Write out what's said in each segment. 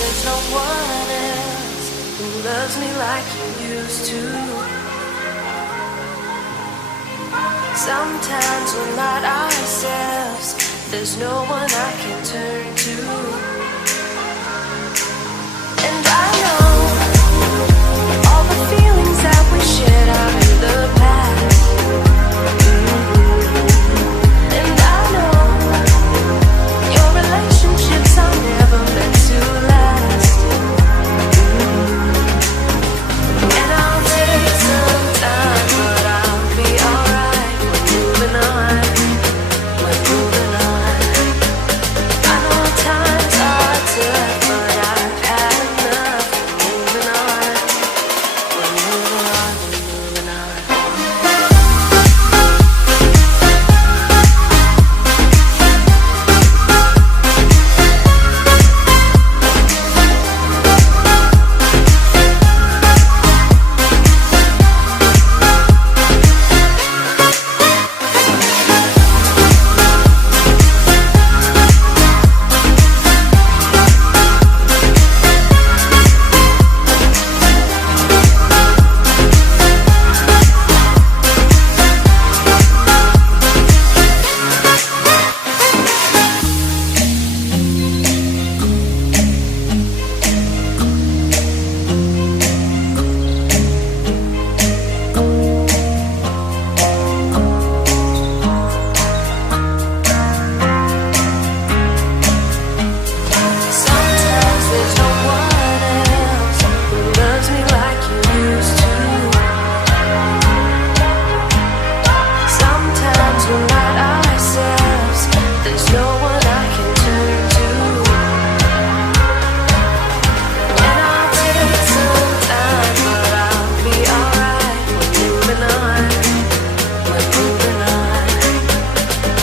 there's no one else who loves me like you used to. Sometimes we're not ourselves, there's no one I can turn to. And I know all the feelings that we shared are in the past. And I know your relationships are never meant to last. And I'll take some time, but I'll be alright. We're moving on, we're moving on. I know times are tough, but I've had enough. We're moving on, we're moving on, we're moving on. Sometimes there's no one else who loves me like you used to. Sometimes we're not ourselves, there's no one I can turn to. And I'll take some time, but I'll be alright. We're moving on, we're moving on.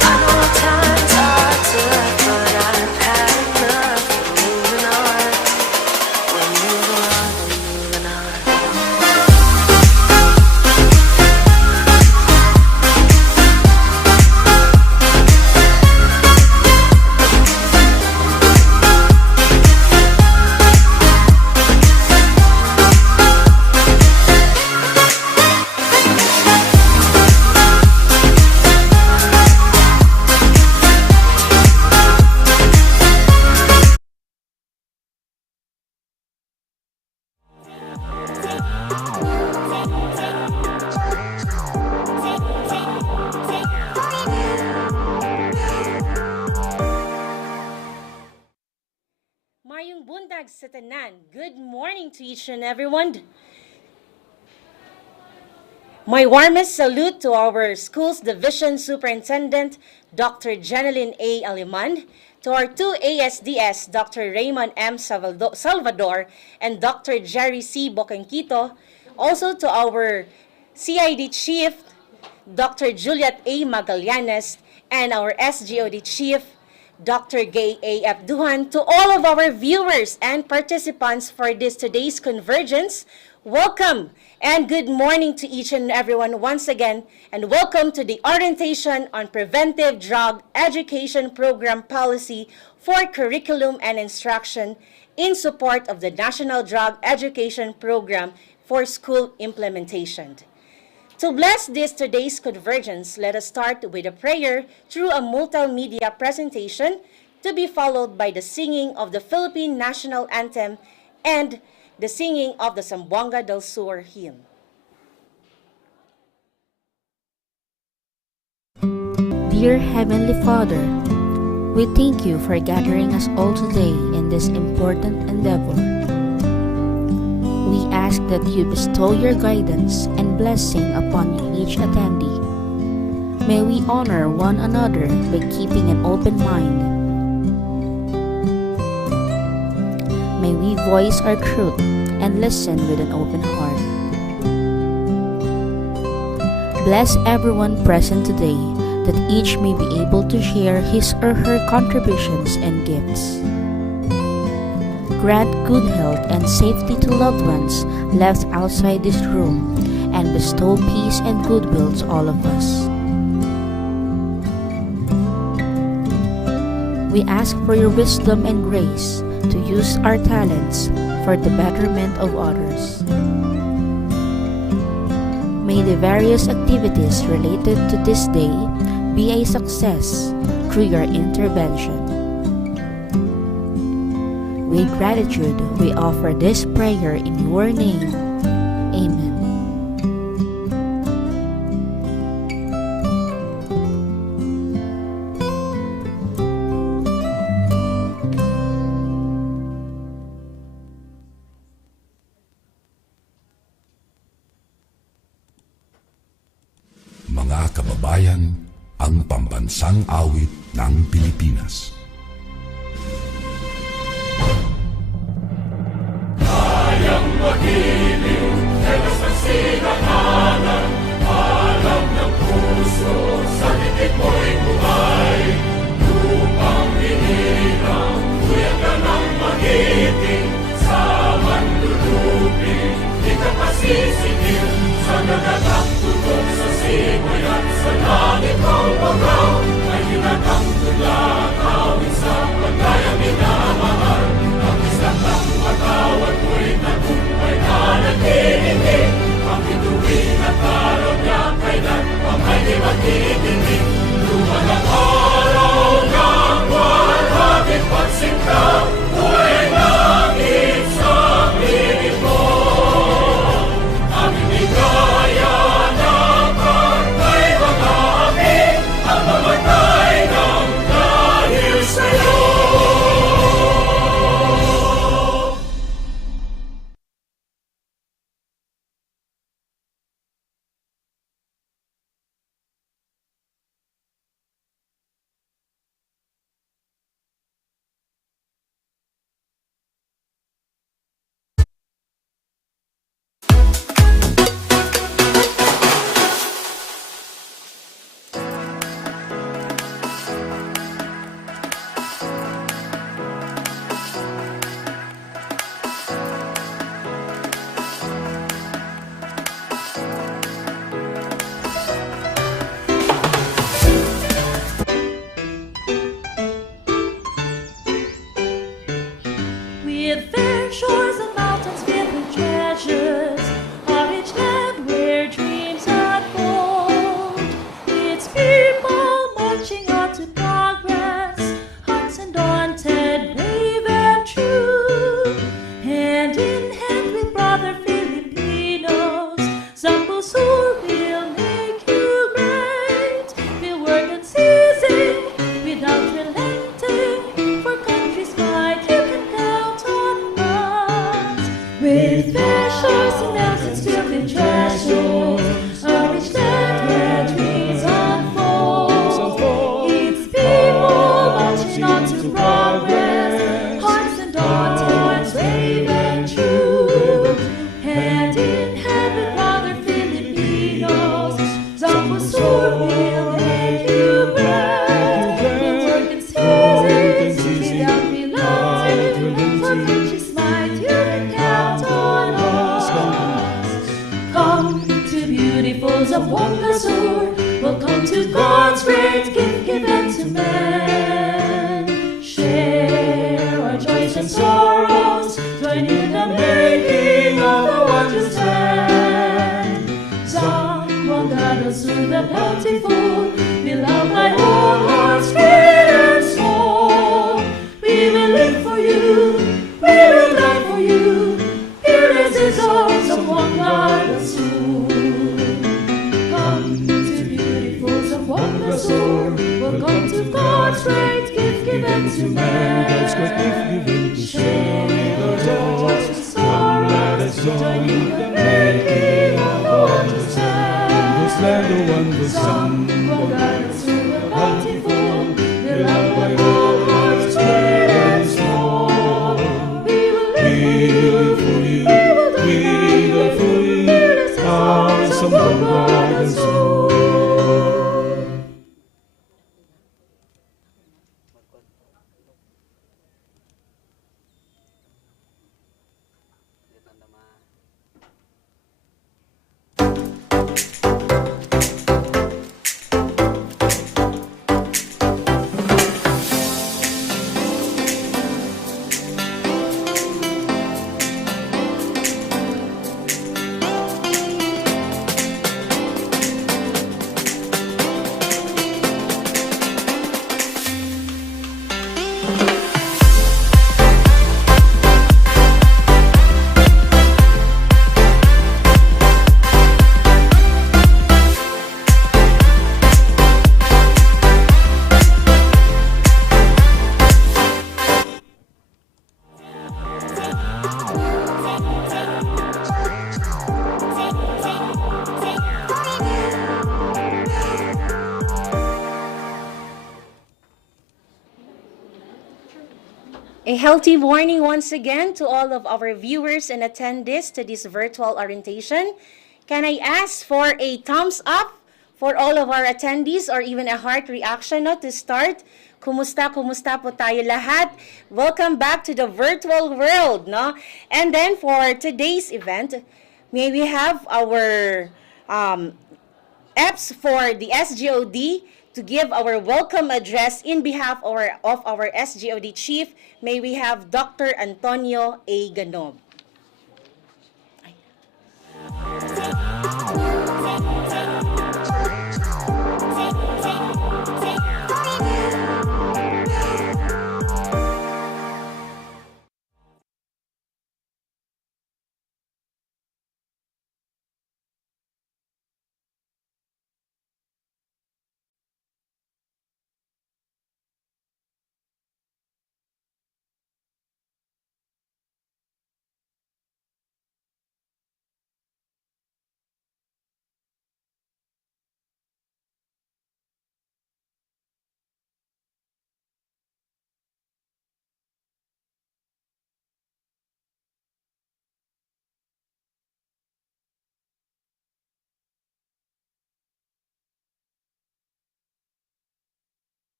I know times are tough, but I've had enough. We're moving on, we're moving on, we're moving on. Mayong bundag sa tanan. Good morning to each and everyone. My warmest salute to our school's division superintendent, Dr. Jeneline A. Aliman, to our two ASDS, Dr. Raymond M. Salvador and Dr. Jerry C. Bocanquito, also to our CID Chief, Dr. Juliet A. Magallanes, and our SGOD Chief, Dr. Gay A. Abduhan, to all of our viewers and participants for this today's Convergence. Welcome and good morning to each and everyone once again, and welcome to the orientation on Preventive Drug Education Program Policy for Curriculum and Instruction in support of the National Drug Education Program for School Implementation. To bless this today's Convergence, let us start with a prayer through a multimedia presentation to be followed by the singing of the Philippine National Anthem and the singing of the Zamboanga del Sur hymn. Dear Heavenly Father, we thank you for gathering us all today in this important endeavor. We ask that you bestow your guidance and blessing upon each attendee. May we honor one another by keeping an open mind. May we voice our truth and listen with an open heart. Bless everyone present today, that each may be able to share his or her contributions and gifts. Grant good health and safety to loved ones left outside this room, and bestow peace and goodwill to all of us. We ask for your wisdom and grace to use our talents for the betterment of others. May the various activities related to this day be a success through your intervention. With gratitude, we offer this prayer in your name. Amen. Mga kababayan, ang pambansang awit ng Pilipinas. Kayang magiliw, telas ng sinakanan, alam ng puso, sa titik mo'y buhay. Lupang hinirang, kuya ka ng magiting, sa manluluping, di ka pasisitil, sa nagatak tutok sa simoy at sa langit ang bagaw, ay hinatang tulak, awit sa pagkayang minamahal. Ang isang ng matawad mo'y tagumpay na nagtitindig, ang bituin at araw niya kailan pang ay di magtitindig. Luman ang araw ng walhagit pagsinta, buhay langit sa pilit mo. Ang inigaya ng pagkay mga api, ang mamatay ng dahil sa'yo. With fair shores and mountains filled with treasures, a rich land where dreams unfold. Its people marching on to progress, hearts undaunted, brave and true. Hand in hand with brother Filipinos, Zambosur will make you great. We'll work unceasing, without relenting, for country's might you can count on us. With fair shores and mountains filled with treasures, a rich land where dreams unfold. Its people marching on to progress, hearts undaunted, brave and true. Hand in hand with brother Filipinos, Zambosur will make you great. We'll work unceasing, without relenting, for country's might you can count on us. Come to beautiful Zamboanga Sur, welcome to God's great gift given to man. Share our joys and sorrows, join in the making of the wondrous land. Zamboanga Sur the bountiful, beloved by all hearts, spirit and soul. We will live for you, we will die for you. Here is our Zamboanga Sur. Come to beautiful Zamboanga Sur, welcome to God's great gift given to man. Share the joys and sorrows, join in the making of the wondrous land. Zamboanga Sur the bountiful, beloved by all hearts, spirit and soul. We will live for you, we will die for you. Here is our Zamboanga Sur. healthy morning once again to all of our viewers and attendees to this virtual orientation. Can I ask for a thumbs up for all of our attendees or even a heart reaction no, to start? Kumusta po tayo lahat? Welcome back to the virtual world, no? And then for today's event, may we have our EPS for the SGOD to give our welcome address in behalf of our SGOD Chief. May we have Dr. Antonio A. Ganob.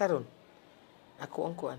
Asa ron? Ako ang kuan.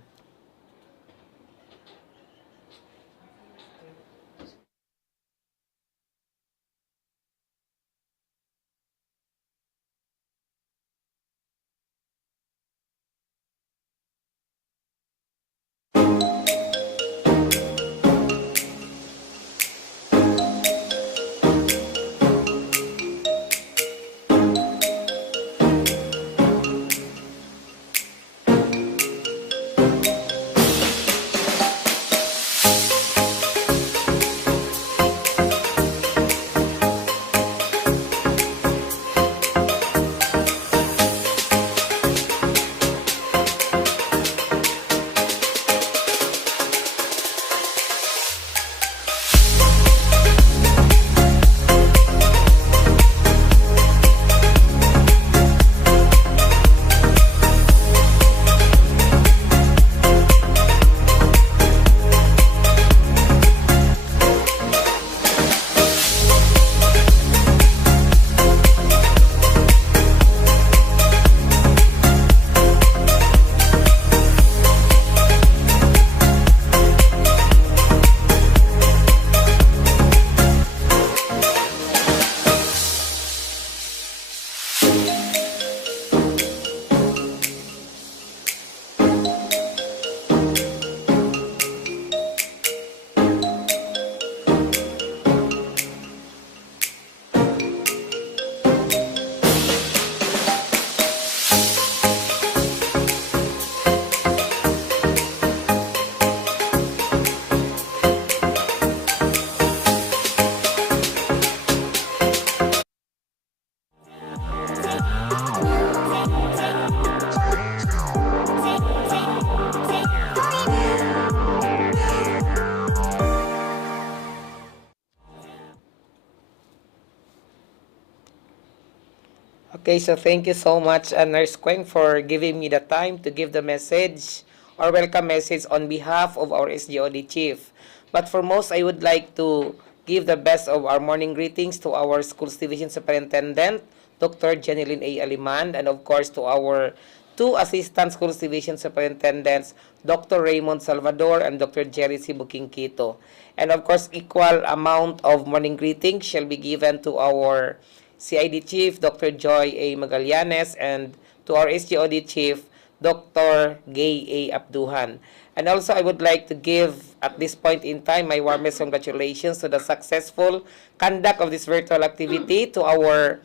Okay, so thank you so much, Nurse Queng, for giving me the time to give the message or welcome message on behalf of our SGOD Chief. But for most, I would like to give the best of our morning greetings to our Schools Division Superintendent, Dr. Jeneline A. Aliman, and of course to our two Assistant Schools Division Superintendents, Dr. Raymond Salvador and Dr. Jerry C. Bukingkito. And of course, equal amount of morning greetings shall be given to our CID Chief, Dr. Joy A. Magallanes, and to our SGOD Chief, Dr. Gay A. Abduhan. And also, I would like to give, at this point in time, my warmest congratulations to the successful conduct of this virtual activity to our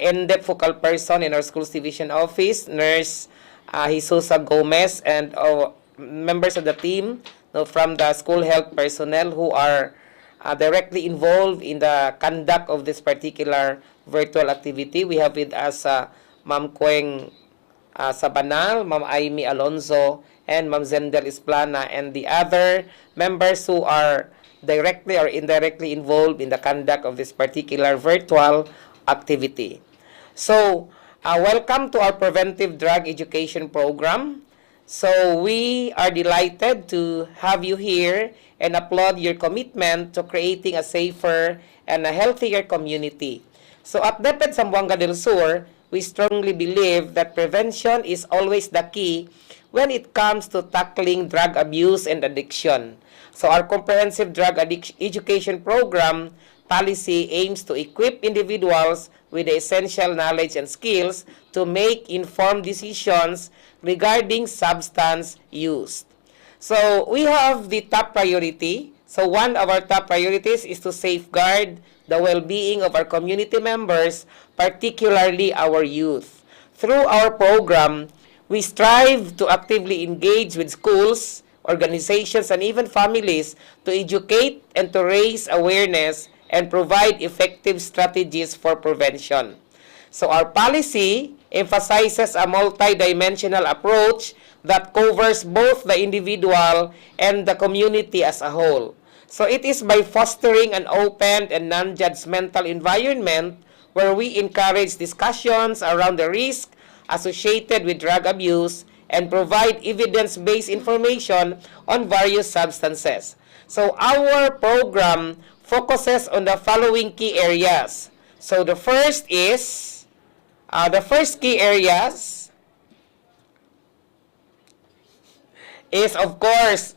in-depth focal person in our Schools Division Office, Nurse Jesusa Gomez, and members of the team from the school health personnel who are directly involved in the conduct of this particular virtual activity. We have with us Ma'am Queng Sabanal, Ma'am Aimee Alonzo, and Ma'am Zendel Isplana, and the other members who are directly or indirectly involved in the conduct of this particular virtual activity. So, welcome to our Preventive Drug Education Program. So, we are delighted to have you here and applaud your commitment to creating a safer and a healthier community. So at DepEd Zamboanga del Sur, we strongly believe that prevention is always the key when it comes to tackling drug abuse and addiction. So our comprehensive drug education program policy aims to equip individuals with the essential knowledge and skills to make informed decisions regarding substance use. So we have the top priority. So one of our top priorities is to safeguard the well-being of our community members, particularly our youth. Through our program, we strive to actively engage with schools, organizations, and even families to educate and to raise awareness and provide effective strategies for prevention. So our policy emphasizes a multidimensional approach that covers both the individual and the community as a whole. So it is by fostering an open and non-judgmental environment where we encourage discussions around the risk associated with drug abuse and provide evidence-based information on various substances. So our program focuses on the following key areas. So the first is, the first key areas is, of course,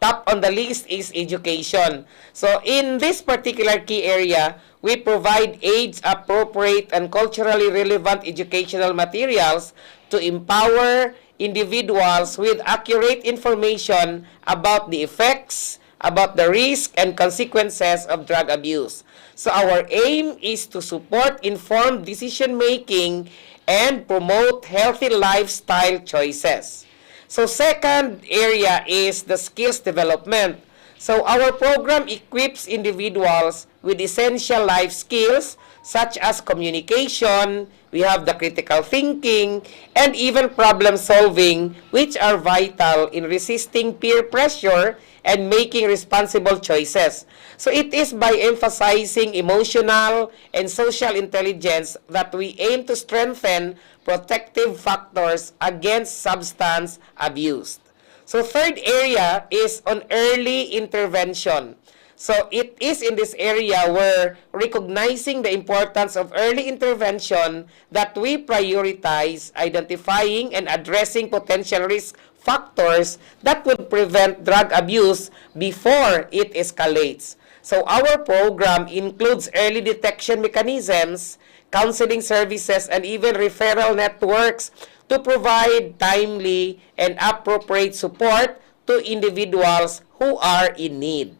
top on the list is education. So in this particular key area, we provide age-appropriate and culturally relevant educational materials to empower individuals with accurate information about the effects, about the risk and consequences of drug abuse. So our aim is to support informed decision-making and promote healthy lifestyle choices. So second area is the skills development. So our program equips individuals with essential life skills such as communication, we have the critical thinking, and even problem solving, which are vital in resisting peer pressure and making responsible choices. So it is by emphasizing emotional and social intelligence that we aim to strengthen protective factors against substance abuse. So third area is on early intervention. So it is in this area where recognizing the importance of early intervention that we prioritize identifying and addressing potential risk factors that would prevent drug abuse before it escalates. So our program includes early detection mechanisms, counseling services, and even referral networks to provide timely and appropriate support to individuals who are in need.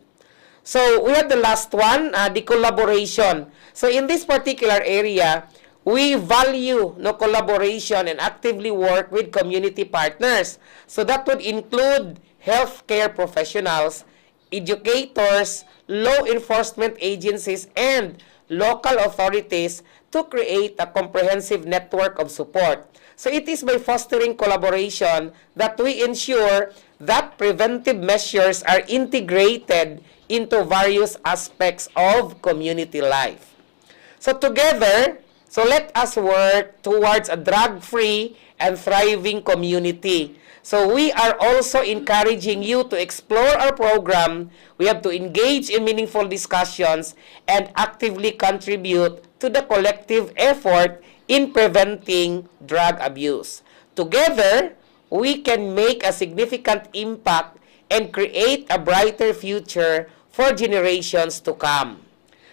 So we have the last one, the collaboration. So in this particular area, we value collaboration and actively work with community partners. So that would include healthcare professionals, educators, law enforcement agencies, and local authorities to create a comprehensive network of support. So it is by fostering collaboration that we ensure that preventive measures are integrated into various aspects of community life. So together, let us work towards a drug-free and thriving community. So we are also encouraging you to explore our program. We have to engage in meaningful discussions and actively contribute to the collective effort in preventing drug abuse. Together, we can make a significant impact and create a brighter future for generations to come.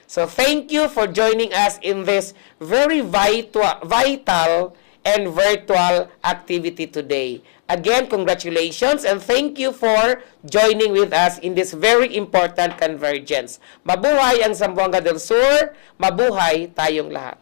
So thank you for joining us in this very vital and virtual activity today. Again, congratulations and thank you for joining with us in this very important convergence. Mabuhay ang Zamboanga del Sur, mabuhay tayong lahat.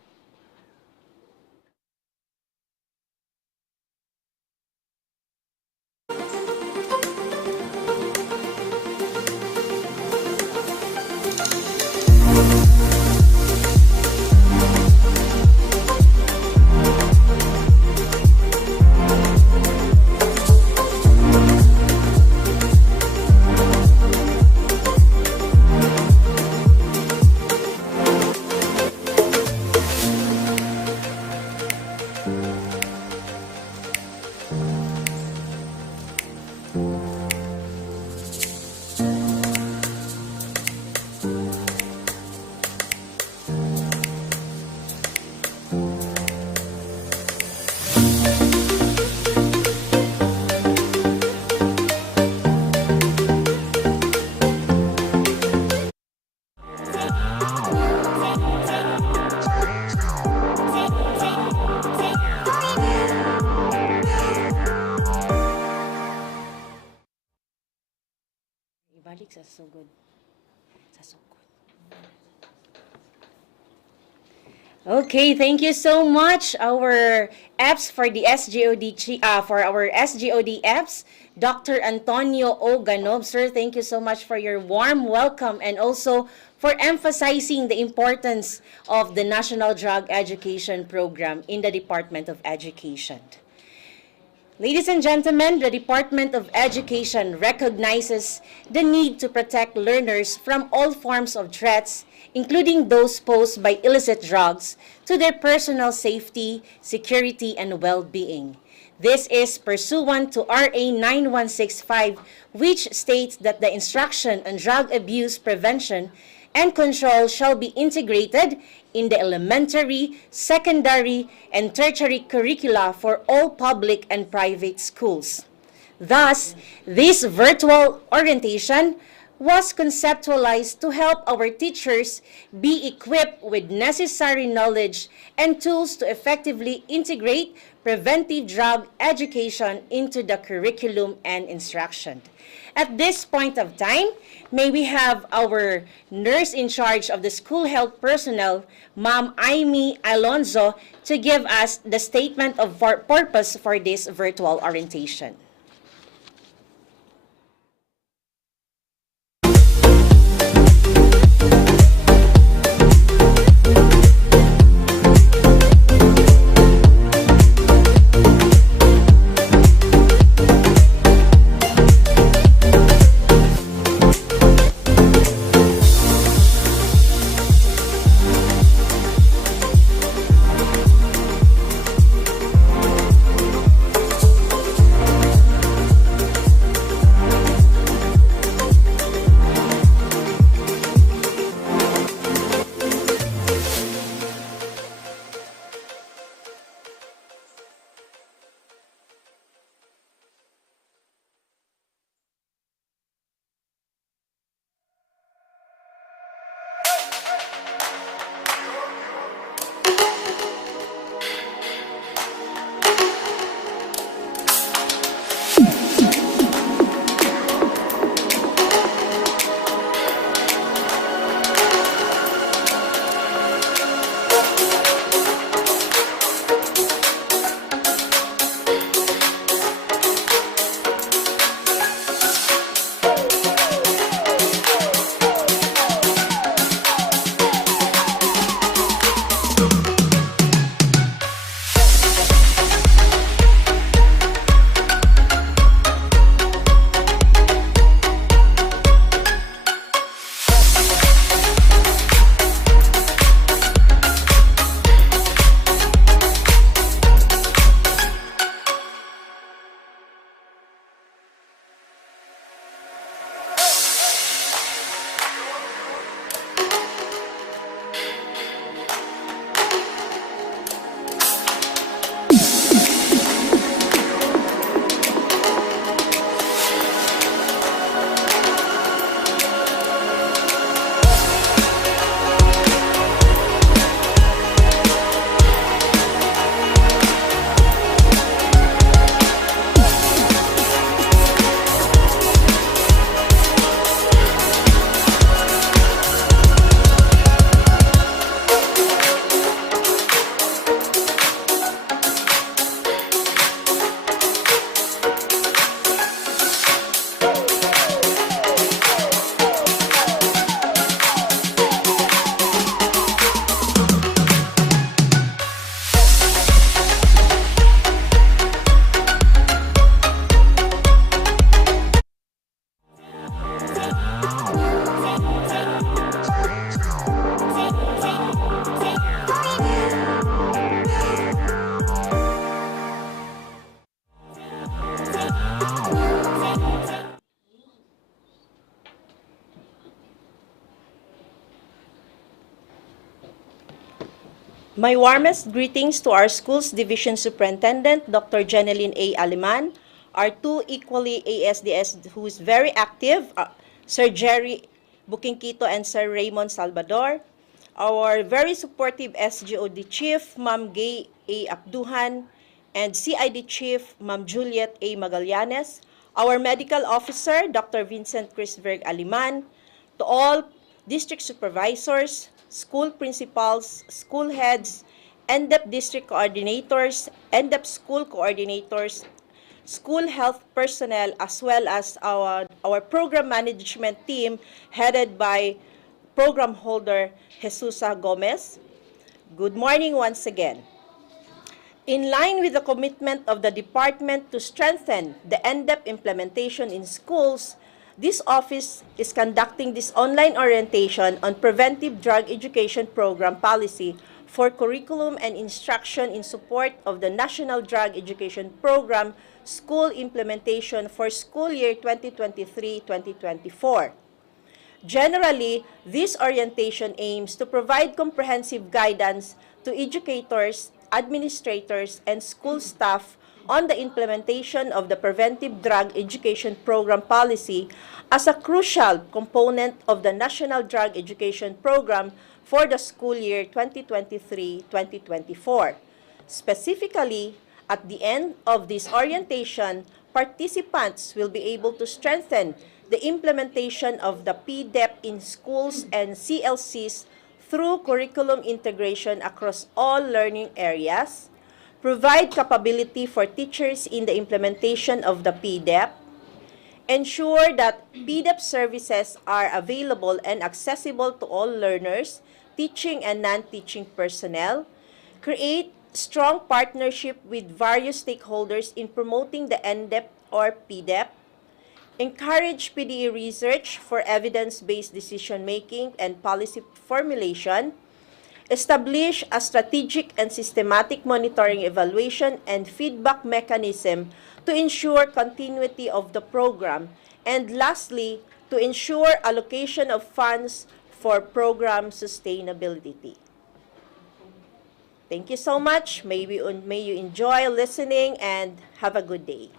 Ibalik sa sugod. Sa sugod. Okay, thank you so much. Our EPS for the for our SGOD EPS, Dr. Antonio O. Ganob. Sir, thank you so much for your warm welcome and also for emphasizing the importance of the National Drug Education Program in the Department of Education. Ladies and gentlemen, the Department of Education recognizes the need to protect learners from all forms of threats, including those posed by illicit drugs, to their personal safety, security, and well-being. This is pursuant to RA 9165, which states that the instruction on drug abuse prevention and control shall be integrated in the elementary, secondary, and tertiary curricula for all public and private schools. Thus, this virtual orientation was conceptualized to help our teachers be equipped with necessary knowledge and tools to effectively integrate preventive drug education into the curriculum and instruction. At this point of time, may we have our nurse in charge of the school health personnel, Ma'am Amy Alonzo, to give us the statement of purpose for this virtual orientation. My warmest greetings to our school's division superintendent, Dr. Jeneline A. Aliman, our two equally ASDS who's very active, Sir Jerry Bukingkito and Sir Raymond Salvador, our very supportive SGOD Chief, Ma'am Gay A. Abduhan, and CID Chief, Ma'am Juliet A. Magallanes, our medical officer, Dr. Vincent Chrisberg Aliman, to all district supervisors, school principals, school heads, NDEP district coordinators, NDEP school coordinators, school health personnel, as well as our program management team headed by program holder Jesusa Gomez. Good morning once again. In line with the commitment of the department to strengthen the NDEP implementation in schools, this office is conducting this online orientation on Preventive Drug Education Program policy for curriculum and instruction in support of the National Drug Education Program school implementation for school year 2023-2024. Generally, this orientation aims to provide comprehensive guidance to educators, administrators, and school staff on the implementation of the Preventive Drug Education Program policy as a crucial component of the National Drug Education Program for the school year 2023-2024. Specifically, at the end of this orientation, participants will be able to strengthen the implementation of the PDEP in schools and CLCs through curriculum integration across all learning areas, provide capability for teachers in the implementation of the PDEP, ensure that PDEP services are available and accessible to all learners, teaching and non-teaching personnel, create strong partnership with various stakeholders in promoting the NDEP or PDEP, encourage PDE research for evidence-based decision-making and policy formulation, establish a strategic and systematic monitoring, evaluation, and feedback mechanism to ensure continuity of the program, and lastly, to ensure allocation of funds for program sustainability. Thank you so much. May you enjoy listening and have a good day.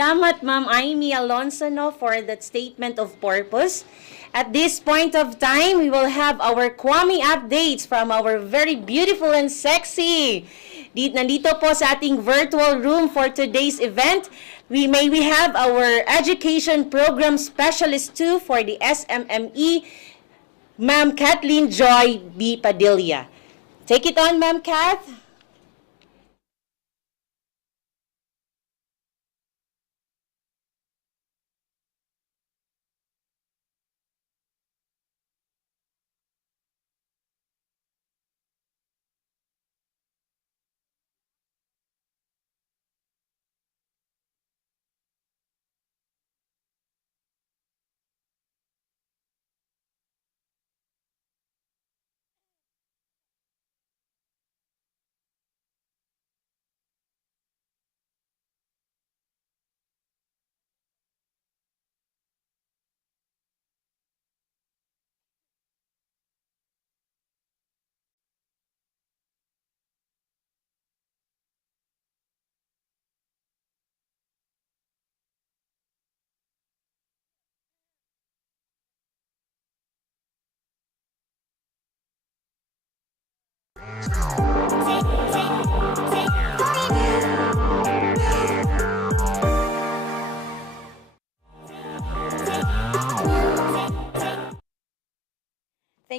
Salamat, Ma'am Amy Alonso, no, for that statement of purpose. At this point of time, we will have our Kwame updates from our very beautiful and sexy. Nandito po sa ating virtual room for today's event. We have our education program specialist too for the SMME, Ma'am Kathleen Joy B. Padilla. Take it on, Ma'am Kath.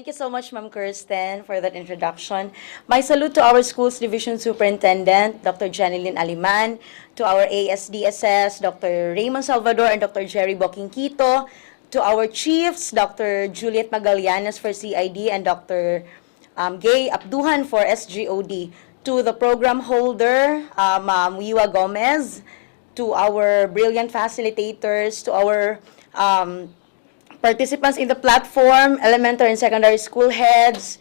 Thank you so much, Ma'am Kirsten, for that introduction. My salute to our school's division superintendent, Dr. Janeline Aliman, to our ASDSS, Dr. Raymond Salvador and Dr. Jerry Boquinquito, to our chiefs, Dr. Juliet Magallanes for CID and Dr. Gay Abduhan for SGOD, to the program holder, Ma'am Wiwa Gomez, to our brilliant facilitators, to our participants in the platform, elementary and secondary school heads,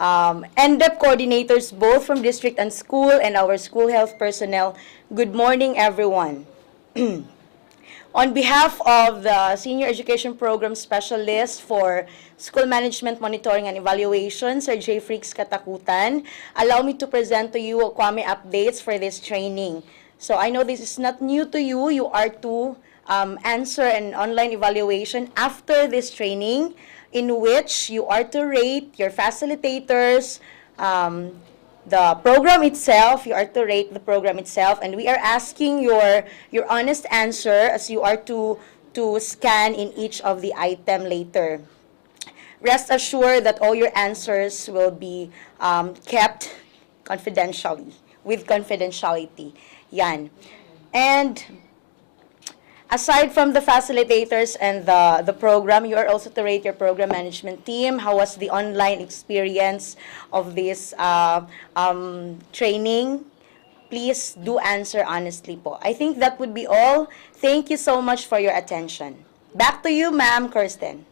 NDEP coordinators both from district and school, and our school health personnel. Good morning, everyone. On behalf of the Senior Education Program Specialist for School Management Monitoring and Evaluation, Sir J. Freaks Katakutan, allow me to present to you Kwame updates for this training. So I know this is not new to you. You are to answer an online evaluation after this training, in which you are to rate your facilitators, the program itself. You are to rate the program itself, and we are asking your honest answer as you are to scan in each of the item later. Rest assured that all your answers will be kept confidentially, with confidentiality. Yan. And aside from the facilitators and the program, you are also to rate your program management team. How was the online experience of this training? Please do answer honestly po. I think that would be all. Thank you so much for your attention. Back to you, Ma'am Kirsten.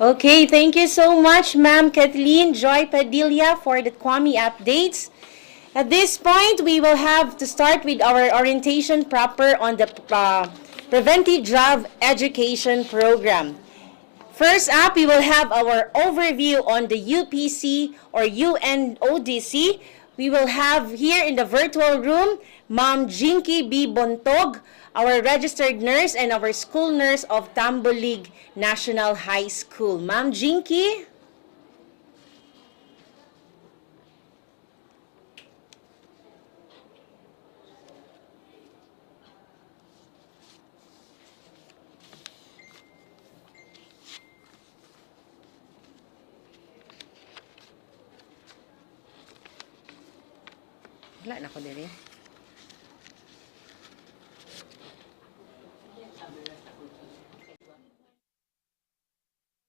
Okay, thank you so much, Ma'am Kathleen Joy Padilla, for the Kwame updates. At this point, we will have to start with our orientation proper on the Preventive Job Education Program. First up, we will have our overview on the UPC or UNODC. We will have here in the virtual room, Ma'am Jinky B. Bontog, our registered nurse and our school nurse of Tambolig National High School. Ma'am Jinky? Wala na ko diri.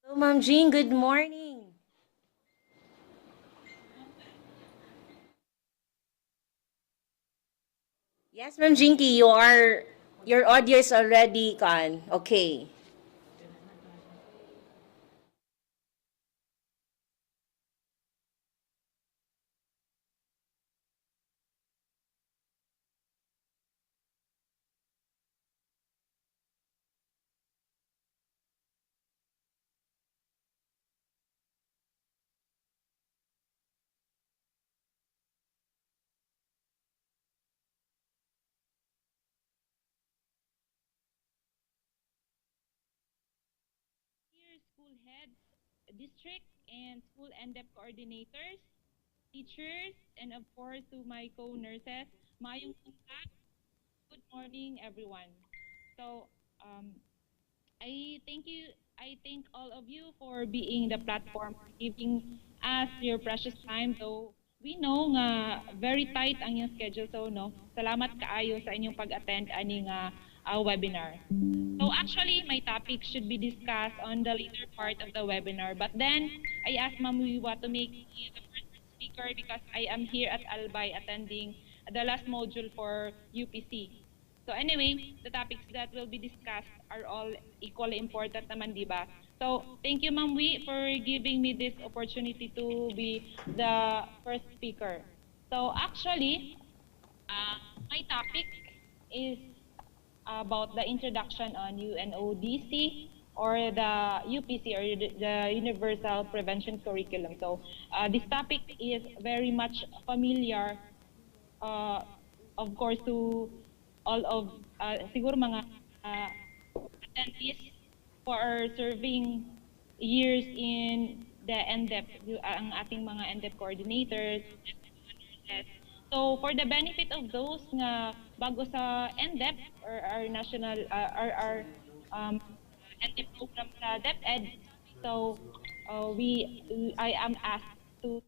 Hello, Ma'am Jean. Good morning. Yes, Ma'am Jinky, your audio is already gone. Okay. Dear school heads, district and school NDEP coordinators, teachers, and of course to my co-nurses, Mayong buntag, good morning everyone. So, um, I thank you. I thank all of you for being the platform, for giving us your precious time. Though we know nga very tight ang yung schedule. So no, salamat kaayo sa inyong pag-attend aning webinar. So actually, my topic should be discussed on the later part of the webinar. But then I asked Ma'am Wiwa to make me the first speaker because I am here at Albay attending the last module for UPC. So anyway, the topics that will be discussed are all equally important naman, di ba? So thank you, Ma'am Wee, for giving me this opportunity to be the first speaker. So actually, my topic is about the introduction on UNODC or the UPC or the Universal Prevention Curriculum. So this topic is very much familiar, uh, of course, to all of siguro mga uh, attendees who are serving years in the NDEP, ang ating mga NDEP coordinators, nurses. So for the benefit of those nga bago sa NDEP or our national our NDEP program sa DepEd, so I am asked to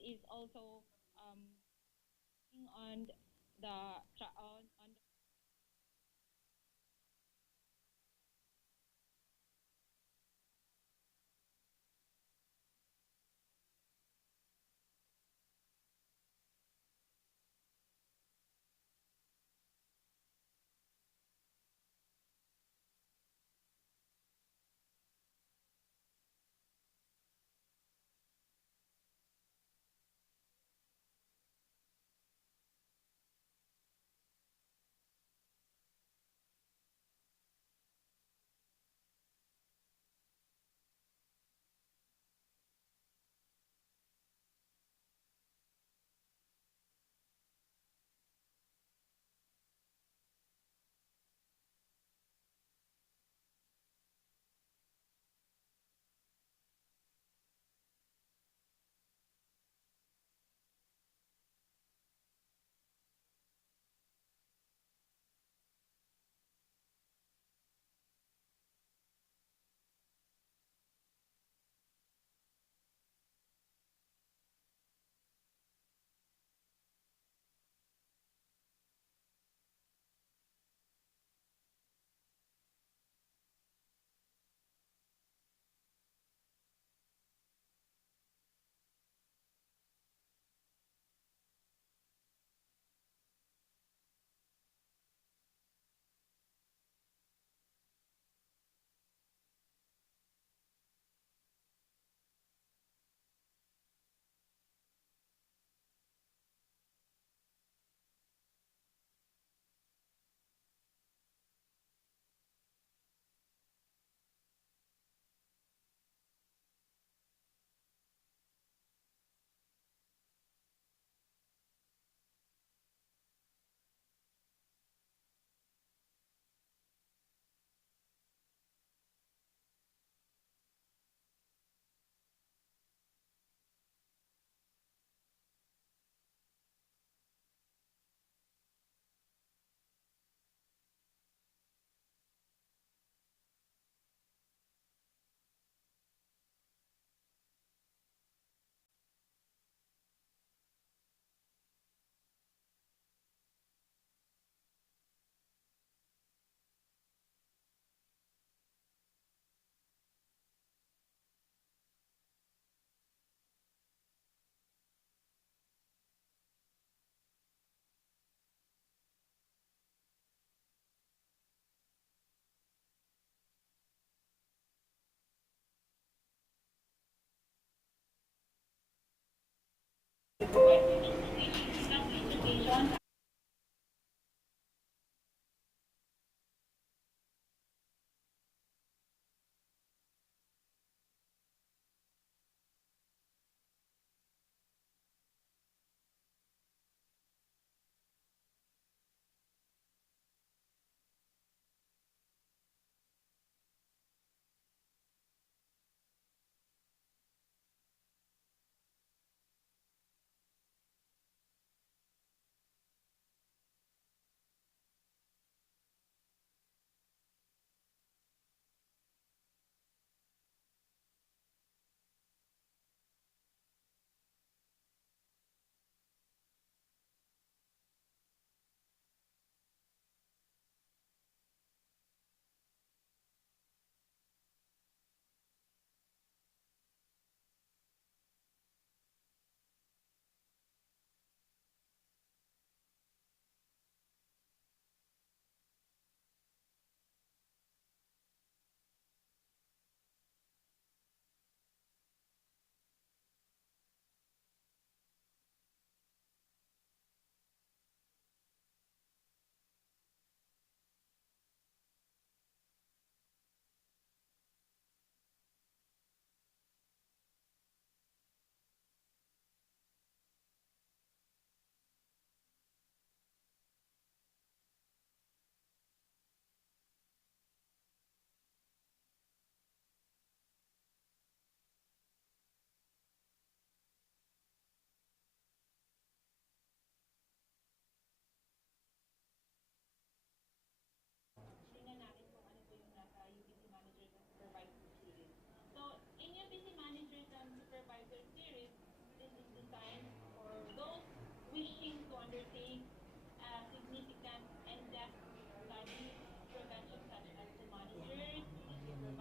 is also on on the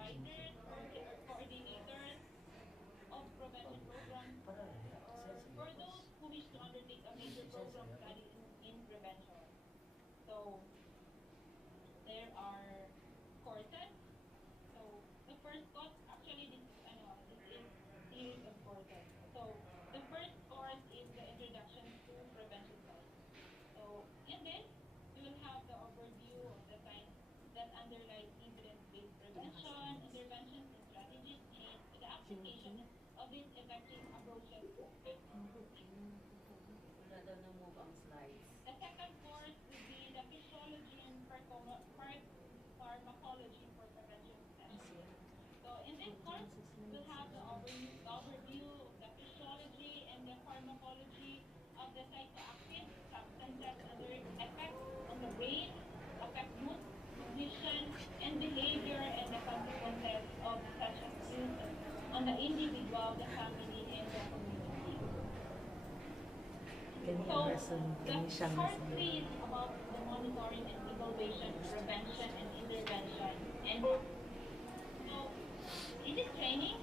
supervisors or coordinators of prevention programs, or for those who wish to undertake a major program study in prevention. So there are courses. So the first course, actually this is series of courses. So the first course is the introduction to prevention science. So in this, you will have the overview of the science that underlies evidence-based prevention, interventions, and strategies, and the application of these effective approaches. The second course would be the physiology and pharmacology for prevention session. So in this course, we'll have the overview of the physiology and the pharmacology of the psychoactive substances and their effects on the brain, affect mood, cognition, and behavior, and the consequences of such abuse on the individual, the family, and the community. So the part 3 is about the monitoring and evaluation, prevention, and intervention. And so in this training,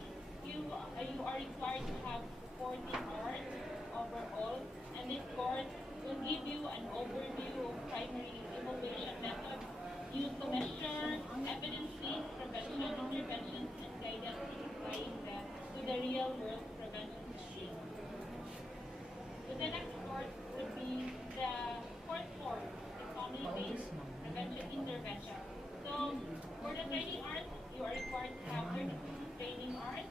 you are required to have 40 hours overall, and this course will give you an overview of primary evaluation methods used to measure evidence-based prevention, interventions, and guidance in applying that to the real-world prevention setting. So the next course would be the fourth course, the family-based prevention intervention. So for the training hours, you are required to have 32 training hours,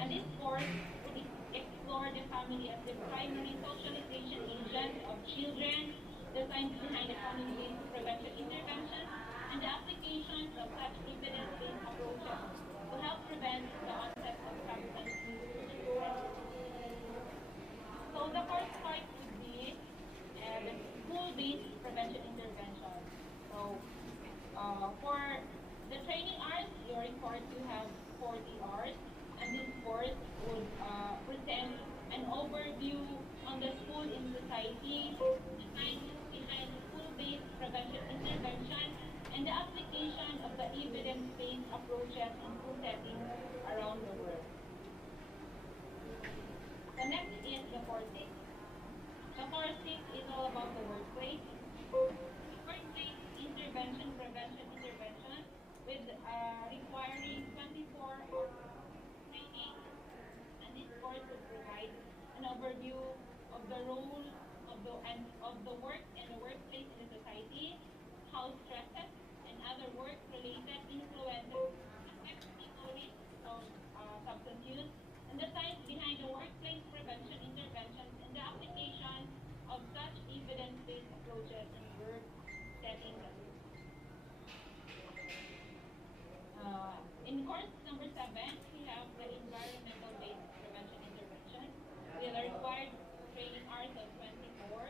and this course would explore the family as the primary socialization agent of children, the science behind the family-based prevention intervention, and the applications of such evidence-based approaches to help prevent the onset of substance misuse. So the first part would be the school-based prevention intervention. So for the training hours, you are required to have 40 hours, and this course would present an overview on the school in society, the science behind school-based prevention intervention, and the application of the evidence-based approaches in school settings around the world. The next is the core 6. The core 6 is all about the workplace. Workplace intervention, prevention, intervention with requiring 24-hour training. And this course will provide an overview of the role of the work and the workplace in the society, how stresses and other work-related influences affect people risk of substance use, and the science behind the workplace prevention interventions and the application of such evidence-based approaches in work settings. In course number 7, we have the environmental-based prevention intervention. We are required training hours of 24,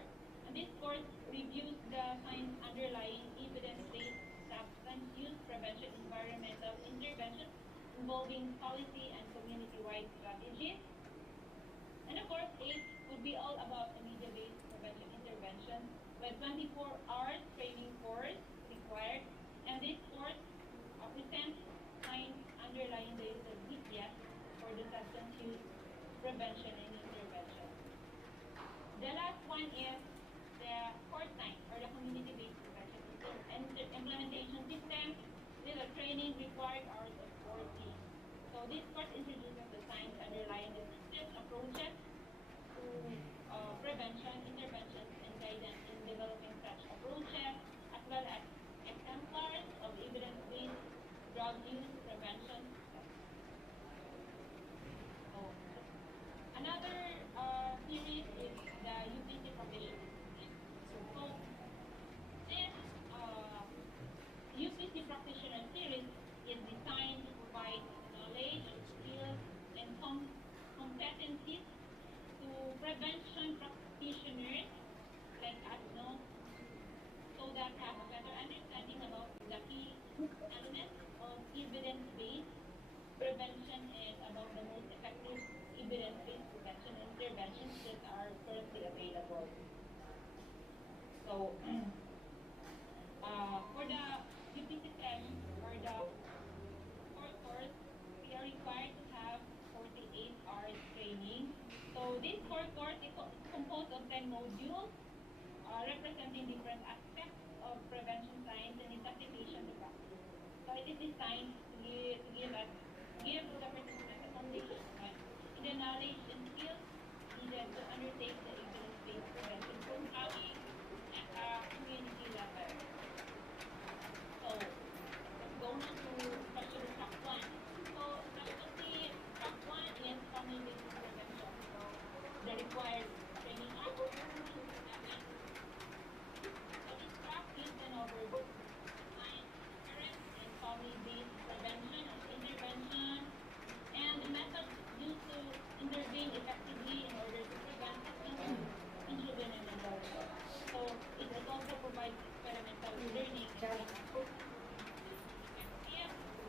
and this course reviews the science underlying evidence-based substance use prevention environmental interventions involving policy and community-wide strategies. And of course, 8 would be all about the media-based prevention intervention with 24 hours training course required, and this course presents science underlying the use of media for the substance use prevention and intervention. The last one is the course 9, or the community-based prevention and implementation system with a training required hours of 40. So this course introduces the science underlying the system approaches to prevention, interventions, and guidance in developing such approaches, as well as exemplars of evidence-based drug use prevention. So, another series is the UPC practitioner. So this UPC practitioner series is designed to provide knowledge, skills, and competencies to prevention practitioners like us know, so that have a better understanding about the key elements of evidence-based prevention and about the most effective evidence-based prevention interventions that are currently available. So, for the UPC 10 or the fourth course, are required to have 48 hours training. So this core course is composed of 10 modules representing different aspects of prevention science and its application to practice. So it is designed to give the participants a foundation in the knowledge and skills needed to undertake the evidence-based prevention programming at a community level. So let's go now to specialty track 1. So specialty track 1 is family-based prevention. So the required training are so this track is an overview on parent and family-based prevention and intervention and the methods used to intervene effectively in order to prevent sickness in children and adults. So it also provides experimental learning and effective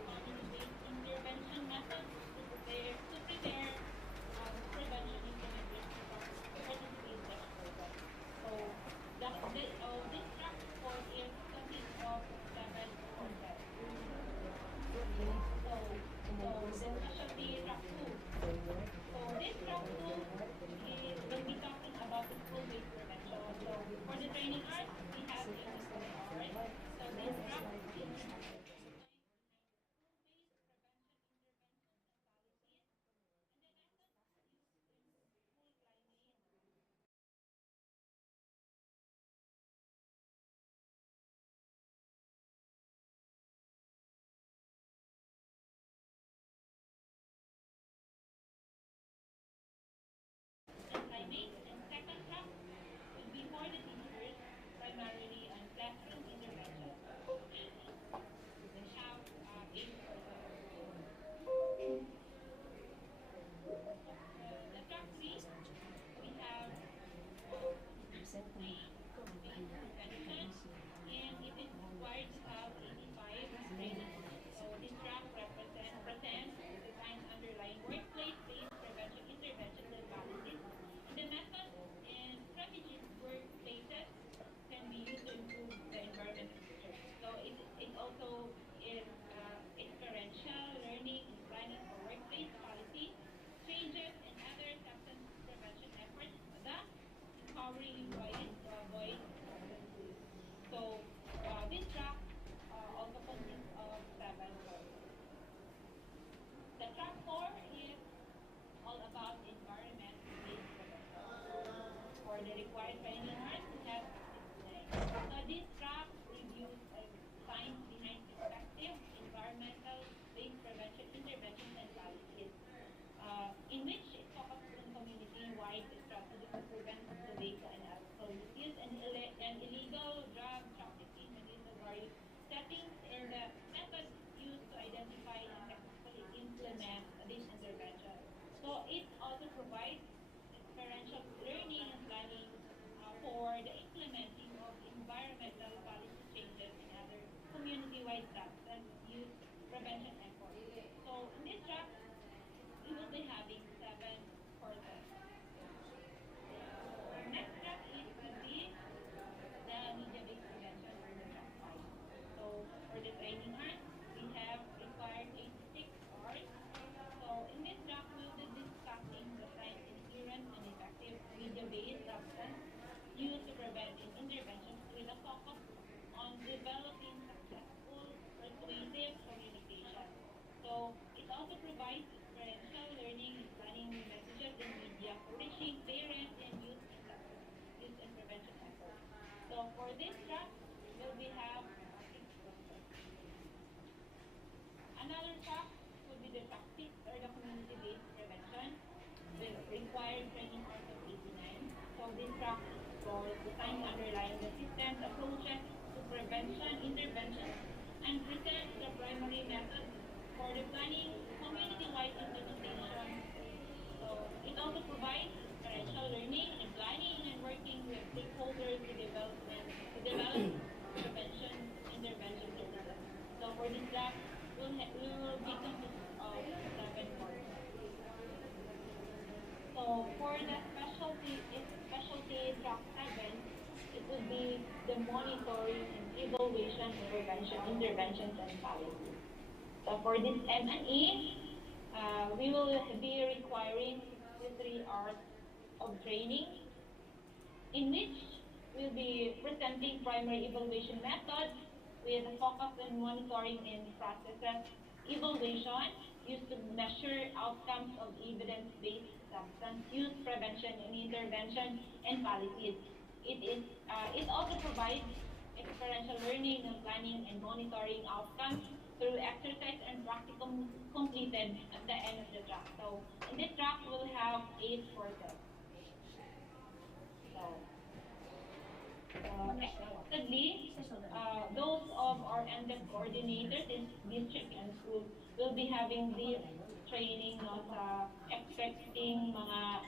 family-based intervention methods to prepare prevention implementers to participate in such programs. So this track course is consists of 7 courses. So the specialty track 2. So this track 2 will be talking about the school-based prevention. So for the training arts, we have the school hours. So this track is school-based prevention interventions and policies, and the methods used in school climate. And climate, and second track will be for the teachers, primarily on classroom intervention. We have 8 courses. The track 3, we have prevention, and it is required to have 85 training. So this track presents the science underlying workplace-based prevention interventions and policies, and the methods and strategies workplaces can be used to improve the environment of research. So it also is experiential learning and planning for workplace policy changes and other substance prevention efforts, thus empowering employees to avoid substance use. So this track also consists of 7 courses. The track 4 is all about environment-based prevention. For the required training hours, we have this track reviews science behind effective environmental-based prevention interventions and policies, in which it focuses on community-wide strategies to prevent tobacco and alcohol misuse and illegal drug trafficking in the various settings, and the methods used to identify and successfully implement this intervention. So it also provides experiential learning and planning for the implementing of environmental policy changes and other community-wide substance use prevention efforts. So in this track, we will be having 7 courses. Next track is will be the media-based prevention for the track 5. So for the training arts, we have required 86 hours. So in this track, we will be discussing the science inherent and effective media-based substance used to prevent interventions with a focus on developing successful, persuasive communication. So it also provides experiential learning and planning messages in media for reaching parents and youth in substance use and prevention efforts. So for this track, we have 6 courses. Another track would be the track 6 or the community-based prevention with required training course of 89. So this track explores the science underlying the systems, approaches to prevention, intervention, and presents the primary method for the planning community-wide implementation. So it also provides experiential learning and planning and working with stakeholders to develop prevention intervention services. So for this track, we will be consist of 7 courses. So for the specialty track 7, it will be the monitoring and evaluation, prevention, interventions, and policies. So for this M&E, we will be requiring 3 hours of training in which we'll be presenting primary evaluation methods with a focus on monitoring and processes evaluation used to measure outcomes of evidence-based substance use prevention and intervention and policies. It also provides experiential learning and planning and monitoring outcomes through exercise and practicum completed at the end of the track. So in this track, we'll have 8 courses. So, expectedly, those of our NDEP coordinators in district and schools will be having this training no, sa expecting mga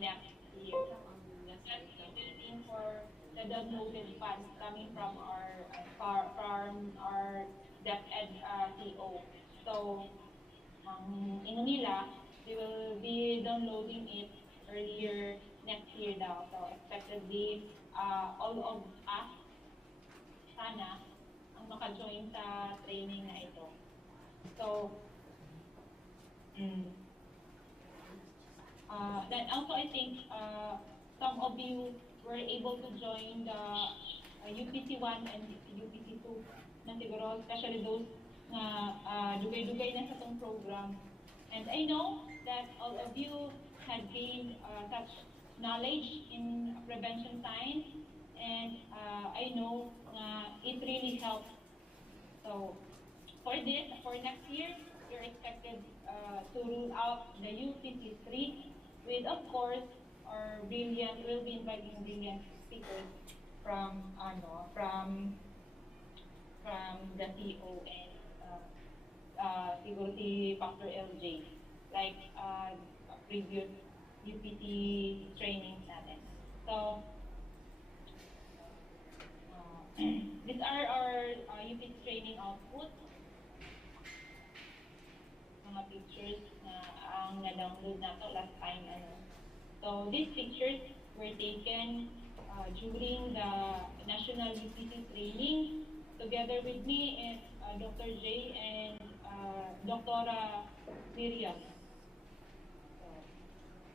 next year. That's waiting for the downloaded funds coming from our DepEd CO. So, in Manila, they will be downloading it earlier next year daw. So, expectedly, all of us, sana, ang maka-join sa training na ito. So, then also I think some of you were able to join the UPC 1 and UPC 2 na siguro, especially those na dugay-dugay na sa itong program. And I know that all of you had gained such knowledge in prevention science, and I know it really helps. So, for next year, you're expected to rule out the UPC 3 with, of course, we'll be inviting brilliant speakers from the CO and siguro si Pastor LJ, like previous UPC trainings natin. So, these are our UPC training outputs. Mga pictures na ang na-download nato last time. So, these pictures were taken during the National UPC training together with me and Dr. J and Dr. Miriam. So,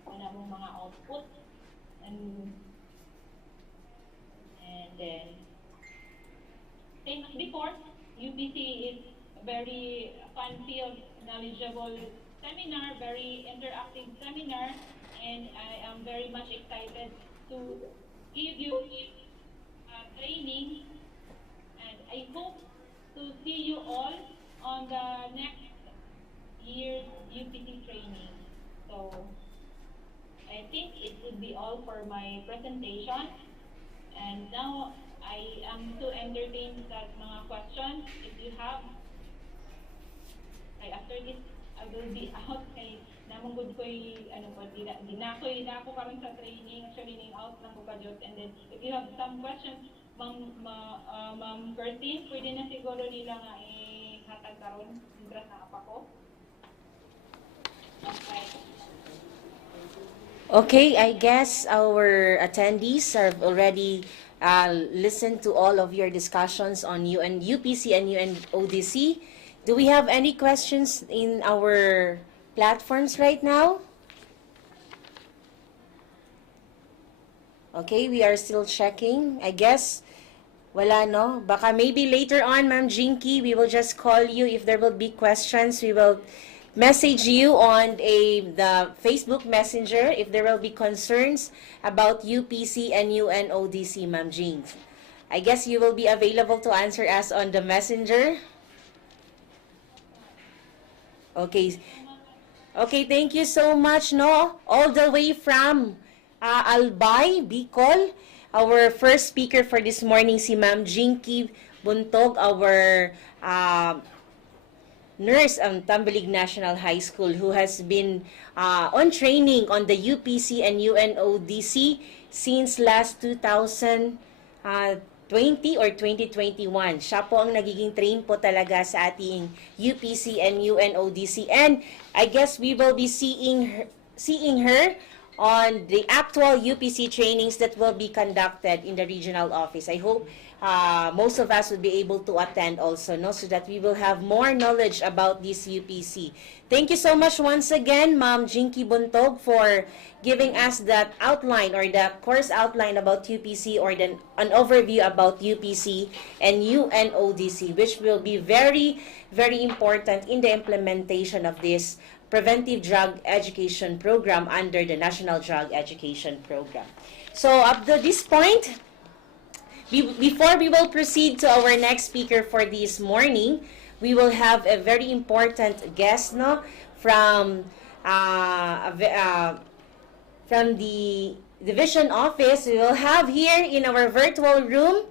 wala mong mga output. And then, same as before, UPC is a very fun-filled, knowledgeable seminar, very interactive seminar, and I am very much excited to give you this training, and I hope to see you all on the next year's UPC training. So, I think it would be all for my presentation, and now I am to entertain that mga questions if you have. After this, I will be out kay namangod ko'y di na ako karon sa training, actually ning out lang ko kadiyot. And then if you have some questions, Ma'am Curtin, pwede na siguro nila nga ihatag karon libra sa apa ko. Okay, I guess our attendees have already listened to all of your discussions on UPC and UNODC. Do we have any questions in our platforms right now? Okay, we are still checking. I guess, wala no? Baka maybe later on, Ma'am Jinky, we will just call you if there will be questions. We will message you on the Facebook Messenger if there will be concerns about UPC and UNODC, Ma'am Jinx. I guess you will be available to answer us on the Messenger. Okay. Okay, thank you so much, no? All the way from Albay, Bicol. Our first speaker for this morning, si Ma'am Jinky Buntog, our nurse ang Tambalig National High School, who has been on training on the UPC and UNODC since last 2020 or 2021. Siya po ang nagiging train po talaga sa ating UPC and UNODC. And I guess we will be seeing her on the actual UPC trainings that will be conducted in the regional office. I hope most of us will be able to attend also, no, so that we will have more knowledge about this UPC. Thank you so much once again, Ma'am Jinky Buntog, for giving us that outline or the course outline about UPC, or then an overview about UPC and UNODC, which will be very, very important in the implementation of this preventive drug education program under the National Drug Education Program. So up to this point, before we will proceed to our next speaker for this morning, we will have a very important guest, no, from the division office. We will have here in our virtual room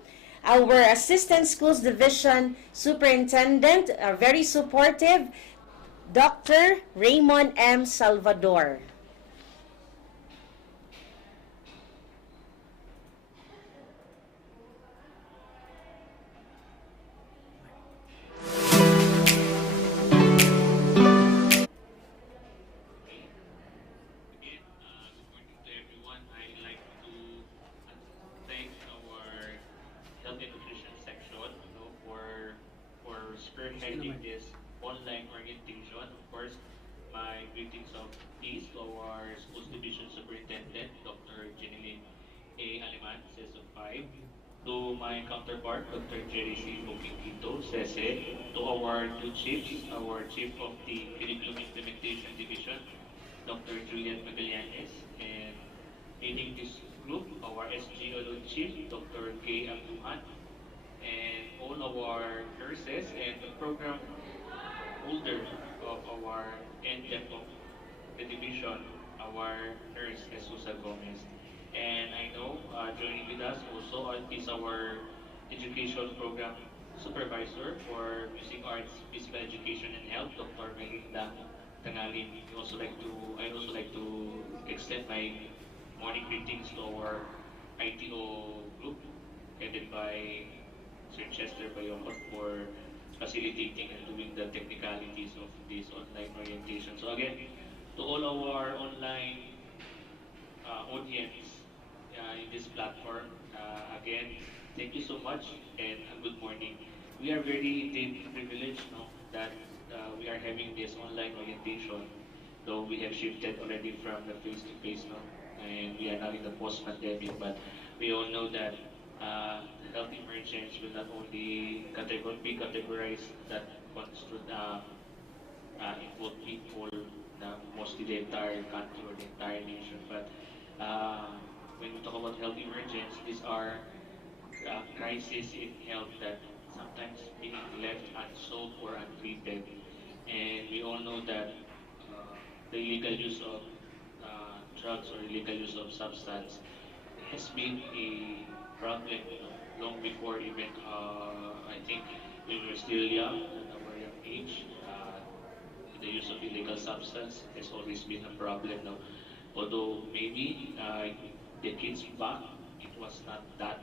our Assistant Schools Division Superintendent, very supportive, Dr. Raymond M. Salvador. Spearheading this online orientation. Of course, my greetings of peace to our Schools Division Superintendent, Dr. Jeneline A. Aliman, CESO 5, to my counterpart, Dr. Jerry C. Bokingkito, CESE, to our two chiefs, our Chief of the Curriculum Implementation Division, Dr. Julian Magallanes, and leading this group, our SGO Chief, Dr. Gay Abduhan, and all our nurses and the program holder of our NDEP of the division, our nurse Jesus Gomez. And I know joining with us also is our education program supervisor for music arts, physical education and health, Dr. Melinda Tangalin. I'd also like to extend my morning greetings to our ITO group headed by Sir Chester Bayokot for facilitating and doing the technicalities of this online orientation. So again, to all our online audience in this platform, again, thank you so much and good morning. We are very privileged, no, that we are having this online orientation, though we have shifted already from the face-to-face, no, and we are now in the post-pandemic, but we all know that health emergency will not only be categorized that involve people, mostly the entire country or the entire nation, but when we talk about health emergency, these are crises in health that sometimes being left unsolved or untreated, and we all know that the illegal use of drugs or illegal use of substance has been a problem long before even I think we were still young at our young age. The use of illegal substance has always been a problem now. Although maybe decades back it was not that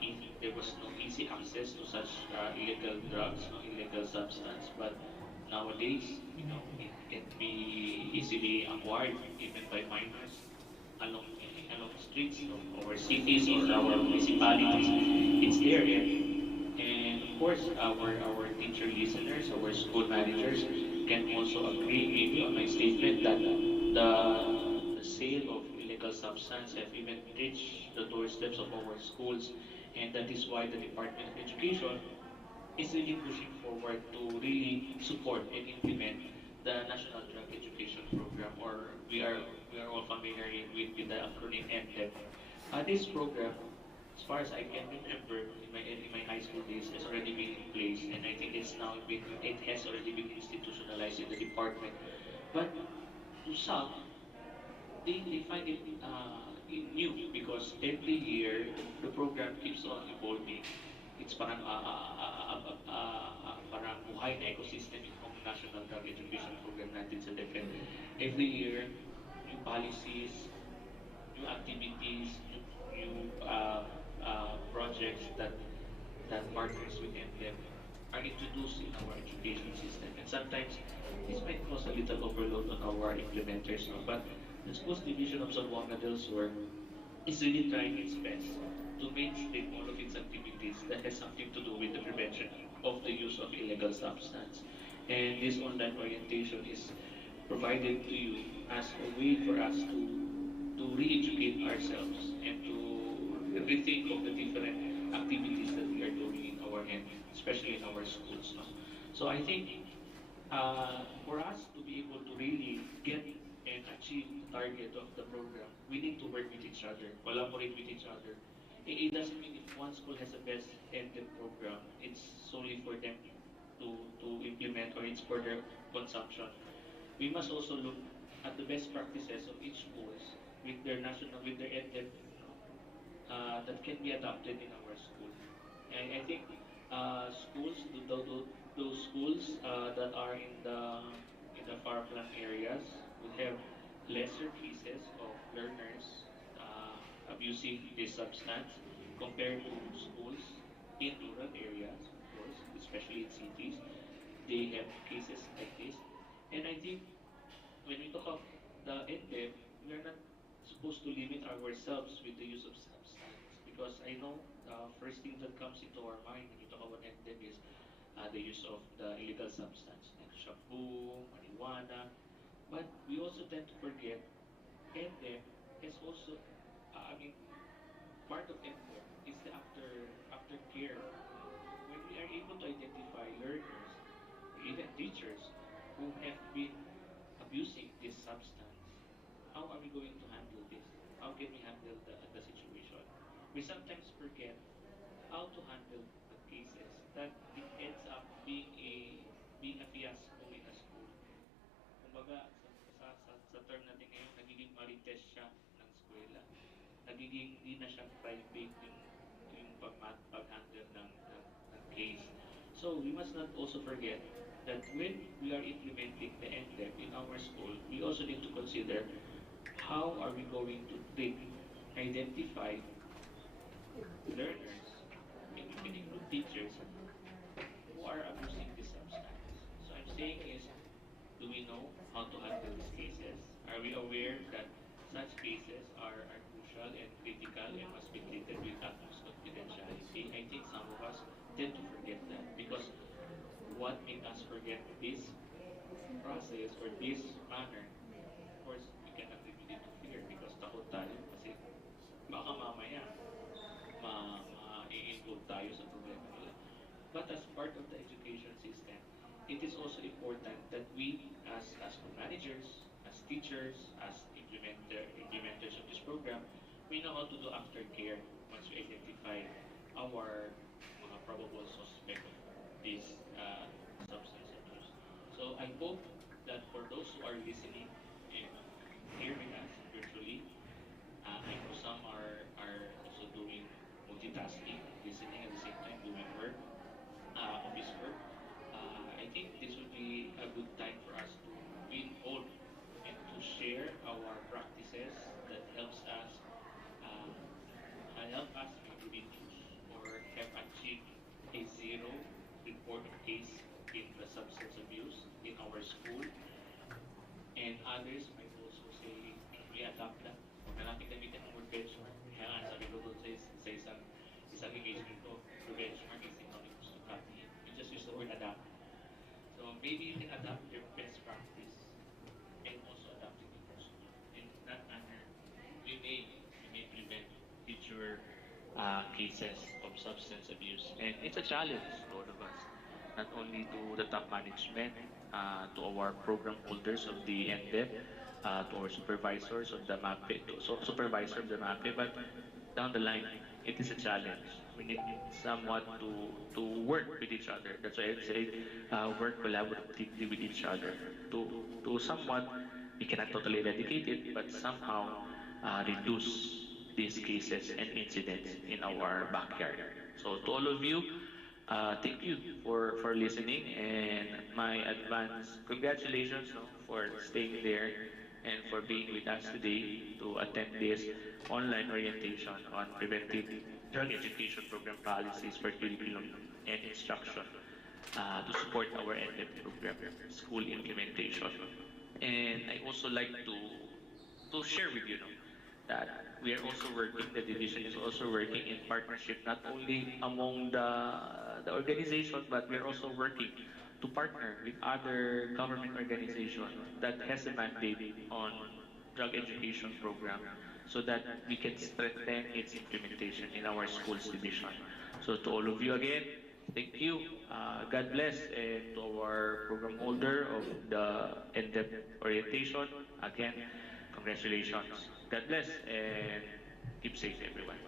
easy. There was no easy access to such illegal drugs, no illegal substance. But nowadays, it can be easily acquired even by minors along streets of our cities or our municipalities. It's there, and of course our teacher listeners, our school managers can also agree maybe on my statement that the sale of illegal substance have even reached the doorsteps of our schools, and that is why the Department of Education is really pushing forward to really support and implement the National Drug Education Program, or we are all familiar with the acronym NDEP. This program, as far as I can remember, in my high school days, has already been in place, and I think it has already been institutionalized in the department. But to some, they find it new because every year the program keeps on evolving. It's parang buhay na ecosystem yung National Drug Education Program natin sa DepEd. Every year, new policies, new activities, new projects that partners with NDEP are introduced in our education system. And sometimes this might cause a little overload on our implementers, no? But The schools division of Zamboanga del Sur is really trying its best to mainstream all of its activities that has something to do with the prevention of the use of illegal substance. And this online orientation is provided to you as a way for us to re-educate ourselves and to rethink of the different activities that we are doing in our end, especially in our schools. No? So I think for us to be able to really get and achieve the target of the program, we need to work with each other, collaborate with each other. It doesn't mean if one school has a best ended program, it's solely for them to implement or it's for their consumption. We must also look at the best practices of each schools with their national, with their NDEP that can be adopted in our school. And I think schools, those schools that are in the far-flung areas would have lesser cases of learners abusing this substance compared to schools in rural areas, of course, especially in cities. They have cases like this. And I think when we talk of the NDEP, we are not supposed to limit ourselves with the use of substance because I know the first thing that comes into our mind when we talk about NDEP is the use of the illegal substance like shampoo, marijuana. But we also tend to forget NDEP is also, I mean, part of NDEP is the aftercare. When we are able to identify learners, even teachers who have been abusing this substance, how are we going to handle this? How can we handle the situation? We sometimes forget how to handle the cases that it ends up being a fiasco in a school. Kumbaga, sa term natin ngayon, nagiging marites siya ng eskwela. Nagiging di na siya private yung pag-handle ng case. So we must not also forget that when we are implementing the NDEP in our school, we also need to consider how are we going to identify learners, and we can include teachers who are abusing this substance. So I'm saying is, do we know how to handle these cases? Are we aware that such cases are crucial and critical and must be treated with utmost confidentiality? I think some of us tend to forget that because what made us forget this process or this manner, of course, we cannot really to fear because takot tayo kasi baka mamaya ma-involve tayo sa problema nila. But as part of the education system, it is also important that we as managers, as teachers, as implementers of this program, we know how to do aftercare once we identify our mga probable suspect of this substance abuse. So I hope that for those who are listening and hearing us virtually, I know some are also doing multitasking, listening at the same time doing work, office work. I think this would be a good time for us to be involved and to share our practices that help us maybe reduce or have achieved a zero report of case in the substance abuse in our school. And others might also say, we adapt that. Huwag na natin gamitin ang word benchmark. Kaya nga, sabi ko doon sa isang engagement ko, the benchmark is synonymous to copy. You just use the word adapt. So maybe you can adapt your best practice and also adapt it in your school. In that manner, we may prevent future cases of substance abuse. And it's a challenge to all of us, not only to the top management, to our program holders of the NDEP, to our supervisors of the MAPE, supervisor of the MAPE, but down the line, it is a challenge. We need somewhat to work with each other. That's why I say work collaboratively with each other to somewhat, we cannot totally eradicate it, but somehow reduce these cases and incidents in our backyard. So to all of you, thank you for listening, and my advance congratulations for staying there and for being with us today to attend this online orientation on preventive drug education program policies for curriculum and instruction to support our NDEP program school implementation. And I also like to to share with you, no, that we are also working, the division is also working in partnership, not only among the organization, but we are also working to partner with other government organizations that has a mandate on drug education program so that we can strengthen its implementation in our schools division. So to all of you again, thank you. God bless. And to our program holder of the in-depth orientation, again, congratulations. God bless and keep safe, everyone.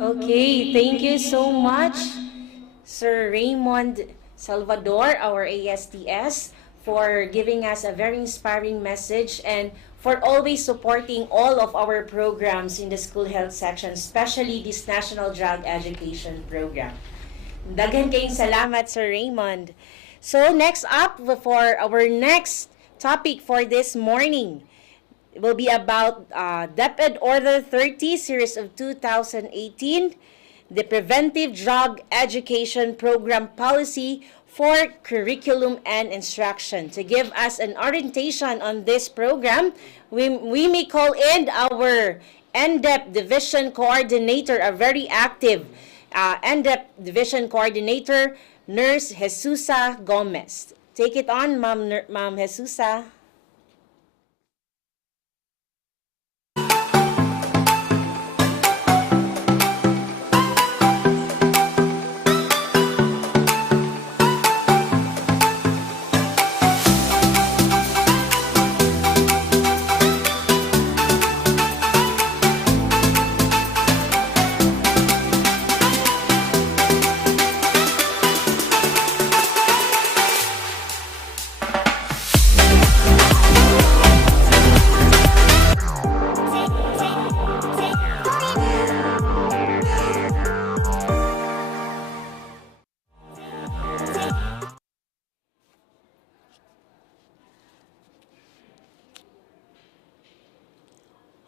Okay, thank you so much, Sir Raymond Salvador, our ASTS, for giving us a very inspiring message and for always supporting all of our programs in the school health section, especially this National Drug Education Program. Daghan kayong salamat, Sir Raymond. So next up for our next topic for this morning, it will be about DepEd Order 30, Series of 2018, the Preventive Drug Education Program Policy for Curriculum and Instruction. To give us an orientation on this program, we may call in our NDEP Division Coordinator, a very active NDEP Division Coordinator, Nurse Jesusa Gomez. Take it on, Ma'am Jesusa.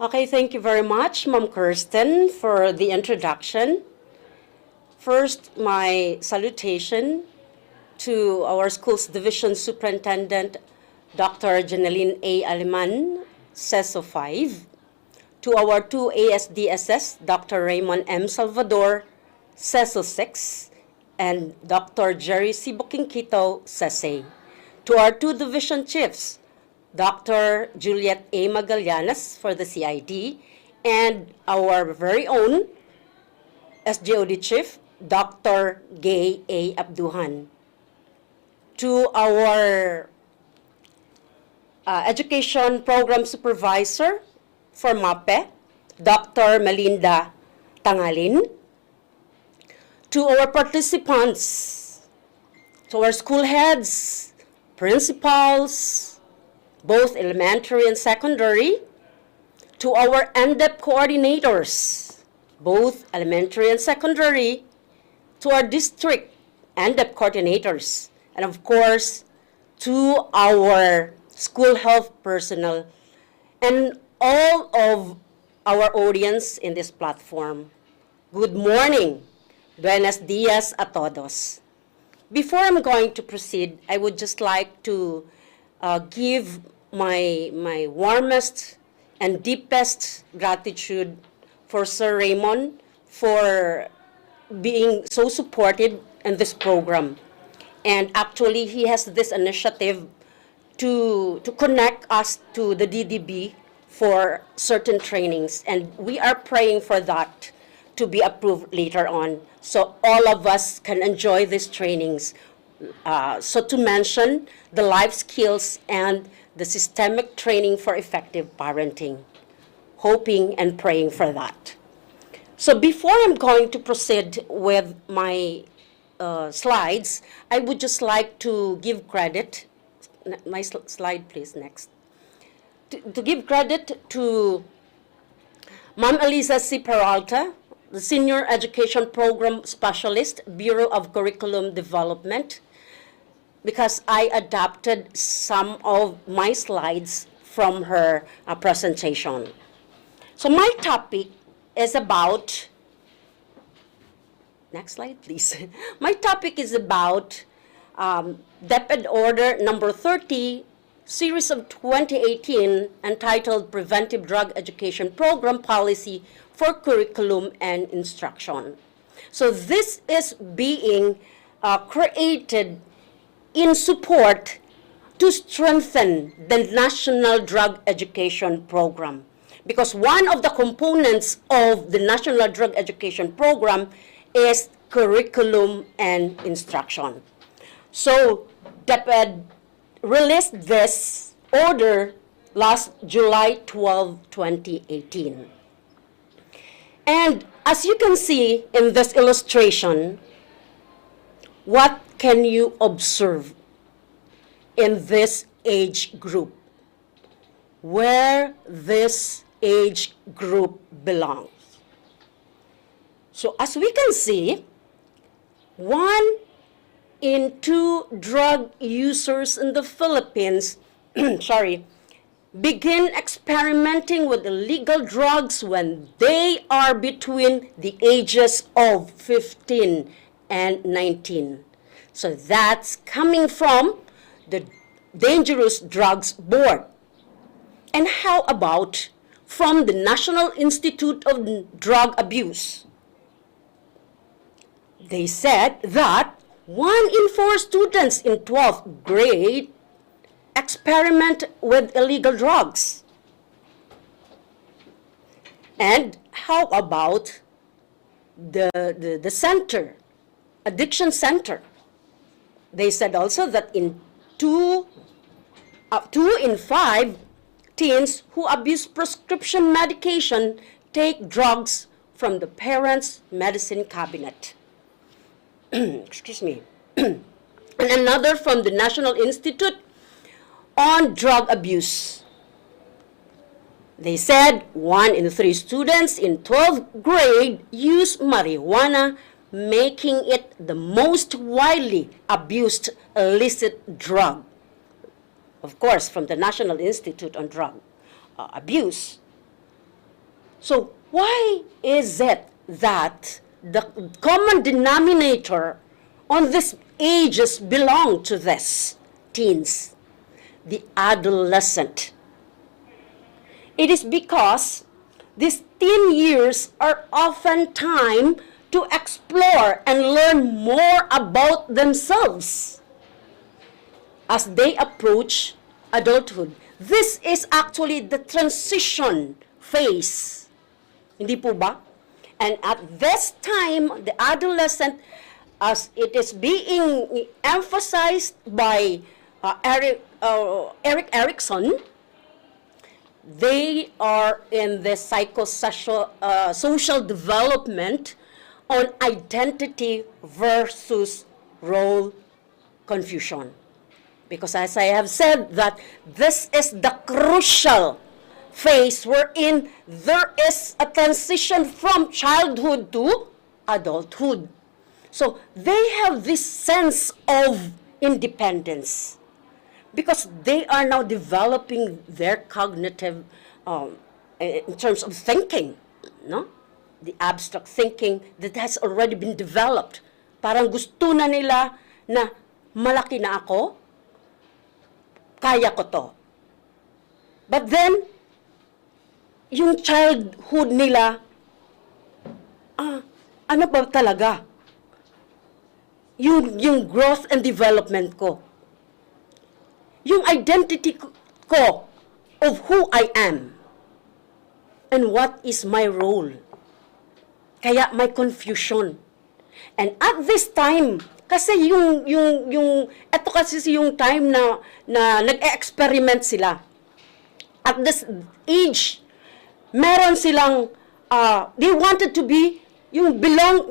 Okay, thank you very much, Ma'am Kirsten, for the introduction. First, my salutation to our school's division superintendent, Dr. Janeline A. Aliman, CESO 5, to our two ASDSS, Dr. Raymond M. Salvador, CESO 6, and Dr. Jerry C. Bukingkito, CESA, to our two division chiefs, Dr. Juliet A. Magallanes for the CID, and our very own SJOD Chief, Dr. Gay A. Abduhan. To our Education Program Supervisor for MAPE, Dr. Melinda Tangalin. To our participants, to our school heads, principals, both elementary and secondary, to our NDEP coordinators, both elementary and secondary, to our district NDEP coordinators, and of course, to our school health personnel, and all of our audience in this platform. Good morning. Buenos dias a todos. Before I'm going to proceed, I would just like to give my warmest and deepest gratitude for Sir Raymond for being so supportive in this program. And actually, he has this initiative to connect us to the DDB for certain trainings. And we are praying for that to be approved later on, so all of us can enjoy these trainings. So to mention the life skills and the systemic training for effective parenting, hoping and praying for that. So before I'm going to proceed with my slides, I would just like to give credit, my slide please, next. To give credit to Ma'am Eliza C. Peralta, the Senior Education Program Specialist, Bureau of Curriculum Development, because I adapted some of my slides from her presentation. So my topic is about Next slide, please. My topic is about DepEd Order number 30, series of 2018, entitled Preventive Drug Education Program Policy for Curriculum and Instruction. So this is being created in support to strengthen the National Drug Education Program. Because one of the components of the National Drug Education Program is curriculum and instruction. So DepEd released this order last July 12, 2018. And as you can see in this illustration, what can you observe in this age group? Where this age group belongs. So as we can see, 1 in 2 drug users in the Philippines begin experimenting with illegal drugs when they are between the ages of 15 and 19. So that's coming from the Dangerous Drugs Board. And how about from the National Institute of Drug Abuse? They said that 1 in 4 students in 12th grade experiment with illegal drugs. And how about the center, addiction center? They said also that in 2 in 5 teens who abuse prescription medication take drugs from the parents' medicine cabinet. Excuse me. And another from the National Institute on Drug Abuse. They said 1 in 3 students in 12th grade use marijuana, making it the most widely abused illicit drug. Of course, from the National Institute on Drug Abuse. So why is it that the common denominator on these ages belong to this teens, the adolescent? It is because these teen years are often time to explore and learn more about themselves as they approach adulthood. This is actually the transition phase. Hindi po ba? And at this time, the adolescent, as it is being emphasized by Eric Erickson, they are in the psychosocial social development on identity versus role confusion. Because as I have said, that this is the crucial phase wherein there is a transition from childhood to adulthood. So they have this sense of independence because they are now developing their cognitive, in terms of thinking, no? The abstract thinking that has already been developed. Parang gusto na nila na malaki na ako, kaya ko to. But then, yung childhood nila, ano ba talaga? Yung growth and development ko. Yung identity ko of who I am. And what is my role. Kaya may confusion. And at this time, kasi ito kasi yung time na nag-experiment sila. At this age, meron silang, they wanted to be yung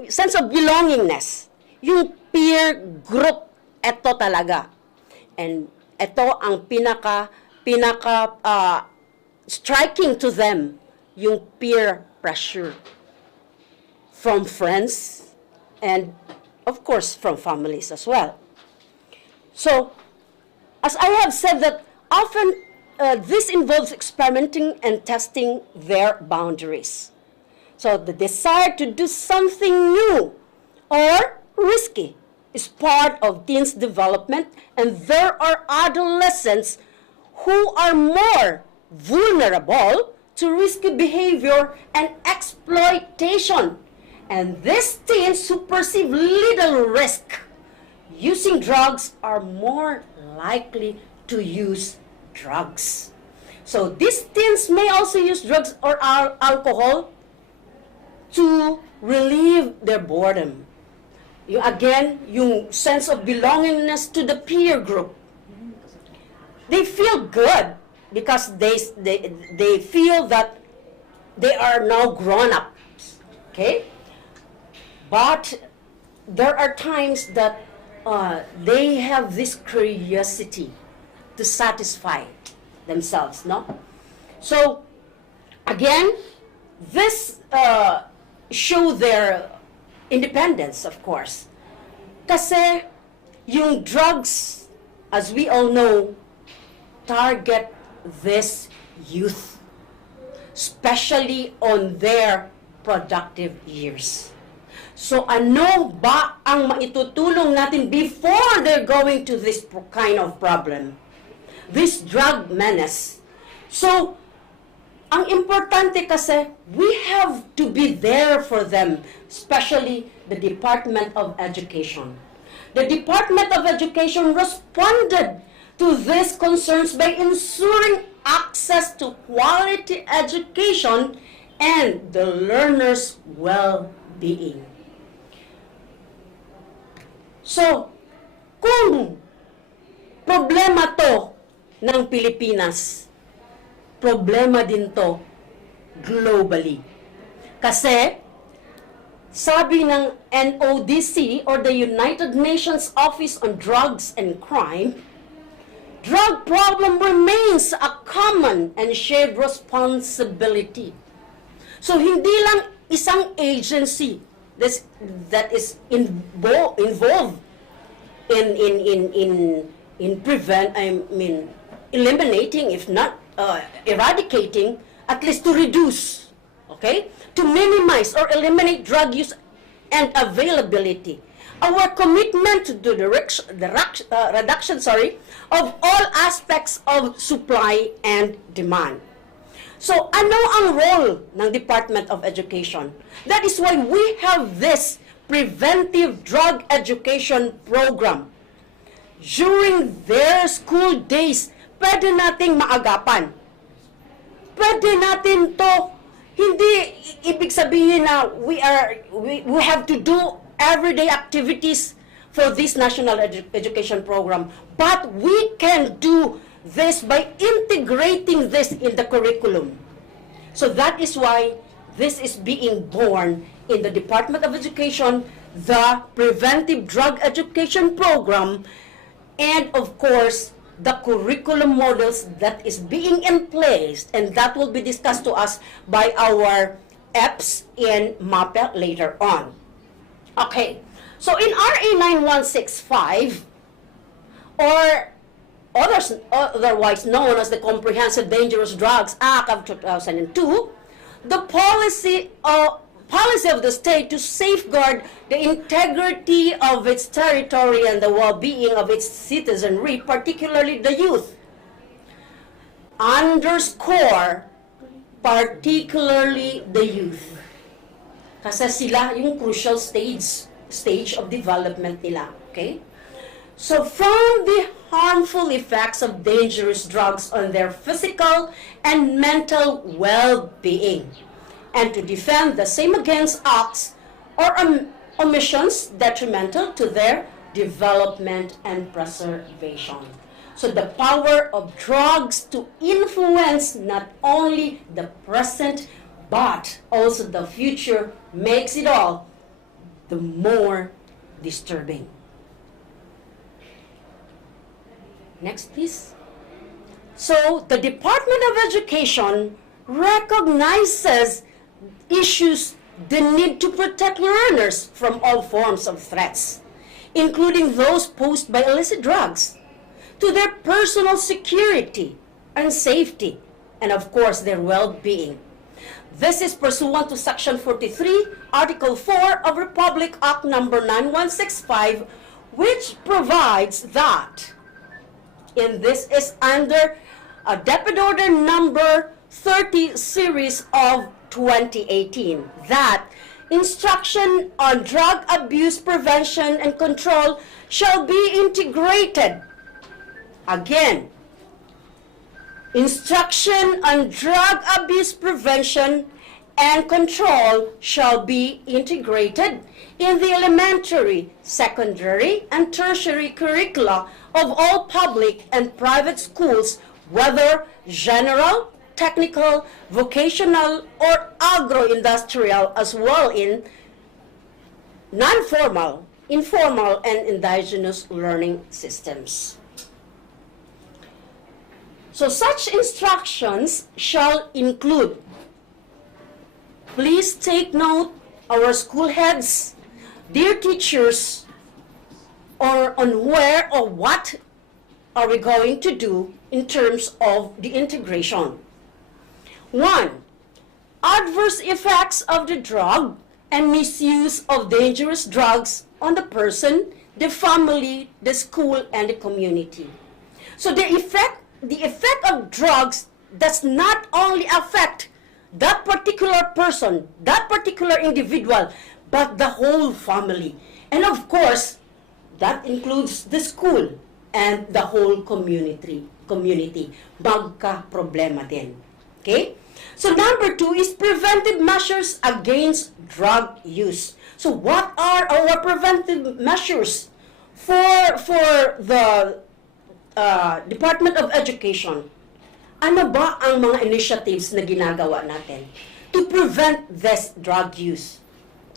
sense of belongingness. Yung peer group, ito talaga. And ito ang pinaka striking to them, yung peer pressure from friends and of course from families as well. So, as I have said that often this involves experimenting and testing their boundaries. So the desire to do something new or risky is part of teens' development, and there are adolescents who are more vulnerable to risky behavior and exploitation. And these teens who perceive little risk using drugs are more likely to use drugs. So these teens may also use drugs or alcohol to relieve their boredom. Yung sense of belongingness to the peer group. They feel good because they feel that they are now grown-ups. Okay? But there are times that they have this curiosity to satisfy themselves, no? So, again, this show their independence, of course. Kasi yung drugs, as we all know, target this youth, especially on their productive years. So ano ba ang maitutulong natin before they're going to this kind of problem? This drug menace. So, ang importante kasi, we have to be there for them, especially the Department of Education. The Department of Education responded to these concerns by ensuring access to quality education and the learner's well-being. So, kung problema to ng Pilipinas, problema din to globally. Kasi, sabi ng NODC or the United Nations Office on Drugs and Crime, drug problem remains a common and shared responsibility. So, hindi lang isang agency that is involved in eliminating, if not eradicating, at least to reduce, okay, to minimize or eliminate drug use and availability. Our commitment to the reduction of all aspects of supply and demand. So, ano ang role ng Department of Education? That is why we have this Preventive Drug Education Program. During their school days, pwede nating maagapan. Pwede natin to, hindi ibig sabihin na we have to do everyday activities for this national education program. But we can do this by integrating this in the curriculum. So that is why this is being born in the Department of Education, the Preventive Drug Education Program, and of course, the curriculum models that is being in place, and that will be discussed to us by our EPS in MAPE later on. Okay, so in RA 9165, or otherwise known as the Comprehensive Dangerous Drugs Act of 2002, the policy of the state to safeguard the integrity of its territory and the well-being of its citizenry, particularly the youth. Underscore, particularly the youth. Kasi sila yung crucial stage of development nila, okay? So from the harmful effects of dangerous drugs on their physical and mental well-being, and to defend the same against acts or omissions detrimental to their development and preservation. So the power of drugs to influence not only the present but also the future makes it all the more disturbing. Next, please. So, the Department of Education recognizes issues the need to protect learners from all forms of threats, including those posed by illicit drugs, to their personal security and safety, and of course, their well-being. This is pursuant to Section 43, Article 4 of Republic Act Number 9165, which provides that, and this is under a DepEd Order Number 30 Series of 2018, that instruction on drug abuse prevention and control shall be integrated. Again, instruction on drug abuse prevention and control shall be integrated in the elementary, secondary, and tertiary curricula of all public and private schools, whether general, technical, vocational, or agro-industrial, as well in non-formal, informal, and indigenous learning systems. So such instructions shall include, please take note, our school heads, dear teachers, or on where or what are we going to do in terms of the integration. 1. Adverse effects of the drug and misuse of dangerous drugs on the person, the family, the school, and the community. So the effect of drugs does not only affect that particular person, that particular individual, but the whole family. And of course, that includes the school and the whole community. Magka-problema din. Okay? So number 2 is preventive measures against drug use. So what are our preventive measures for the Department of Education? Ano ba ang mga initiatives na ginagawa natin to prevent this drug use?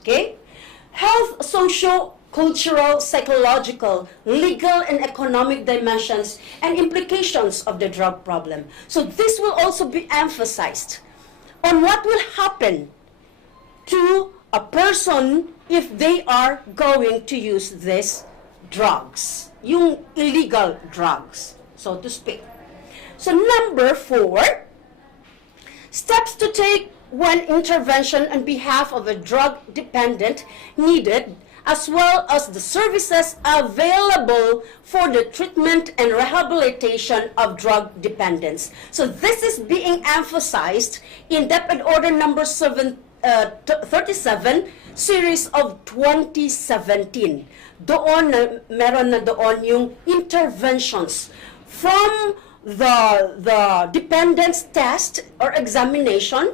Okay? Health, social, cultural, psychological, legal, and economic dimensions and implications of the drug problem. So this will also be emphasized on what will happen to a person if they are going to use these drugs, yung illegal drugs, so to speak. So number 4, steps to take when intervention on behalf of a drug dependent needed, as well as the services available for the treatment and rehabilitation of drug dependence. So this is being emphasized in DepEd Order Number 37, Series of 2017. Doon, meron na doon yung interventions from the dependence test or examination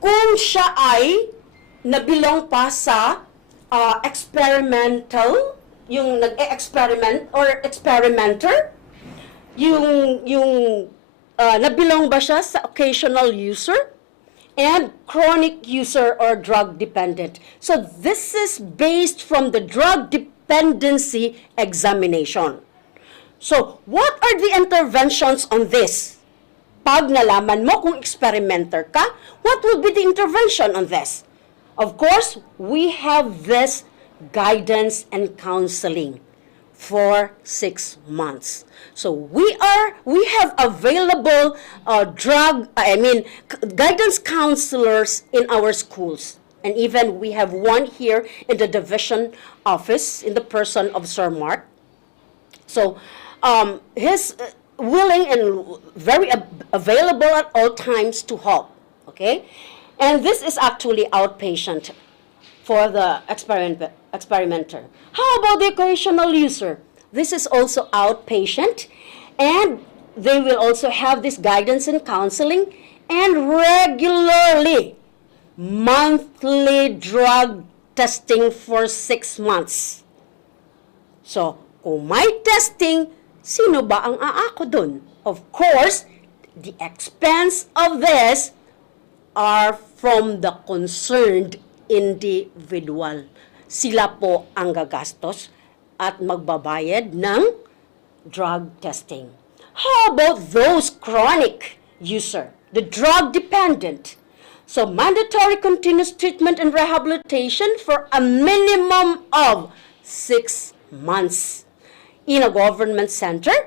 kung siya ay nabilong pa sa experimental, yung nag-experiment or experimenter, yung nabilong ba siya sa occasional user and chronic user or drug dependent. So this is based from the drug dependency examination. So what are the interventions on this? Pag nalaman mo kung experimenter ka, what will be the intervention on this? Of course, we have this guidance and counseling for 6 months. So we have available guidance counselors in our schools. And even we have one here in the division office in the person of Sir Mark. So he's willing and very available at all times to help. Okay? And this is actually outpatient for the experimenter. How about the occasional user? This is also outpatient, and they will also have this guidance and counseling, and regularly, monthly drug testing for 6 months. So, kung may testing, sino ba ang aako dun? Of course, the expense of this are from the concerned individual. Sila po ang gagastos at magbabayad ng drug testing. How about those chronic user, the drug dependent? So mandatory continuous treatment and rehabilitation for a minimum of 6 months in a government center,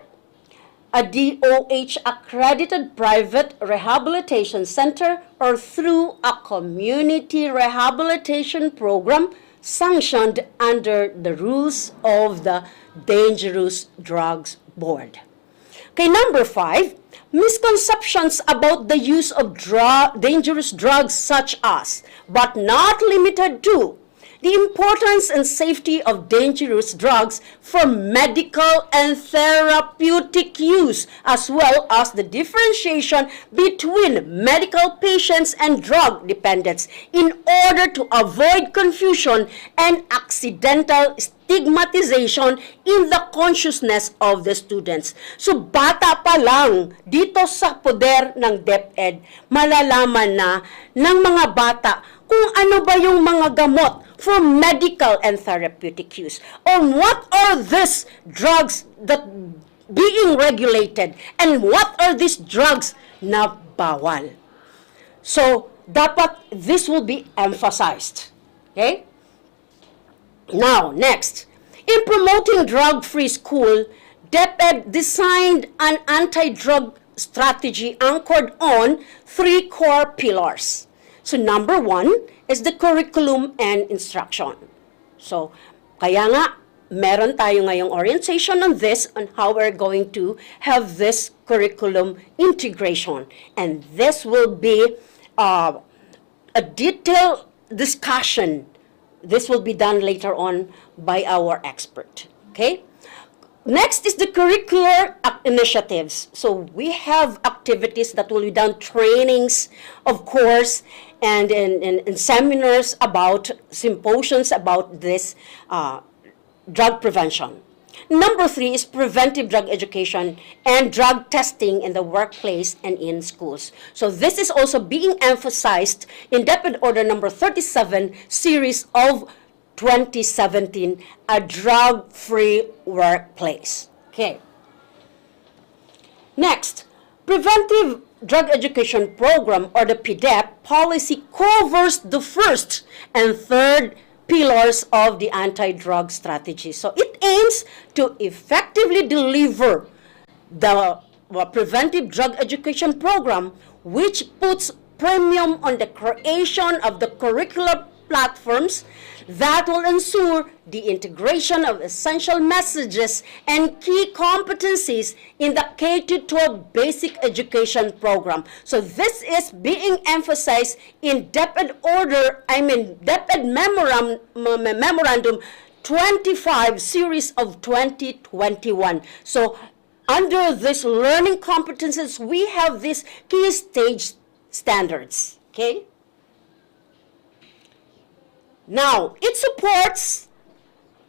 a DOH accredited private rehabilitation center or through a community rehabilitation program sanctioned under the rules of the Dangerous Drugs Board. Okay, number 5, misconceptions about the use of dangerous drugs such as, but not limited to, the importance and safety of dangerous drugs for medical and therapeutic use, as well as the differentiation between medical patients and drug dependents in order to avoid confusion and accidental stigmatization in the consciousness of the students. So bata pa lang dito sa poder ng DepEd, malalaman na ng mga bata kung ano ba yung mga gamot for medical and therapeutic use, or what are these drugs that being regulated, and what are these drugs na bawal. So, dapat this will be emphasized. Okay? Now, next, in promoting drug-free school, DepEd designed an anti-drug strategy anchored on 3 core pillars. So number 1 is the curriculum and instruction. So, kaya nga, meron tayo ngayong orientation on this, on how we're going to have this curriculum integration. And this will be a detailed discussion. This will be done later on by our expert. Okay? Next is the curricular initiatives. So we have activities that will be done, trainings, of course, and in seminars about, symposiums about this drug prevention. Number 3 is preventive drug education and drug testing in the workplace and in schools. So this is also being emphasized in DepEd Order number 37, series of 2017, a drug-free workplace. Okay. Next, Preventive Drug Education Program, or the PDEP policy, covers the first and third pillars of the anti-drug strategy. So it aims to effectively deliver the preventive drug education program, which puts premium on the creation of the curricular platforms that will ensure the integration of essential messages and key competencies in the K-12 basic education program. So this is being emphasized in DepEd Memorandum 25 series of 2021. So under this learning competencies, we have these key stage standards. Okay? Now, it supports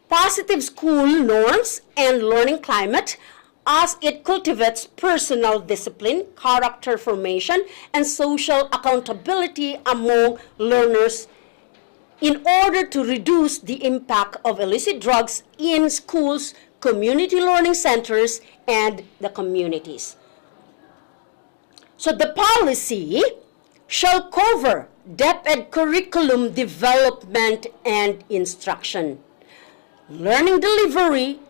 positive school norms and learning climate as it cultivates personal discipline, character formation, and social accountability among learners in order to reduce the impact of illicit drugs in schools, community learning centers, and the communities. So the policy shall cover DepEd curriculum development and instruction, learning delivery,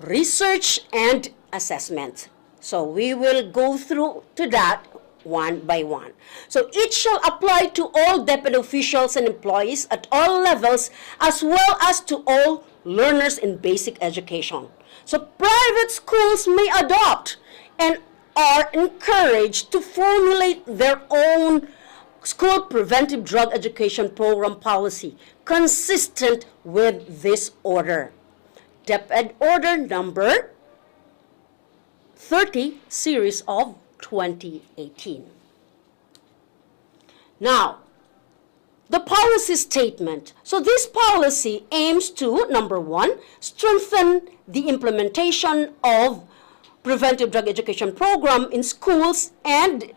research, and assessment. So we will go through to that one by one. So it shall apply to all DepEd officials and employees at all levels, as well as to all learners in basic education. So private schools may adopt and are encouraged to formulate their own school preventive drug education program policy consistent with this order. DepEd Order number 30, series of 2018. Now, the policy statement. So this policy aims to, number 1, strengthen the implementation of preventive drug education program in schools and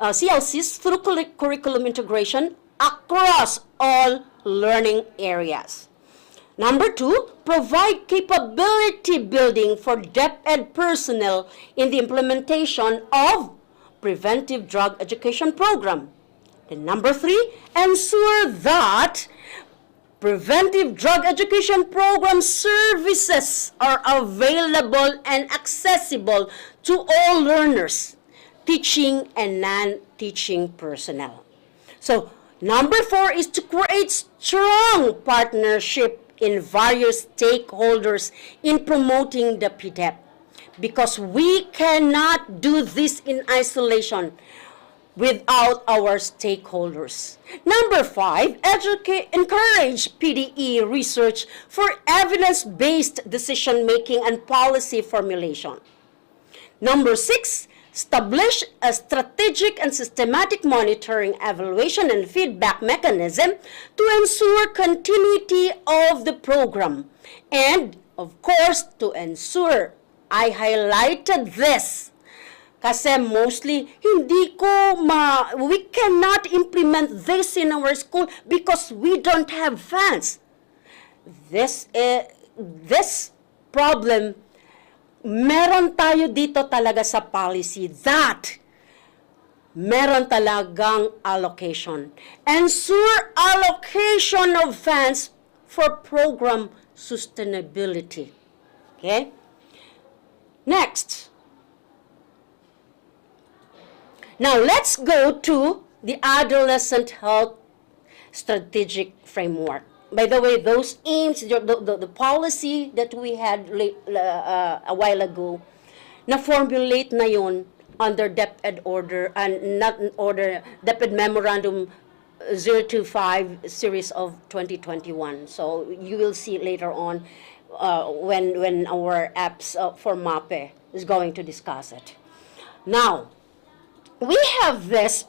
CLCs through curriculum integration across all learning areas. Number 2, provide capability building for DepEd personnel in the implementation of preventive drug education program. And number 3, ensure that Preventive drug education program services are available and accessible to all learners, teaching and non-teaching personnel. So, number 4 is to create strong partnership in various stakeholders in promoting the PDEP, because we cannot do this in isolation without our stakeholders. Number 5, encourage PDE research for evidence-based decision-making and policy formulation. Number 6, establish a strategic and systematic monitoring, evaluation, and feedback mechanism to ensure continuity of the program. And, of course, to ensure, I highlighted this, kasi mostly, we cannot implement this in our school because we don't have funds. This problem, meron tayo dito talaga sa policy that meron talagang allocation. Ensure allocation of funds for program sustainability. Okay? Next. Now, let's go to the Adolescent Health Strategic Framework. By the way, those aims, the policy that we had a while ago, na-formulate na yun under DepEd order, and not order, DepEd Memorandum 025 series of 2021. So you will see later on when our apps for MAPE is going to discuss it. Now, we have this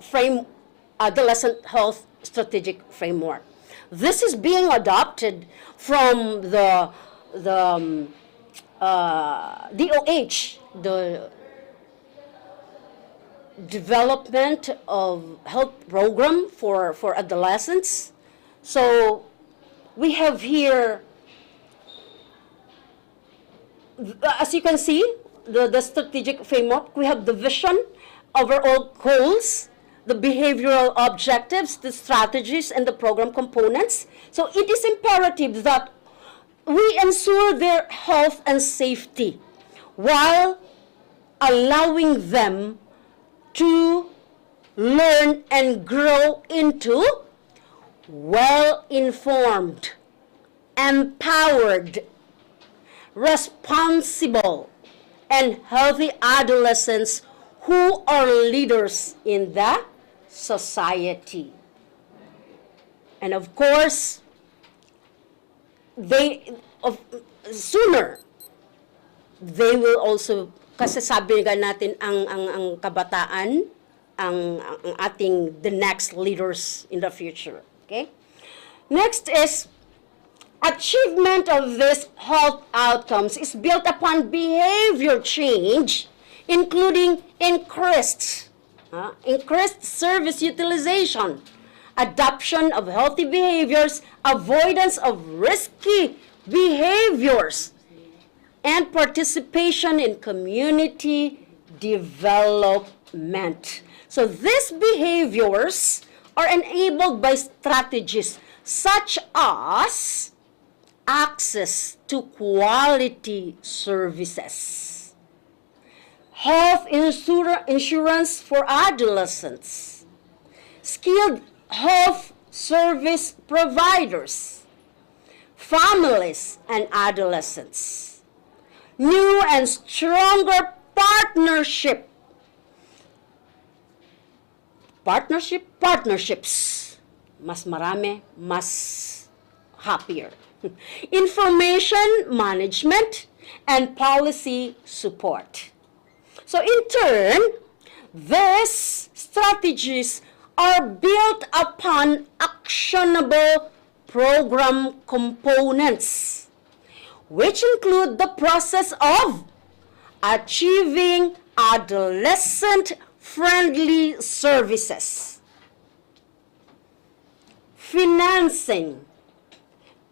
Adolescent Health Strategic Framework. This is being adopted from the DOH, the Development of Health Program for Adolescents. So we have here, as you can see, the strategic framework. We have the vision, overall goals, the behavioral objectives, the strategies, and the program components. So it is imperative that we ensure their health and safety while allowing them to learn and grow into well-informed, empowered, responsible, and healthy adolescents who are leaders in the society. And of course, sooner they will also, kasi sabi nga natin ang kabataan ang ating the next leaders in the future. Okay? Next is achievement of these health outcomes is built upon behavior change, including increased service utilization, adoption of healthy behaviors, avoidance of risky behaviors, and participation in community development. So these behaviors are enabled by strategies such as access to quality services, health insurance for adolescents, skilled health service providers, families and adolescents, new and stronger partnerships, mas marami, mas happier, information management, and policy support. So in turn, these strategies are built upon actionable program components, which include the process of achieving adolescent-friendly services, financing,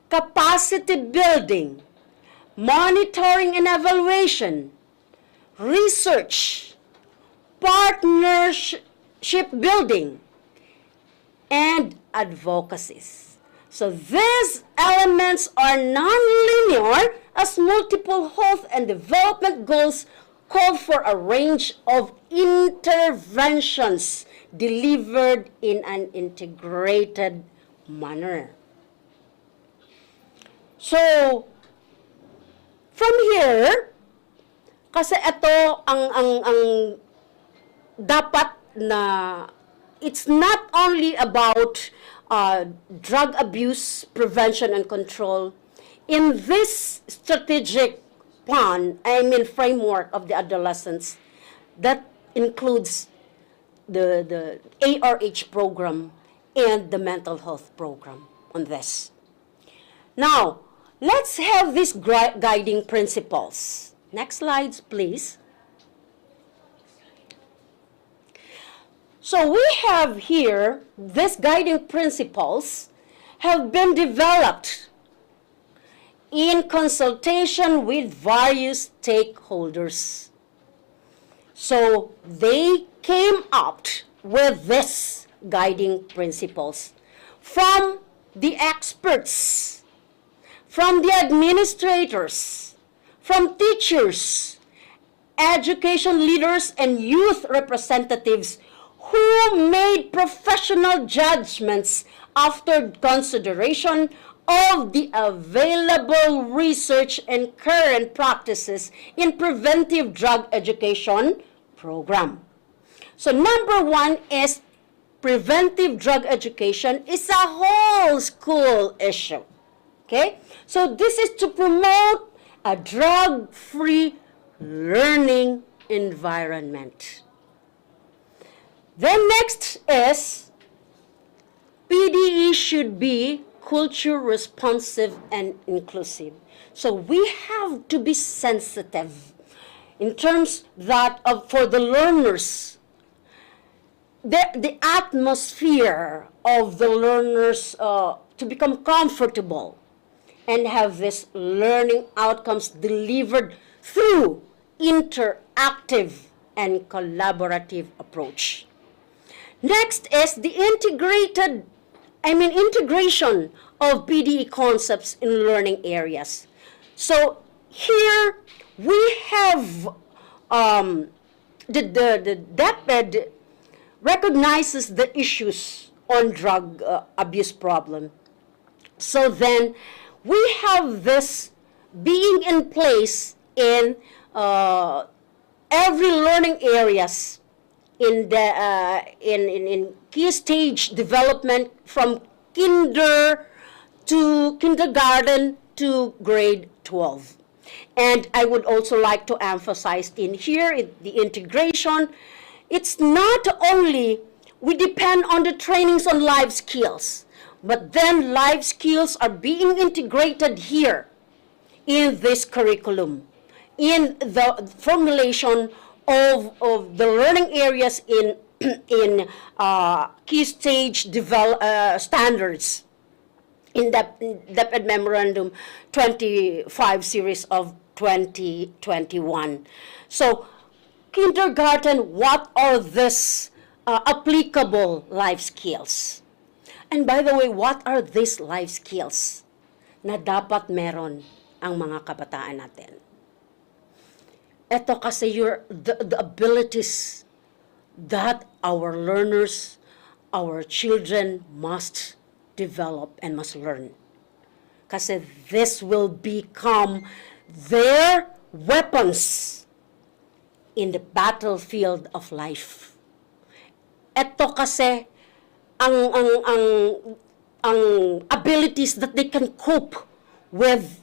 capacity building, monitoring and evaluation, research, partnership building, and advocacies. So these elements are non-linear as multiple health and development goals call for a range of interventions delivered in an integrated manner. So, from here, kasi ito ang dapat na it's not only about drug abuse prevention and control. In this strategic plan, framework of the adolescents, that includes the ARH program and the mental health program on this. Now, let's have these guiding principles. Next slides, please. So we have here, these guiding principles have been developed in consultation with various stakeholders. So they came up with these guiding principles from the experts, from the administrators, from teachers, education leaders, and youth representatives who made professional judgments after consideration of the available research and current practices in preventive drug education program. So number one is preventive drug education is a whole school issue. Okay? So this is to promote a drug-free learning environment. Then next is PDE should be culture responsive and inclusive. So we have to be sensitive in terms that for the learners, the atmosphere of the learners to become comfortable and have this learning outcomes delivered through interactive and collaborative approach. Next is the integration of PDE concepts in learning areas. So here we have the DepEd recognizes the issues on drug abuse problem. So then we have this being in place in every learning areas in the in key stage development from kindergarten to grade 12. And I would also like to emphasize in here the integration. It's not only we depend on the trainings on life skills, but then life skills are being integrated here in this curriculum, in the formulation of the learning areas in key stage standards in the DepEd Memorandum 25 series of 2021. So kindergarten, what are these applicable life skills? And by the way, what are these life skills na dapat meron ang mga kabataan natin? Ito kasi the abilities that our learners, our children must develop and must learn. Kasi this will become their weapons in the battlefield of life. Ito kasi ang abilities that they can cope with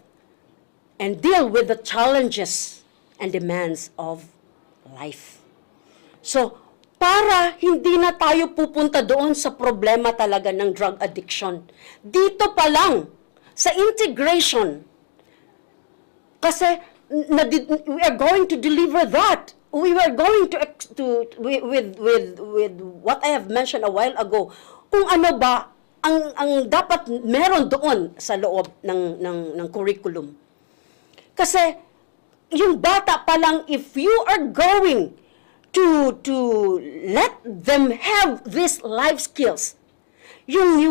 and deal with the challenges and demands of life. So, para hindi na tayo pupunta doon sa problema talaga ng drug addiction, dito pa lang, sa integration, kasi we are going to deliver that. We were going with what I have mentioned a while ago, kung ano ba ang dapat meron doon sa loob ng curriculum. Kasi yung bata pa lang, if you are going to let them have these life skills, yung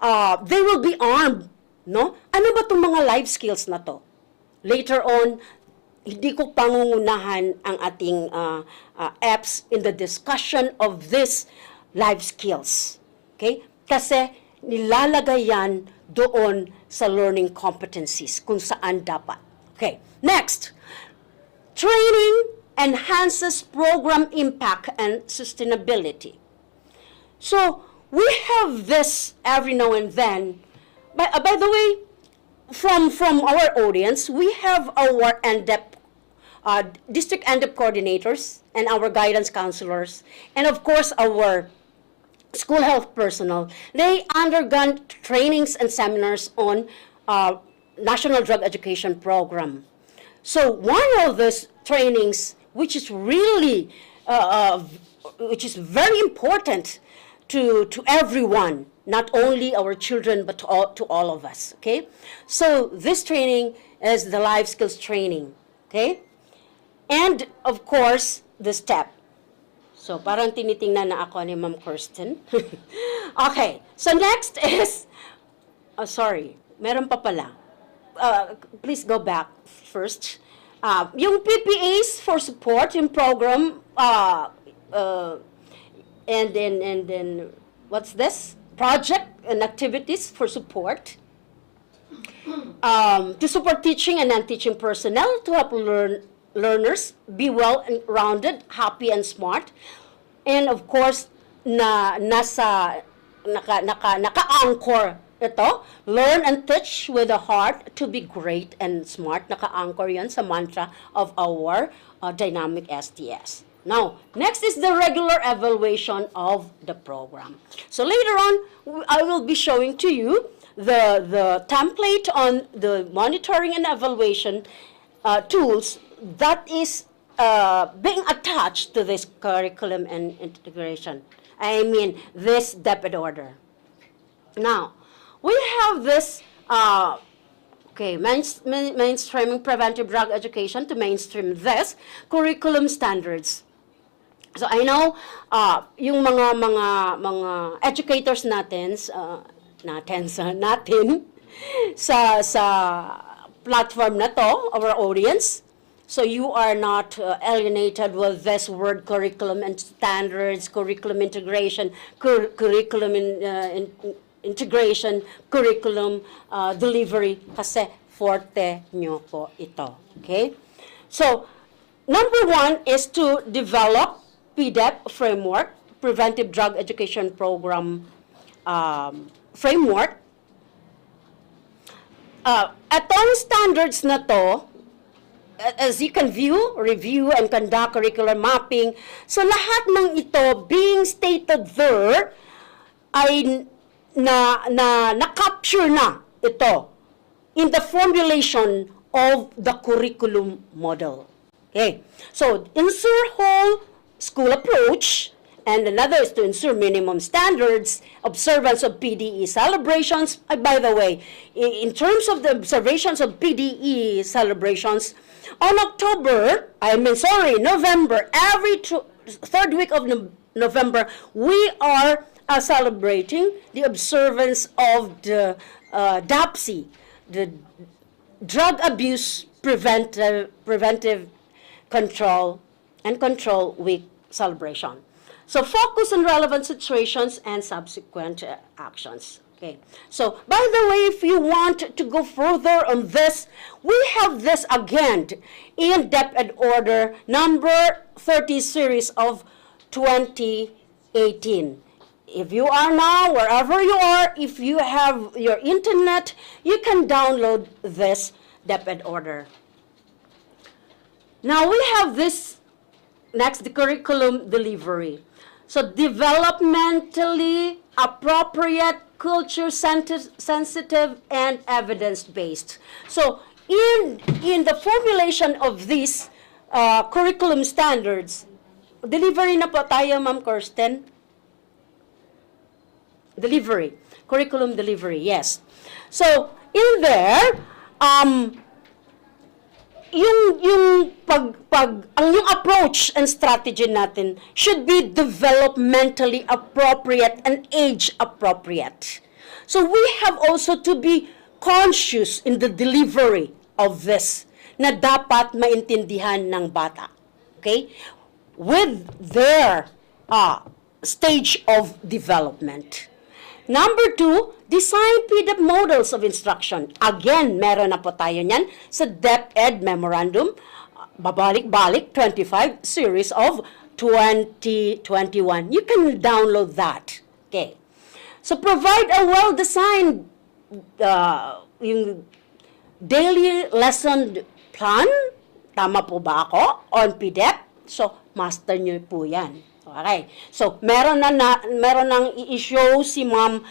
they will be armed, no? Ano ba itong mga life skills na to? Later on, hindi ko pangungunahan ang ating apps in the discussion of this life skills. Okay? Kasi nilalagay yan doon sa learning competencies kung saan dapat. Okay. Next, training enhances program impact and sustainability. So, we have this every now and then. By the way, from our audience, we have our district NDEP coordinators and our guidance counselors, and of course our school health personnel. They undergone trainings and seminars on National Drug Education Program. So one of these trainings, which is really, which is very important to everyone, not only our children, but to all of us, okay? So this training is the life skills training, okay? And, of course, the STEP. So, parang tinitingnan na ako ni Ma'am Kirsten. Okay, so next is, sorry, meron pa pala. Please go back first. Yung PPAs for support, yung program, and then, what's this? Project and activities for support. To support teaching and non-teaching personnel to help learners be well-rounded, happy, and smart. And of course, naka-anchor ito, learn and teach with a heart to be great and smart. Naka-anchor yan sa mantra of our dynamic STS. Now, next is the regular evaluation of the program. So later on, I will be showing to you the template on the monitoring and evaluation tools that is being attached to this curriculum and integration. I mean, this DepEd order. Now, we have this, mainstreaming preventive drug education to mainstream this curriculum standards. So I know yung mga educators natin sa platform na to, our audience. So you are not alienated with this word curriculum and standards, curriculum integration, curriculum integration, curriculum delivery, kasi forte nyo po ito. Okay? So, number one is to develop PDEP framework, Preventive Drug Education Program framework. Atong standards na to, as you can view, review, and conduct curricular mapping, so lahat ng ito being stated there ay na-capture na ito in the formulation of the curriculum model. Okay, so insert whole school approach, and another is to ensure minimum standards, observance of PDE celebrations. By the way, in terms of the observations of PDE celebrations, on November, every third week of November, we are celebrating the observance of the DAPC, the Drug Abuse Preventive Control Week celebration. So focus on relevant situations and subsequent actions. Okay. So, by the way, if you want to go further on this, we have this again in DepEd Order number 30 series of 2018. If you are now, wherever you are, if you have your internet, you can download this DepEd Order. Now, we have this next, the curriculum delivery. So, developmentally appropriate, culture-sensitive, and evidence-based. So, in the formulation of these curriculum standards, delivery na po tayo, Ma'am Kirsten. Delivery. Curriculum delivery, yes. So, in there, yung approach and strategy natin should be developmentally appropriate and age appropriate. So we have also to be conscious in the delivery of this na dapat maintindihan ng bata. Okay? With their stage of development. Number 2, design PDEP models of instruction. Again, meron na po tayo niyan sa DepEd Memorandum, babalik-balik 25 series of 2021. You can download that. Okay. So provide a well-designed yung daily lesson plan. Tama po ba ako? On PDEP. So, master nyo po yan. Okay. So, meron nang i-show si Ma'am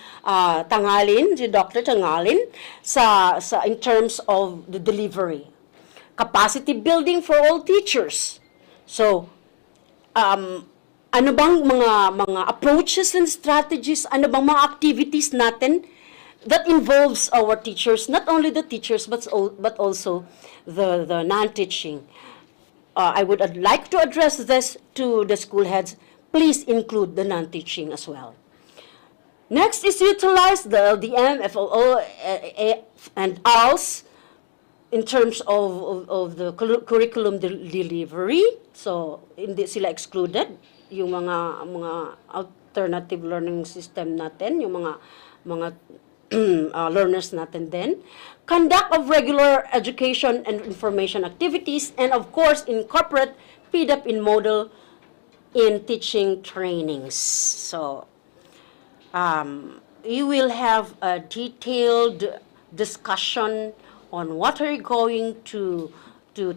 Tangalin, si Dr. Tangalin, in terms of the delivery. Capacity building for all teachers. So, ano bang mga approaches and strategies, ano bang mga activities natin that involves our teachers, not only the teachers but also the non-teaching. I would like to address this to the school heads. Please include the non-teaching as well. Next is utilize the LDM, FLO, and ALS in terms of the curriculum delivery. So, hindi sila excluded. Yung mga alternative learning system natin, yung mga learners natin din. Conduct of regular education and information activities, and of course, incorporate PDEP in model in teaching trainings. So, you will have a detailed discussion on what are you going to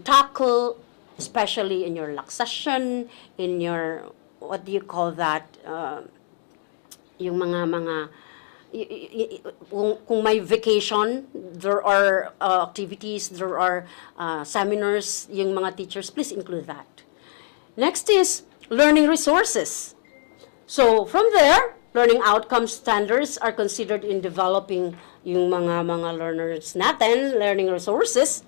tackle, especially in your LAC session, in your, what do you call that, yung mga kung may vacation, there are activities, there are seminars, yung mga teachers, please include that. Next is learning resources. So from there, learning outcome standards are considered in developing yung mga learners natin, learning resources,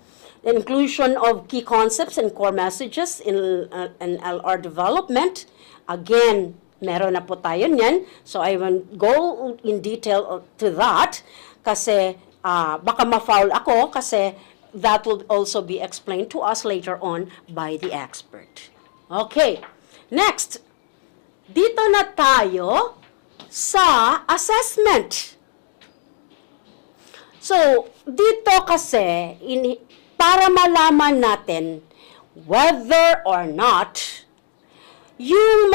the inclusion of key concepts and core messages in LR development. Again, meron na po tayo niyan. So I won't go in detail to that kasi baka ma-foul ako kasi that will also be explained to us later on by the expert. Okay. Next, dito na tayo sa assessment. So, dito kasi, para malaman natin whether or not yung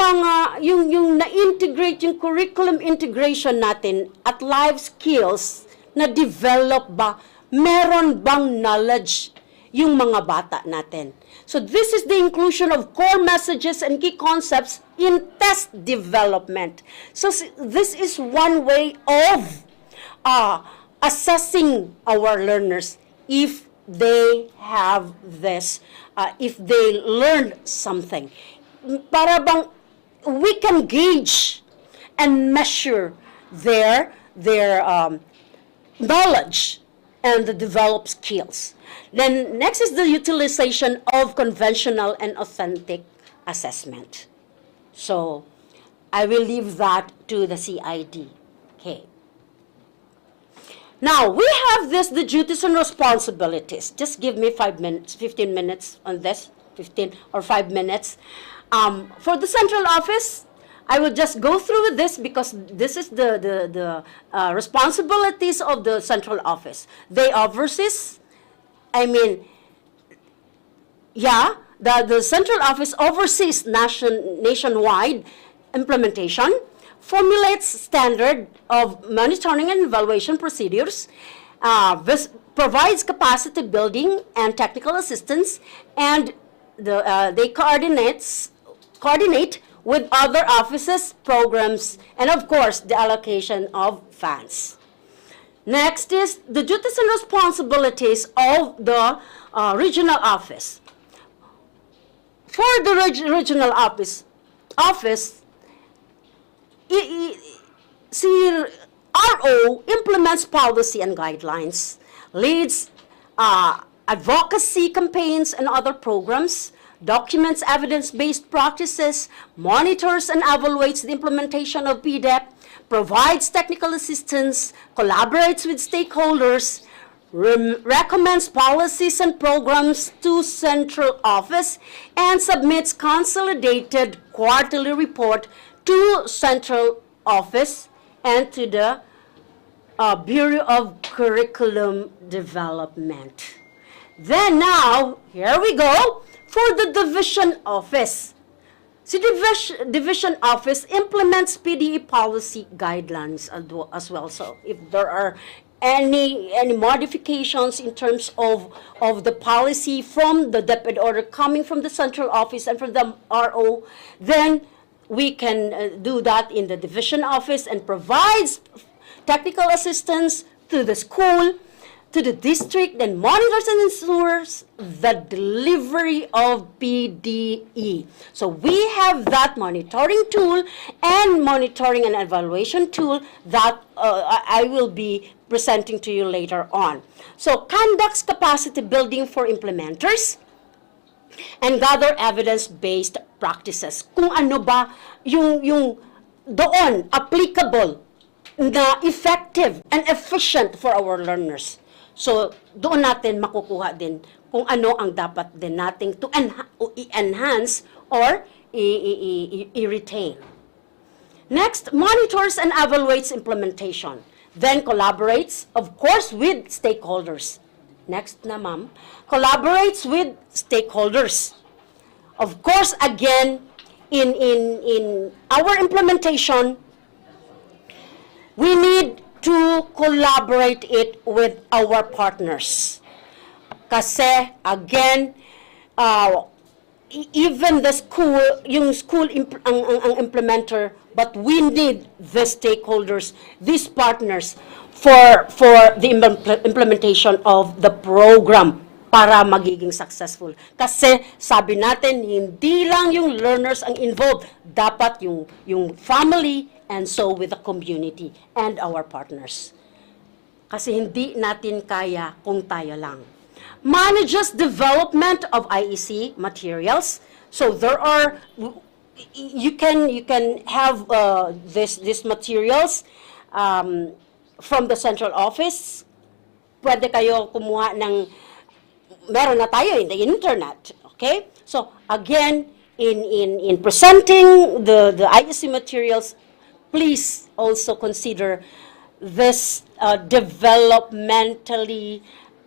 na-integrate, yung curriculum integration natin at life skills na develop ba, meron bang knowledge yung mga bata natin. So this is the inclusion of core messages and key concepts in test development. So this is one way of assessing our learners if they have this, if they learned something. Para bang we can gauge and measure their knowledge and the developed skills. Then next is the utilization of conventional and authentic assessment. So I will leave that to the CID. Okay. Now we have the duties and responsibilities. Just give me 5 minutes, 15 minutes on this, 15 or 5 minutes. For the central office, I will just go through this because this is the responsibilities of the central office. They oversees, the central office oversees nationwide implementation, formulates standard of monitoring and evaluation procedures, provides capacity building and technical assistance, and they coordinate with other offices, programs, and of course, the allocation of funds. Next is the duties and responsibilities of the regional office. For the regional office, RO implements policy and guidelines, leads advocacy campaigns and other programs, documents evidence-based practices, monitors and evaluates the implementation of PDEP, provides technical assistance, collaborates with stakeholders, recommends policies and programs to central office, and submits consolidated quarterly report to central office and to the Bureau of Curriculum Development. Then now, here we go for the division office. The division office implements PDE policy guidelines as well. So if there are any modifications in terms of the policy from the DepEd order coming from the central office and from the RO, then we can do that in the division office and provides technical assistance to the school, to the district, and monitors and ensures the delivery of PDE. So we have that monitoring tool and monitoring and evaluation tool that I will be presenting to you later on. So conducts capacity building for implementers and gather evidence-based practices. Kung ano ba yung doon applicable na effective and efficient for our learners. So, doon natin makukuha din kung ano ang dapat din nating to enhance or i-retain. Next, monitors and evaluates implementation. Then collaborates, of course, with stakeholders. Next na, ma'am. Collaborates with stakeholders. Of course, again, in our implementation, we need to collaborate it with our partners. Kasi, again, even the school, yung school ang implementer, but we need the stakeholders, these partners, for the implementation of the program para magiging successful. Kasi sabi natin, hindi lang yung learners ang involved, dapat yung family, and so with the community and our partners. Kasi hindi natin kaya kung tayo lang. Manages development of IEC materials. So there are, you can have this materials from the central office. Pwede kayo kumuha ng, meron na tayo in the internet. Okay? So again, in presenting the IEC materials, please also consider this developmentally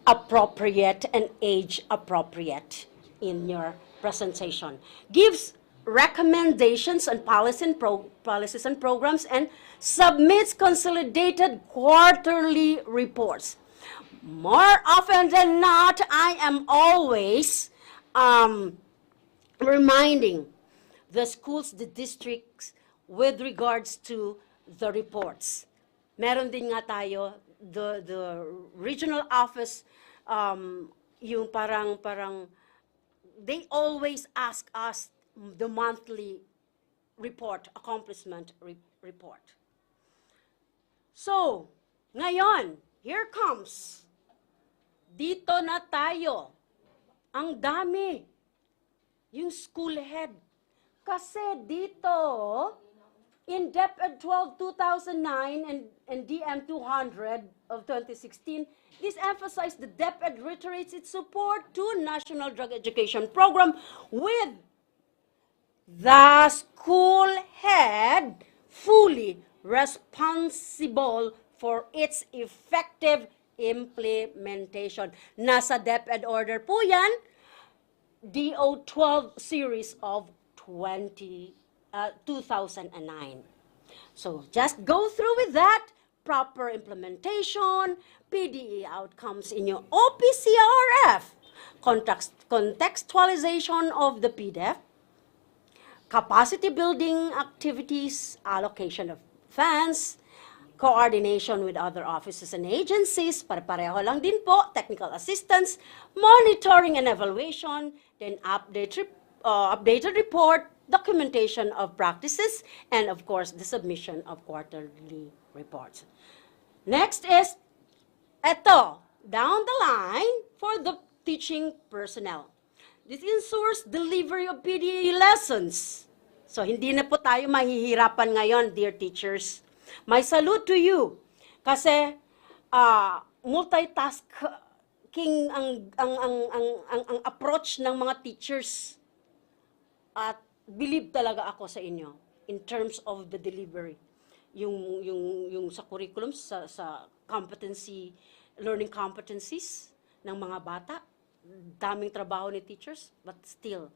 appropriate and age appropriate in your presentation. Gives recommendations on policies and programs and submits consolidated quarterly reports. More often than not, I am always reminding the schools, the districts, with regards to the reports. Meron din nga tayo, the regional office, yung parang, they always ask us the monthly report, accomplishment report. So, ngayon, here comes. Dito na tayo. Ang dami. Yung school head. Kasi dito, in DepEd 12-2009 and DM 200 of 2016, this emphasized the DepEd reiterates its support to National Drug Education Program with the school head fully responsible for its effective implementation. Nasa DepEd order po yan, DO 12 series of 2009. So just go through with that, proper implementation, PDE outcomes in your OPCRF, contextualization of the PDF, capacity building activities, allocation of funds, coordination with other offices and agencies, pare-pareho lang din po, technical assistance, monitoring and evaluation, then updated report, documentation of practices, and of course, the submission of quarterly reports. Next is, eto, down the line for the teaching personnel. This ensures delivery of PDE lessons. So, hindi na po tayo mahihirapan ngayon, dear teachers. My salute to you. Kasi multitasking ang approach ng mga teachers. At believe talaga ako sa inyo in terms of the delivery. Yung sa curriculum, sa competency, learning competencies ng mga bata, daming trabaho ni teachers, but still,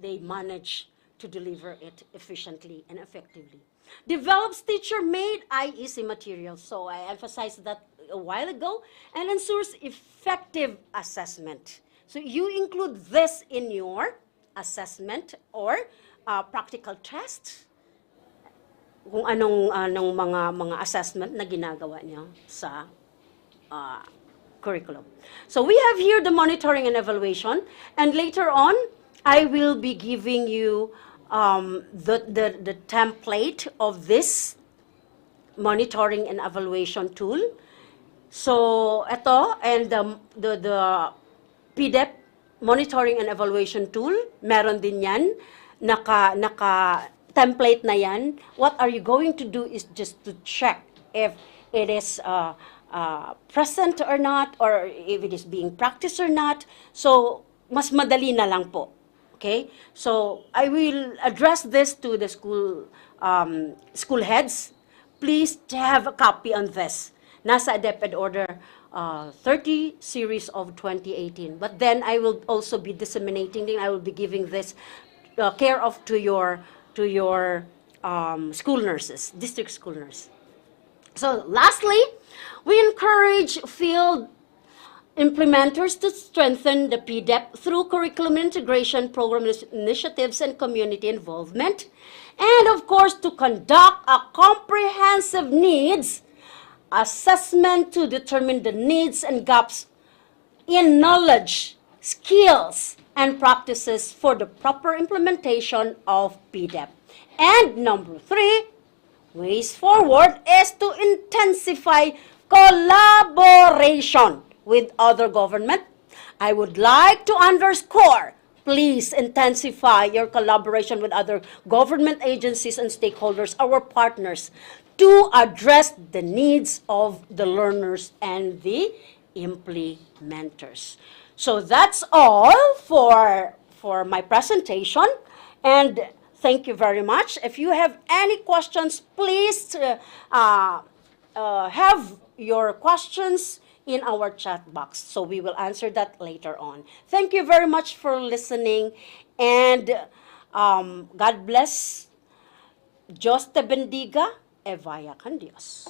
they manage to deliver it efficiently and effectively. Develops teacher-made IEC materials. So I emphasized that a while ago, and ensures effective assessment. So you include this in your assessment or practical test, kung anong mga assessment na ginagawa niyo sa curriculum. So we have here the monitoring and evaluation, and later on, I will be giving you the template of this monitoring and evaluation tool. So ito, and the PDEP monitoring and evaluation tool, meron din yan, naka-template na yan. What are you going to do is just to check if it is present or not, or if it is being practiced or not. So, mas madali na lang po. Okay? So, I will address this to the school heads. Please have a copy on this. Nasa DepEd Order 30 series of 2018. But then I will also be disseminating, I will be giving this care of to your school nurses, district school nurse. So lastly, we encourage field implementers to strengthen the PDEP through curriculum integration program initiatives and community involvement, and of course to conduct a comprehensive needs assessment to determine the needs and gaps in knowledge, skills, and practices for the proper implementation of PDEP. And number 3, ways forward is to intensify collaboration with other government. I would like to underscore, please intensify your collaboration with other government agencies and stakeholders, our partners, to address the needs of the learners and the implementers. So that's all for my presentation, and thank you very much. If you have any questions, please have your questions in our chat box, so we will answer that later on. Thank you very much for listening, and God bless. Diyos te bendiga, e vaya con Dios.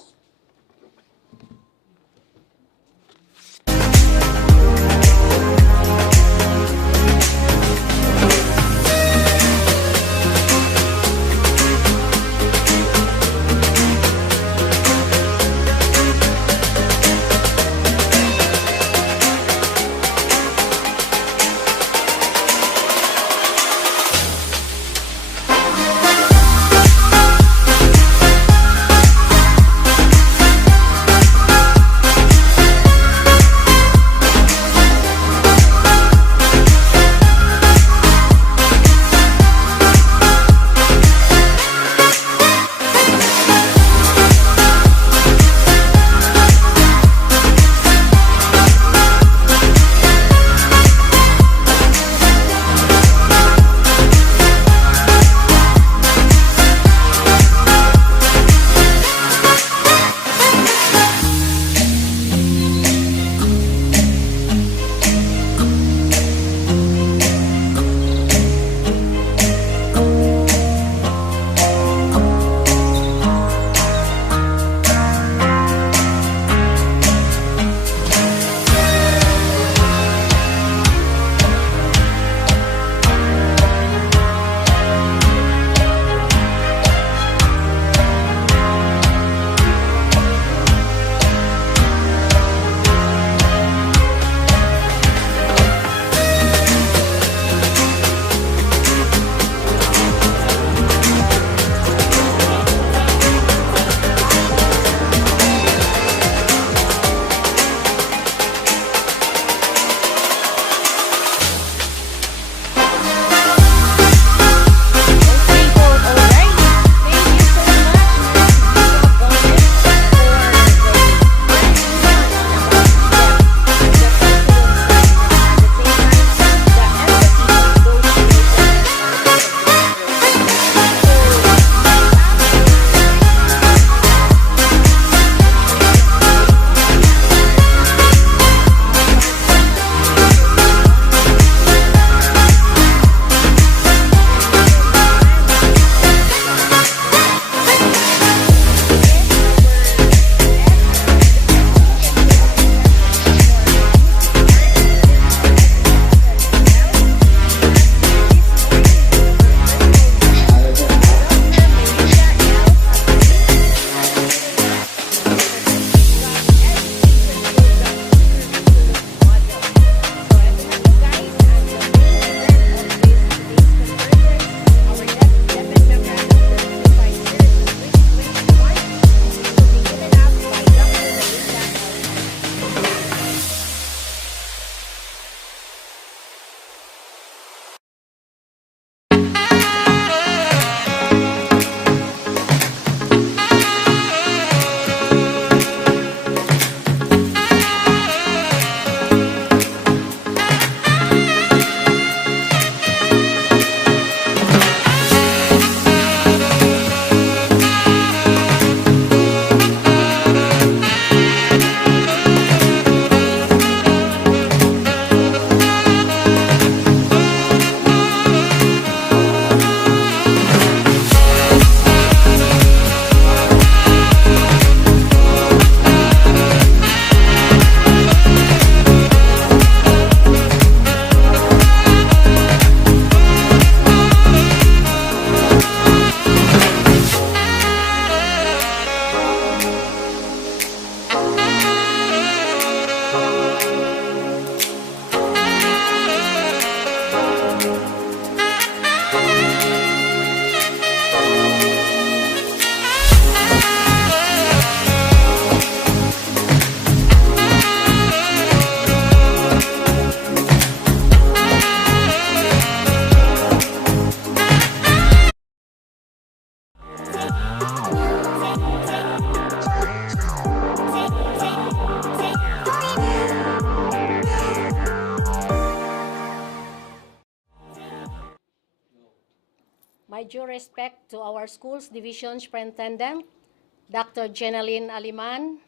My due respect to our school's division superintendent, Dr. Jeneline Aliman,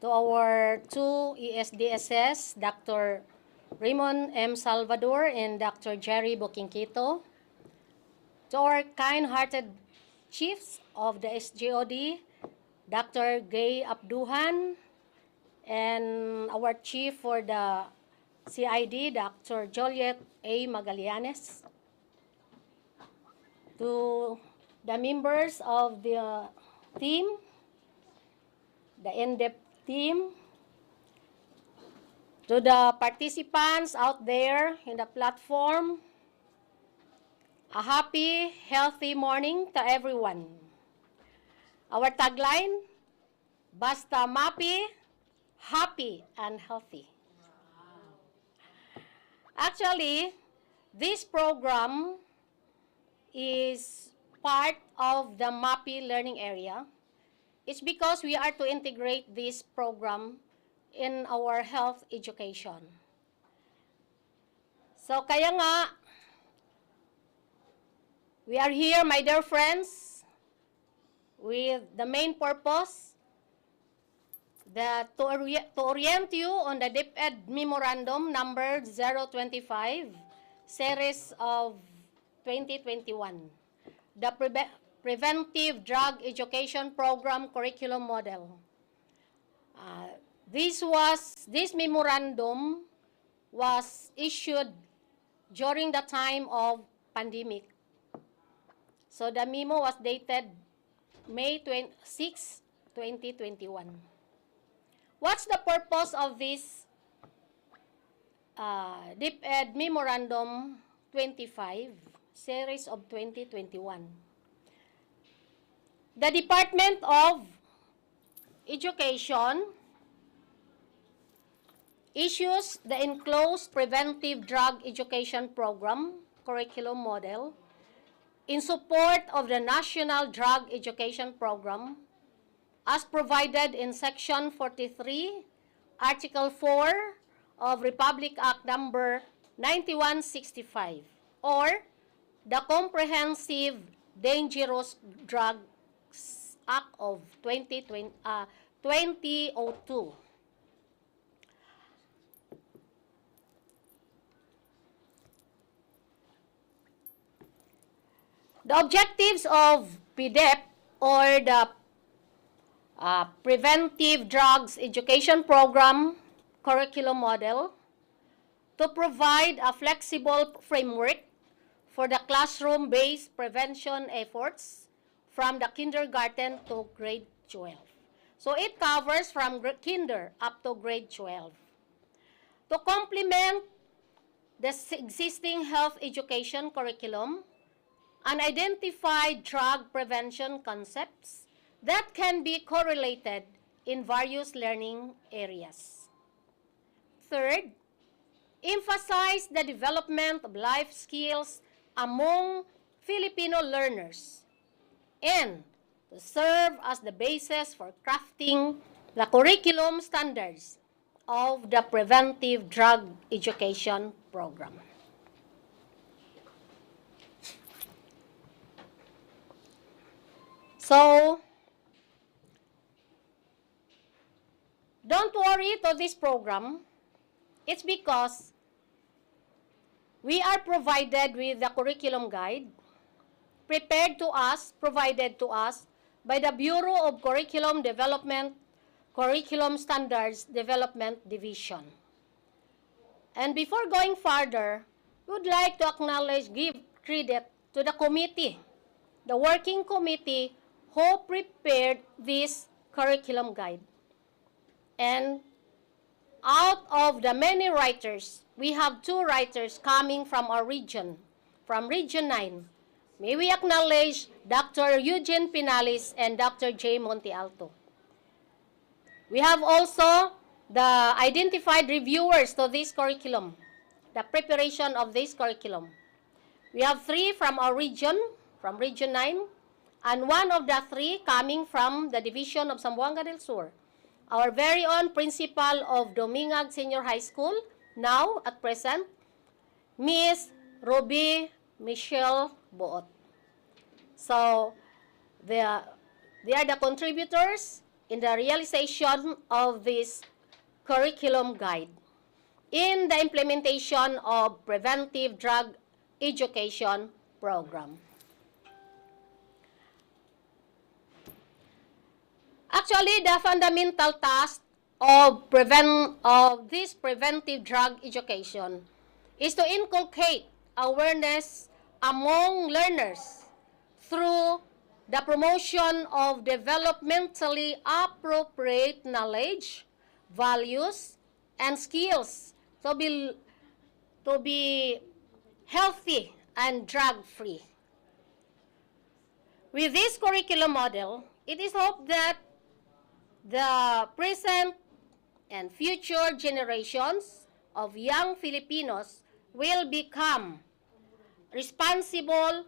to our two ESDSS, Dr. Raymond M. Salvador and Dr. Jerry Bokingkito, to our kind-hearted chiefs of the SGOD, Dr. Gay Abduhan, and our chief for the CID, Dr. Joliet A. Magallanes, to the members of the team, the NDEP team, to the participants out there in the platform, a happy, healthy morning to everyone. Our tagline, Basta Mapi, happy and healthy. Actually, this program is part of the MAPI learning area. It's because we are to integrate this program in our health education. So kaya nga, we are here, my dear friends, with the main purpose that to orient you on the DepEd Memorandum number 025, series of 2021, the Preventive Drug Education Program Curriculum Model. This memorandum was issued during the time of pandemic. So the memo was dated May 26, 2021. What's the purpose of this DepEd Memorandum 25, series of 2021? The Department of Education issues the enclosed Preventive Drug Education Program Curriculum Model in support of the National Drug Education Program as provided in Section 43, Article 4 of Republic Act Number 9165, or the Comprehensive Dangerous Drugs Act of 2002. The objectives of PDEP, or the Preventive Drugs Education Program Curriculum Model, to provide a flexible framework for the classroom-based prevention efforts from the kindergarten to grade 12. So it covers from kinder up to grade 12. To complement the existing health education curriculum and identify drug prevention concepts that can be correlated in various learning areas. Third, emphasize the development of life skills among Filipino learners and to serve as the basis for crafting the curriculum standards of the Preventive Drug Education Program. So, don't worry to this program. It's because we are provided with the curriculum guide provided to us by the Bureau of Curriculum Development, Curriculum Standards Development Division. And before going further, we would like to give credit to the committee, the working committee who prepared this curriculum guide. And out of the many writers, we have two writers coming from our region, from Region 9. May we acknowledge Dr. Eugene Pinalis and Dr. J. Montealto. We have also the identified reviewers to this curriculum, the preparation of this curriculum. We have three from our region, from Region 9, and one of the three coming from the division of Zamboanga del Sur, our very own principal of Domingag Senior High School, now at present, Miss Ruby Michelle Boot. So, they are the contributors in the realization of this curriculum guide in the implementation of preventive drug education program. Actually, the fundamental task of this preventive drug education is to inculcate awareness among learners through the promotion of developmentally appropriate knowledge, values, and skills to be healthy and drug-free. With this curriculum model, it is hoped that the present and future generations of young Filipinos will become responsible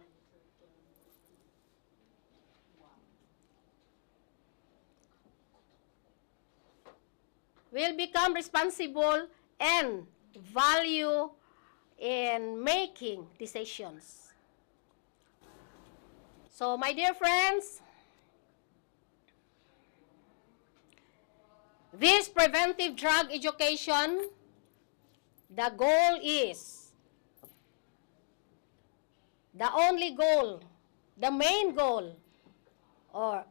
and value in making decisions. So, my dear friends, this preventive drug education, the goal is, the only goal, the main goal, or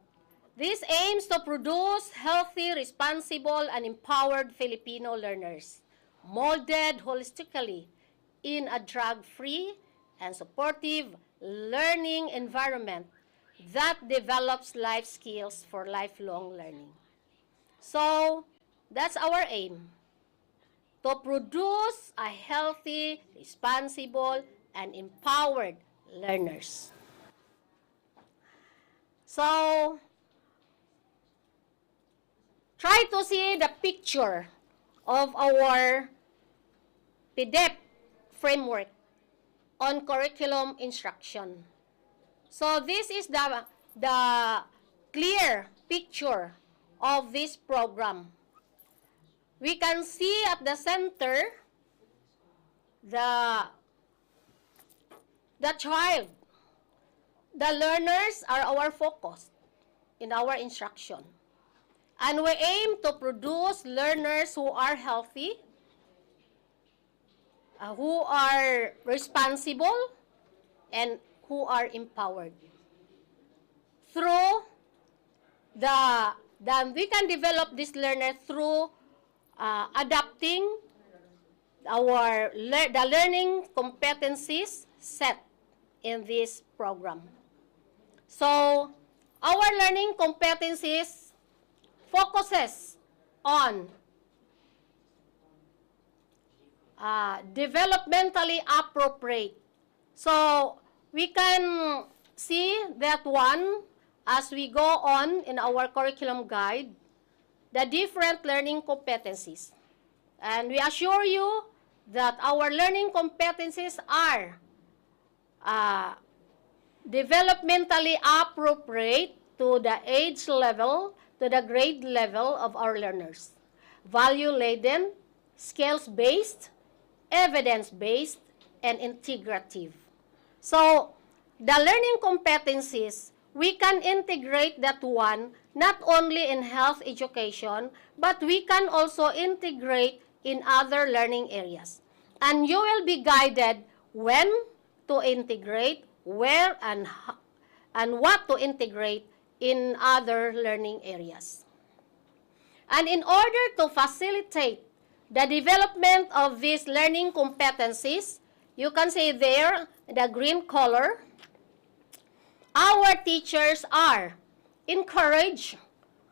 this aims to produce healthy, responsible, and empowered Filipino learners, molded holistically in a drug-free and supportive learning environment that develops life skills for lifelong learning. So, that's our aim, to produce a healthy, responsible, and empowered learners. So, try to see the picture of our PDEP framework on curriculum instruction. So, this is the clear picture of this program. We can see at the center the child. The learners are our focus in our instruction. And we aim to produce learners who are healthy, who are responsible, and who are empowered. Through we can develop this learner through adapting the learning competencies set in this program. So, our learning competencies focuses on developmentally appropriate. So, we can see that one as we go on in our curriculum guide, the different learning competencies. And we assure you that our learning competencies are developmentally appropriate to the age level, to the grade level of our learners. Value-laden, skills-based, evidence-based, and integrative. So, the learning competencies, we can integrate that one not only in health education, but we can also integrate in other learning areas. And you will be guided when to integrate, where and what to integrate in other learning areas. And in order to facilitate the development of these learning competencies, you can see there, the green color, our teachers are encouraged,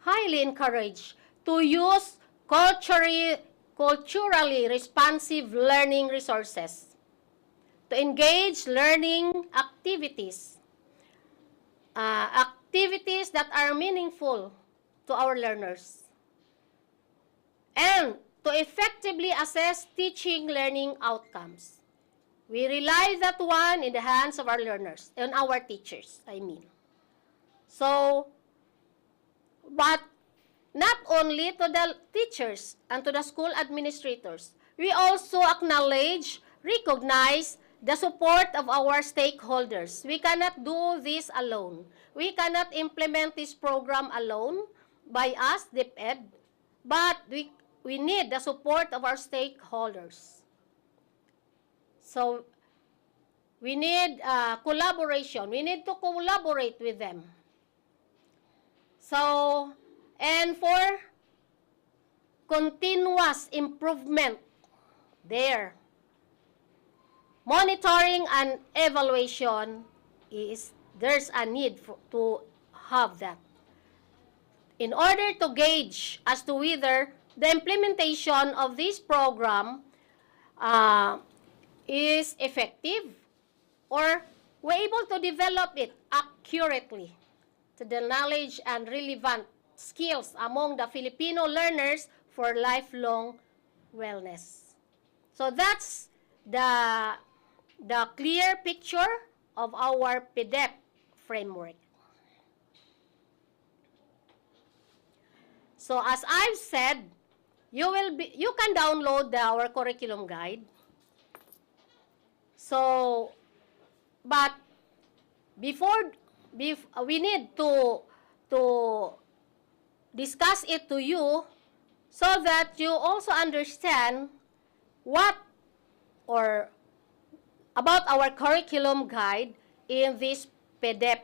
highly encouraged, to use culturally responsive learning resources, to engage learning activities, activities that are meaningful to our learners, and to effectively assess teaching learning outcomes. We rely that one in the hands of our learners, and our teachers, I mean. So, but not only to the teachers and to the school administrators, we also acknowledge, recognize the support of our stakeholders. We cannot do this alone. We cannot implement this program alone by us, DepEd, but we need the support of our stakeholders. So, we need collaboration. We need to collaborate with them. So, and for continuous improvement there, monitoring and evaluation there's a need to have that. In order to gauge as to whether the implementation of this program is effective or we're able to develop it accurately to the knowledge and relevant skills among the Filipino learners for lifelong wellness. So that's the clear picture of our PDEP framework. So as I've said, you can download our curriculum guide. So, but we need to discuss it to you so that you also understand what or about our curriculum guide in this PDEP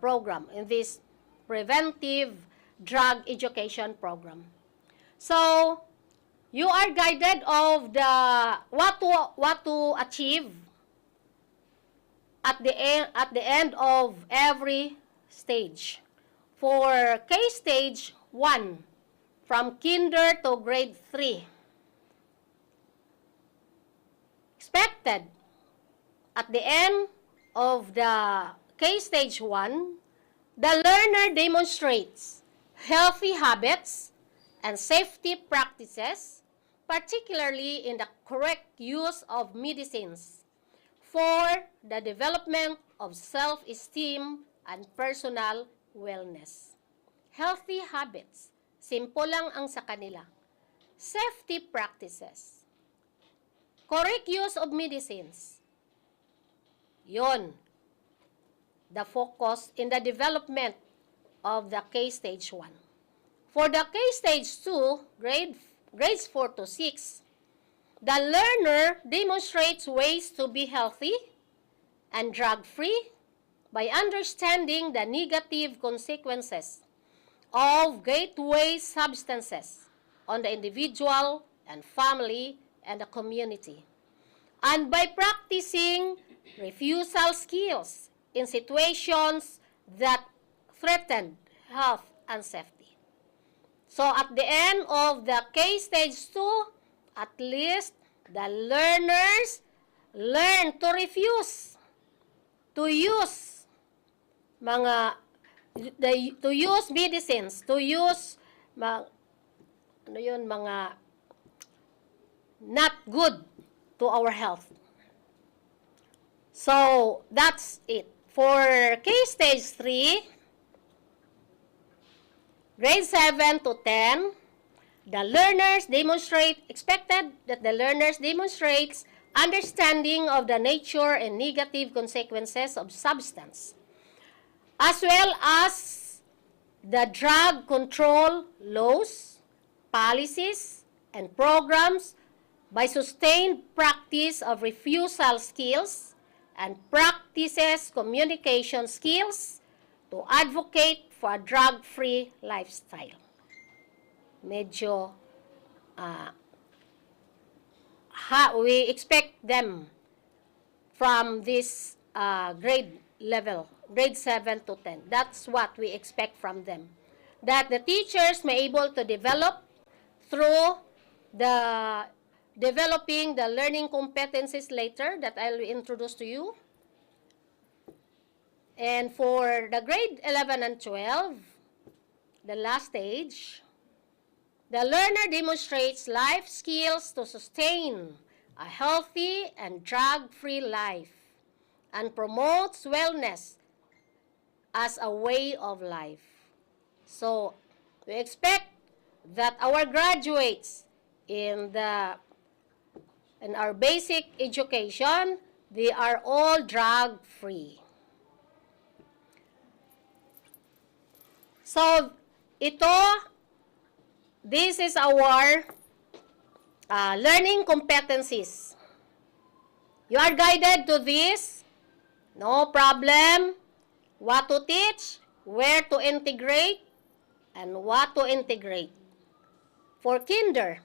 program, in this Preventive Drug Education Program. So, you are guided of the what to achieve at the end of every stage. For K-Stage 1, from kinder to grade 3, expected at the end of the K-Stage 1, the learner demonstrates healthy habits and safety practices, particularly in the correct use of medicines for the development of self-esteem and personal wellness. Healthy habits, simple lang ang sa kanila. Safety practices, correct use of medicines. Yon, the focus in the development of the K-Stage 1. For the K-Stage 2, grades 4 to 6, the learner demonstrates ways to be healthy and drug-free by understanding the negative consequences of gateway substances on the individual and family and the community, and by practicing refusal skills in situations that threaten health and safety. So at the end of the K-Stage 2, at least the learners learn to refuse to use to use medicines, to use mga not good to our health. So that's it. For K-Stage 3, grade 7 to 10, the learners expected that the learners demonstrates understanding of the nature and negative consequences of substance, as well as the drug control laws, policies, and programs by sustained practice of refusal skills and practices communication skills to advocate for a drug-free lifestyle. Medyo we expect them from this grade level, grade 7 to 10. That's what we expect from them. That the teachers may able to develop through the developing the learning competencies later that I'll introduce to you. And for the grade 11 and 12, the last stage, the learner demonstrates life skills to sustain a healthy and drug-free life and promotes wellness as a way of life. So, we expect that our graduates in and our basic education, they are all drug-free. So, this is our learning competencies. You are guided to this, no problem, what to teach, where to integrate, and what to integrate. For kinder,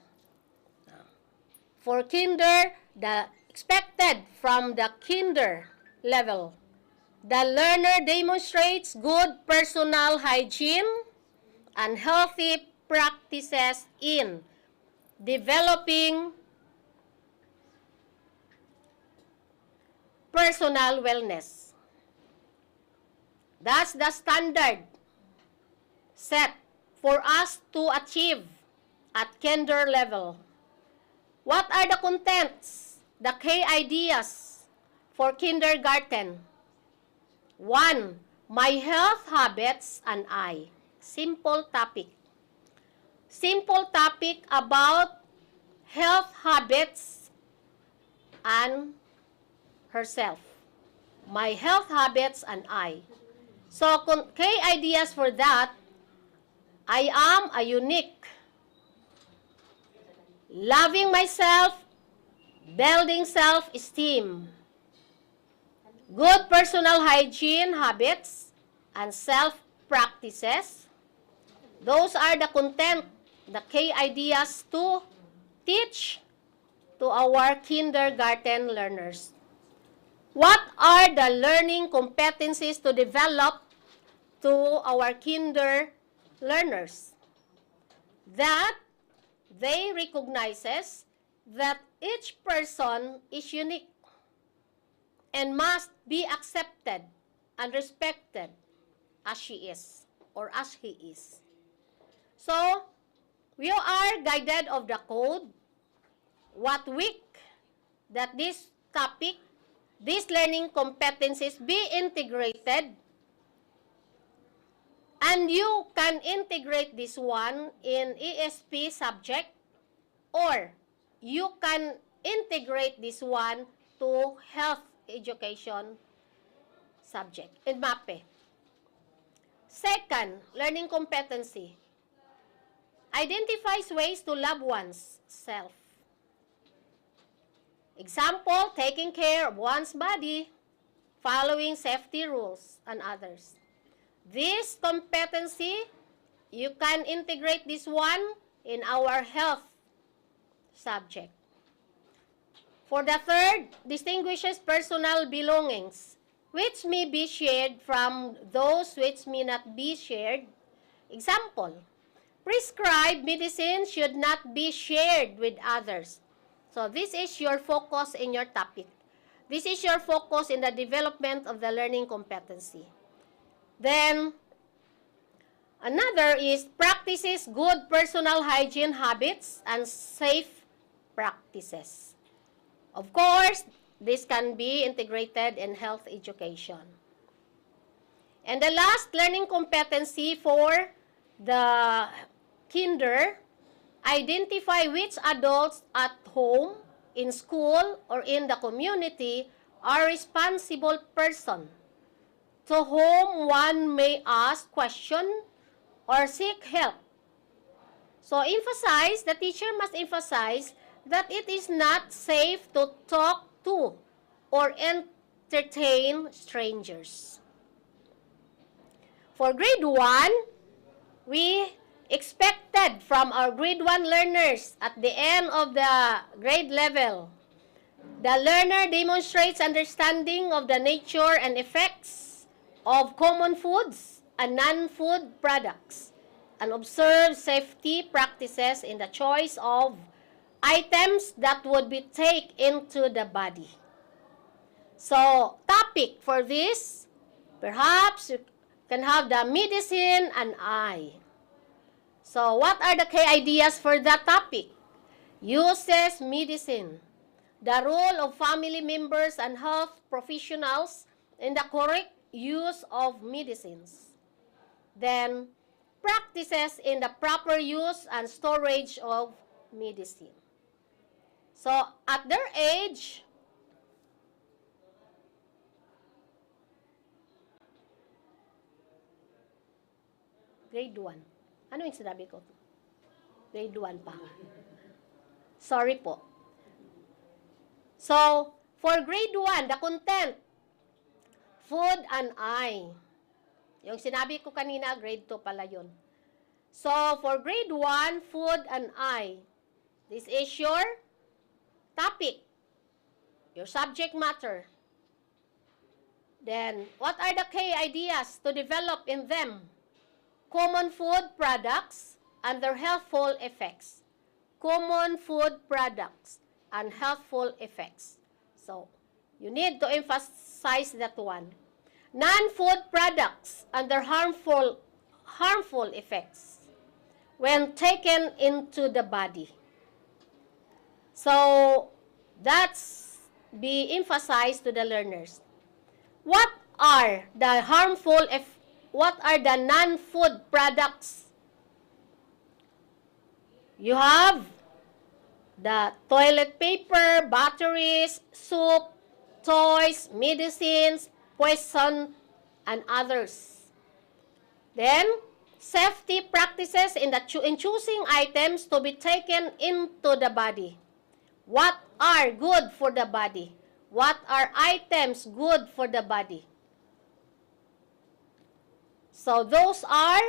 the expected from the kinder level, the learner demonstrates good personal hygiene and healthy practices in developing personal wellness. That's the standard set for us to achieve at kinder level. What are the contents, the key ideas for kindergarten? 1. My health habits and I. Simple topic. Simple topic about health habits and herself. My health habits and I. So, key ideas for that, I am a unique. Loving myself, building self-esteem. Good personal hygiene habits and self-practices. Those are the content, the key ideas to teach to our kindergarten learners. What are the learning competencies to develop to our kinder learners? That they recognizes that each person is unique and must be accepted and respected as she is or as he is. So, we are guided of the code what week that this topic, these learning competencies be integrated, and you can integrate this one in ESP subject, or you can integrate this one to health education subject in MAPE. Second, learning competency. Identifies ways to love one's self. Example, taking care of one's body, following safety rules, and others. This competency, you can integrate this one in our health subject. For the third, distinguishes personal belongings, which may be shared from those which may not be shared. Example, prescribed medicine should not be shared with others. So this is your focus in your topic. This is your focus in the development of the learning competency. Then, another is practices good personal hygiene habits and safe practices. Of course, this can be integrated in health education. And the last learning competency for the kinder, identify which adults at home, in school, or in the community are responsible person to whom one may ask question or seek help. So emphasize, the teacher must emphasize that it is not safe to talk to or entertain strangers. For grade 1, we expected from our grade 1 learners at the end of the grade level, the learner demonstrates understanding of the nature and effects of common foods and non-food products, and observe safety practices in the choice of items that would be taken into the body. So, topic for this, perhaps you can have the medicine and I. So, what are the key ideas for that topic? Uses medicine. The role of family members and health professionals in the correct use of medicines. Then, practices in the proper use and storage of medicine. So, at their age, grade 1. Ano yung sinabi ko? Grade 1 pa. Sorry po. So, for grade 1, the content, food and eye. Yung sinabi ko kanina, grade 2 pala yun. So, for grade 1, food and eye, this is your topic, your subject matter. Then, what are the key ideas to develop in them? Common food products and their healthful effects. Common food products and healthful effects. So, you need to emphasize that one. Non-food products and their harmful effects when taken into the body. So, that's be emphasized to the learners. What are the what are the non-food products? You have the toilet paper, batteries, soup, toys, medicines, poison, and others. Then, safety practices in choosing items to be taken into the body. What are good for the body? What are items good for the body? So, those are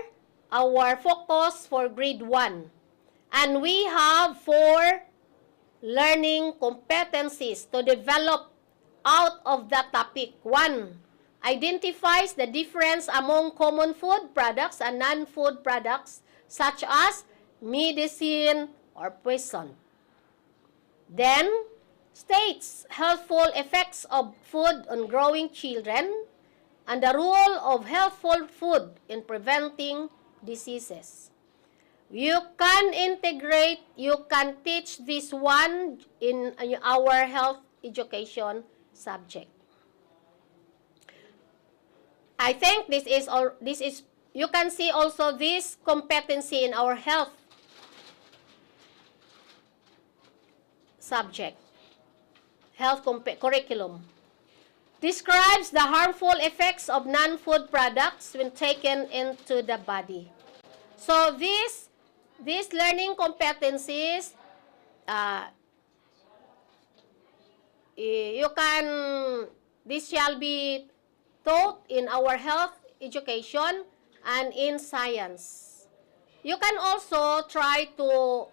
our focus for grade 1. And we have 4 learning competencies to develop out of that topic. 1, identifies the difference among common food products and non-food products such as medicine or poison. Then, states healthful effects of food on growing children and the role of healthful food in preventing diseases. You can integrate, you can teach this one in our health education subject. I think this is you can see also this competency in our health subject. Health curriculum describes the harmful effects of non-food products when taken into the body. So these learning competencies, this shall be taught in our health education and in science. You can also try to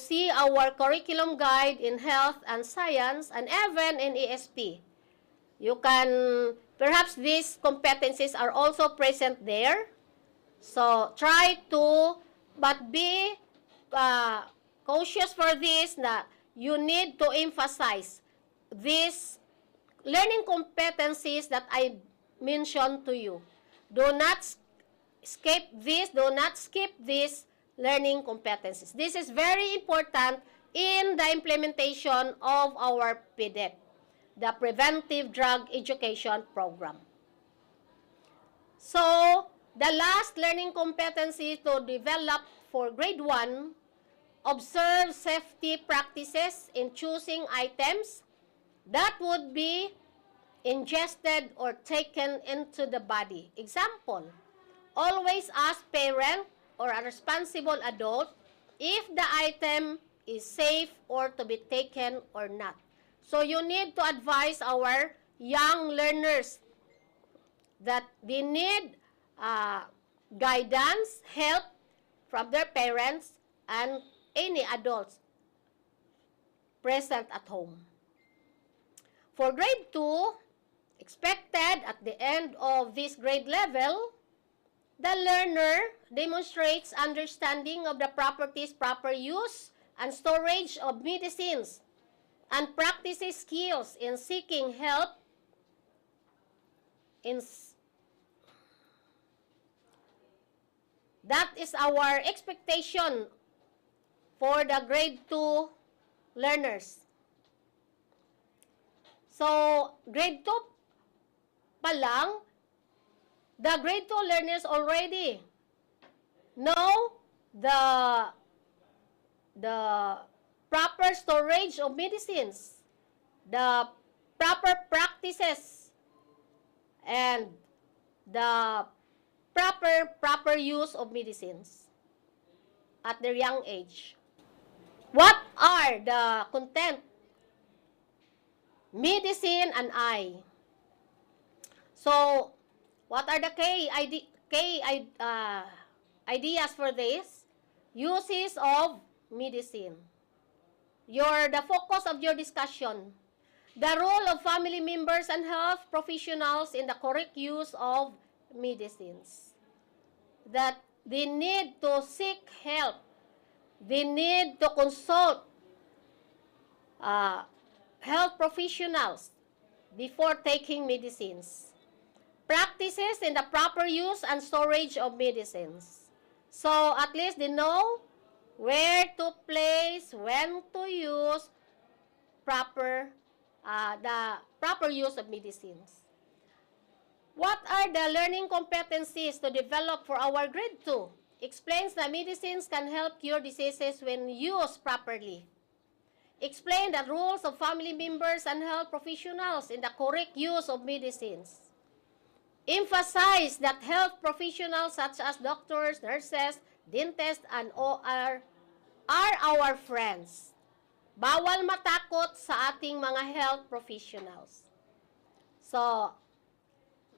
see our curriculum guide in health and science and even in ESP. You can, perhaps these competencies are also present there. So, try to, but be cautious for this na you need to emphasize these learning competencies that I mentioned to you. Do not skip these learning competencies. This is very important in the implementation of our PDEP, the Preventive Drug Education Program. So, the last learning competency to develop for grade 1, observe safety practices in choosing items that would be ingested or taken into the body. Example, always ask parent or a responsible adult if the item is safe or to be taken or not. So you need to advise our young learners that they need guidance, help from their parents and any adults present at home. For grade 2, expected at the end of this grade level, the learner demonstrates understanding of the properties, proper use, and storage of medicines, and practices skills in seeking help that is our expectation for the grade 2 learners. So, grade 2 pa lang, the grade 2 learners already know the proper storage of medicines, the proper practices, and the proper use of medicines at their young age. What are the content? Medicine and I. So, what are the ideas for this? Uses of medicine. The focus of your discussion. The role of family members and health professionals in the correct use of medicines. That they need to seek help. They need to consult health professionals before taking medicines. Practices in the proper use and storage of medicines. So, at least they know where to place, when to use the proper use of medicines. What are the learning competencies to develop for our grade 2? Explains that medicines can help cure diseases when used properly. Explain the roles of family members and health professionals in the correct use of medicines. Emphasize that health professionals such as doctors, nurses, dentists, and are our friends. Bawal matakot sa ating mga health professionals. So,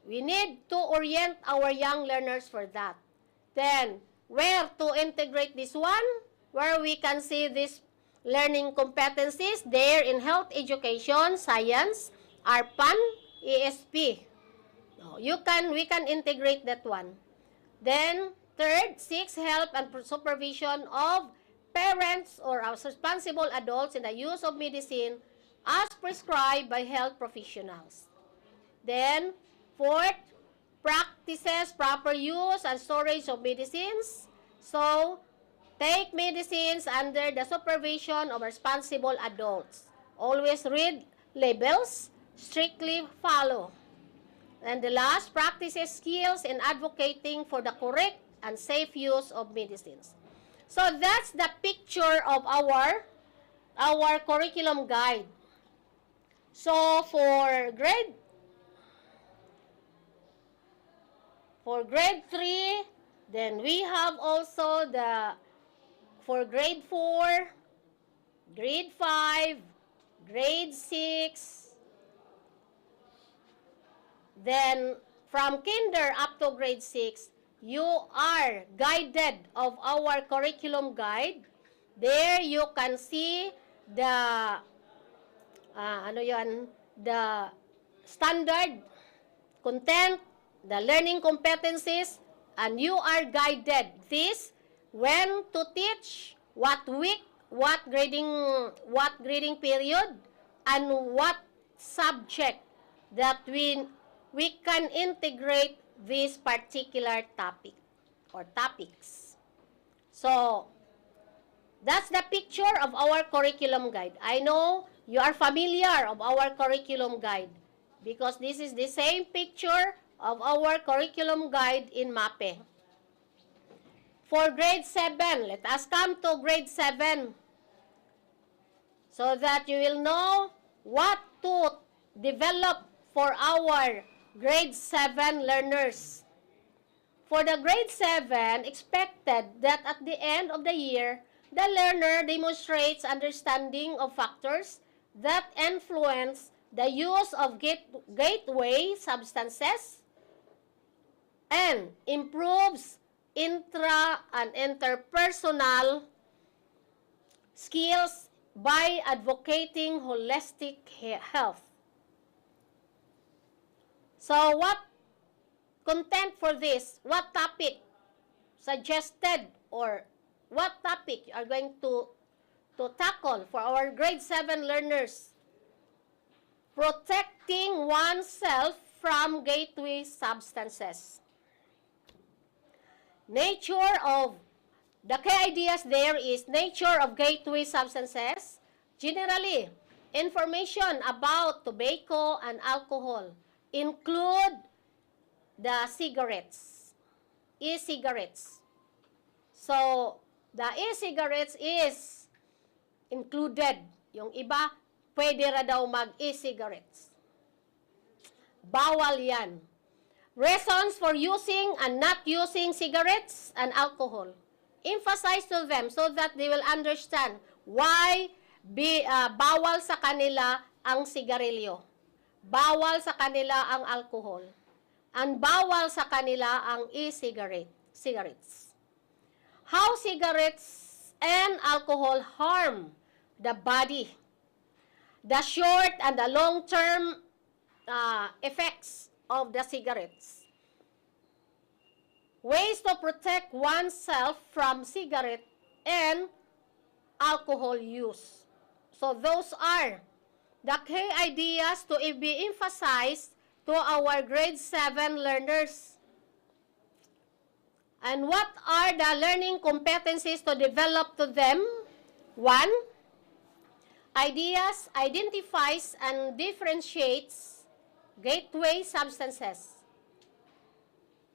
we need to orient our young learners for that. Then, where to integrate this one? Where we can see these learning competencies there in health education, science, ARPAN, ESP. We can integrate that one. Then, third, 6, help and supervision of parents or responsible adults in the use of medicine as prescribed by health professionals. Then, fourth, practices proper use and storage of medicines. So, take medicines under the supervision of responsible adults. Always read labels, strictly follow. And the last, practices skills in advocating for the correct and safe use of medicines. So that's the picture of our curriculum guide. So for grade 3, then we have also for grade 4, grade 5, grade 6, then from kinder up to grade 6, you are guided of our curriculum guide. There you can see the the standard content, the learning competencies, and you are guided this when to teach, what week, what grading period, and what subject that we can integrate this particular topic or topics. So, that's the picture of our curriculum guide. I know you are familiar of our curriculum guide because this is the same picture of our curriculum guide in MAPE. For grade 7, let us come to grade 7 so that you will know what to develop for our grade 7 learners. For the grade 7, expected that at the end of the year, the learner demonstrates understanding of factors that influence the use of gateway substances and improves intra and interpersonal skills by advocating holistic health. So what content for this? What topic suggested or what topic you are going to tackle for our grade 7 learners? Protecting oneself from gateway substances. Nature of, the key ideas there is nature of gateway substances. Generally, information about tobacco and alcohol include the cigarettes, e-cigarettes. So, the e-cigarettes is included. Yung iba, pwede ra daw mag e-cigarettes. Bawal yan. Reasons for using and not using cigarettes and alcohol. Emphasize to them so that they will understand why bawal sa kanila ang sigarilyo. Bawal sa kanila ang alcohol. And bawal sa kanila ang cigarettes. How cigarettes and alcohol harm the body. The short and the long-term effects of the cigarettes. Ways to protect oneself from cigarette and alcohol use. So those are the key ideas to be emphasized to our grade 7 learners. And what are the learning competencies to develop to them? 1. Ideas identifies and differentiates gateway substances.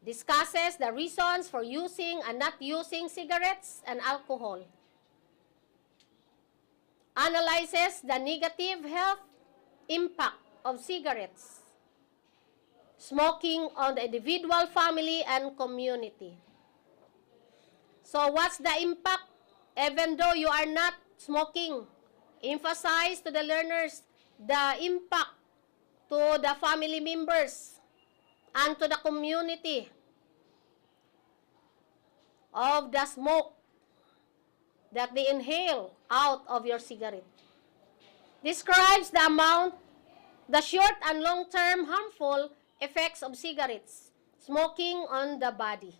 Discusses the reasons for using and not using cigarettes and alcohol. Analyzes the negative health impact of cigarettes, smoking on the individual, family, and community. So what's the impact? Even though you are not smoking, emphasize to the learners the impact to the family members and to the community of the smoke that they inhale out of your cigarette. Describes the amount, the short and long-term harmful effects of cigarettes, smoking on the body.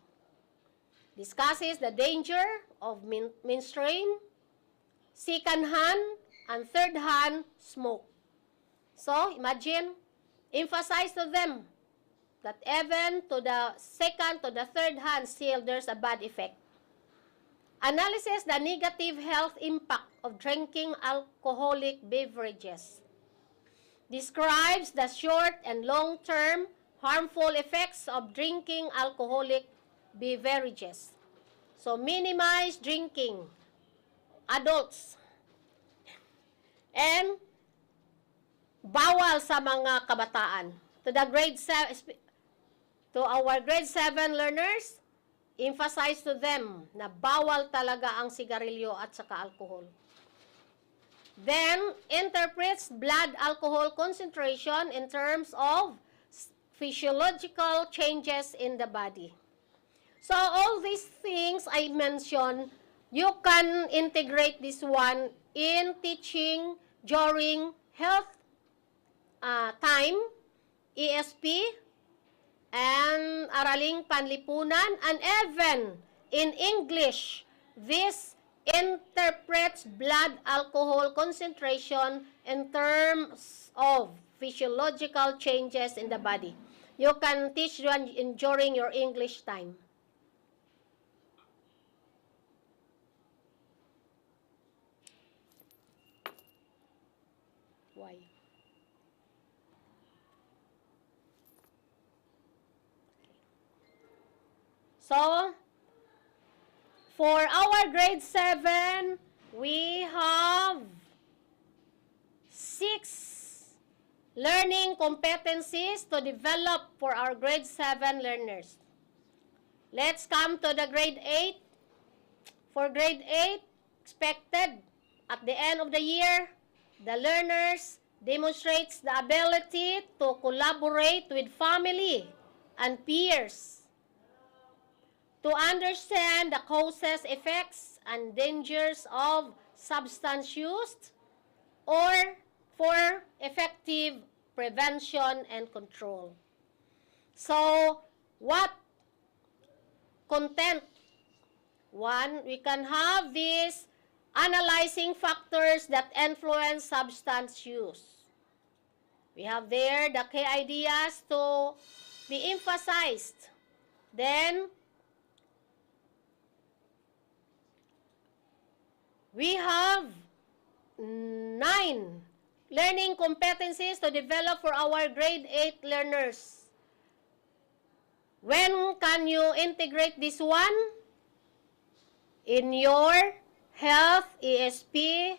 Discusses the danger of mainstream, second-hand, and third-hand smoke. So, imagine, emphasize to them that even to the second, to the third hand, still there's a bad effect. Analysis the negative health impact of drinking alcoholic beverages. Describes the short and long-term harmful effects of drinking alcoholic beverages. So, minimize drinking. Adults. And bawal sa mga kabataan. To our grade 7 learners, emphasize to them na bawal talaga ang sigarilyo at saka alcohol. Then, interprets blood alcohol concentration in terms of physiological changes in the body. So, all these things I mentioned, you can integrate this one in teaching during health time, ESP, and Araling Panlipunan, and even in English, this interprets blood alcohol concentration in terms of physiological changes in the body. You can teach one during your English time. Why? So, for our grade 7, we have 6 learning competencies to develop for our grade 7 learners. Let's come to the grade 8. For grade 8, expected at the end of the year, the learners demonstrates the ability to collaborate with family and peers, to understand the causes, effects, and dangers of substance use, or for effective prevention and control. So, what content? 1, we can have these analyzing factors that influence substance use. We have there the key ideas to be emphasized. Then, we have 9 learning competencies to develop for our grade 8 learners. When can you integrate this one? In your health, ESP,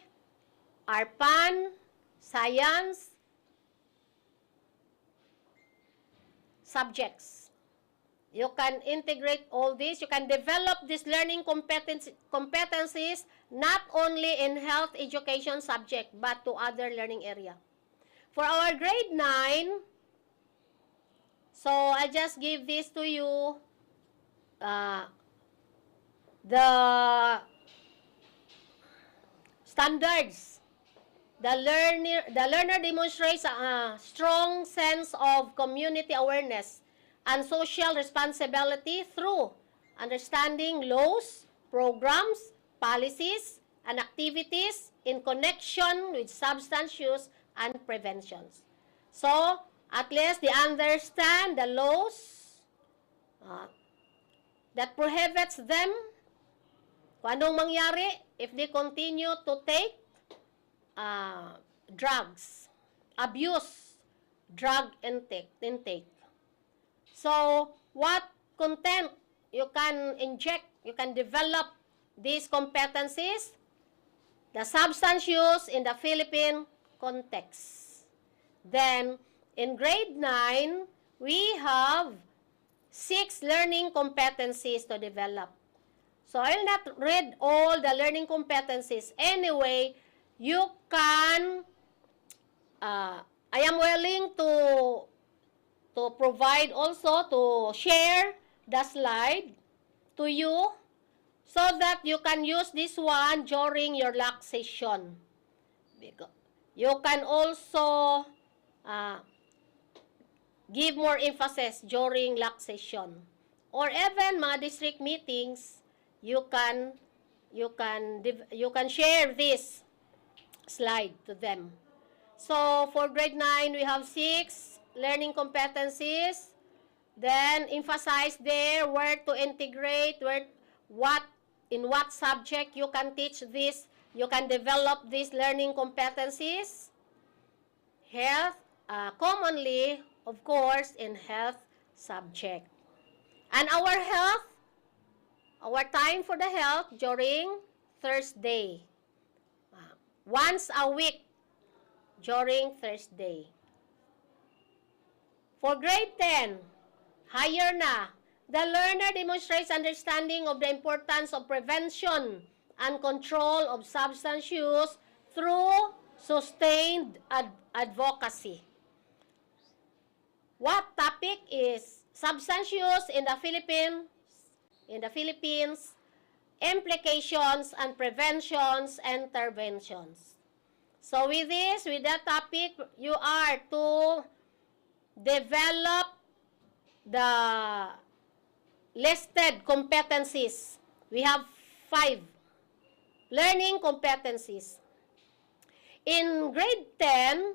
ARPAN, science, subjects. You can integrate all this. You can develop these learning competencies not only in health education subject, but to other learning area. For our grade 9, so I just give this to you. The standards. The learner demonstrates a strong sense of community awareness and social responsibility through understanding laws, programs, policies, and activities in connection with substance use and preventions. So, at least they understand the laws that prohibits them kung anong mangyari if they continue to take drugs, abuse drug intake. So, what content you can inject, you can develop these competencies, the substance use in the Philippine context. Then, in grade 9, we have 6 learning competencies to develop. So, I'll not read all the learning competencies. Anyway, you can, I am willing to provide also, to share the slide to you so that you can use this one during your LAC session. You can also give more emphasis during LAC session. Or even mga district meetings, you can share this slide to them. So, for grade 9, we have 6 learning competencies. Then, emphasize there where to integrate, in what subject you can teach this, you can develop these learning competencies. Health, commonly, of course, in health subject. And our time for the health during Thursday. Once a week during Thursday. For grade 10, higher na, the learner demonstrates understanding of the importance of prevention and control of substance use through sustained advocacy. What topic is substance use in the Philippines, implications and preventions, interventions. So with that topic, you are to develop the listed competencies. We have 5 learning competencies. In grade 10,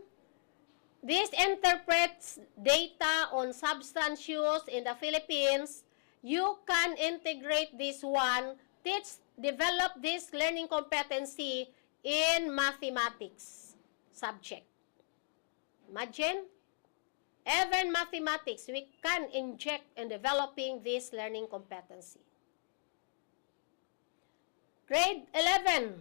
this interprets data on substance use in the Philippines. You can integrate this one, develop this learning competency in mathematics subject. Imagine, even mathematics, we can inject in developing this learning competency. Grade 11.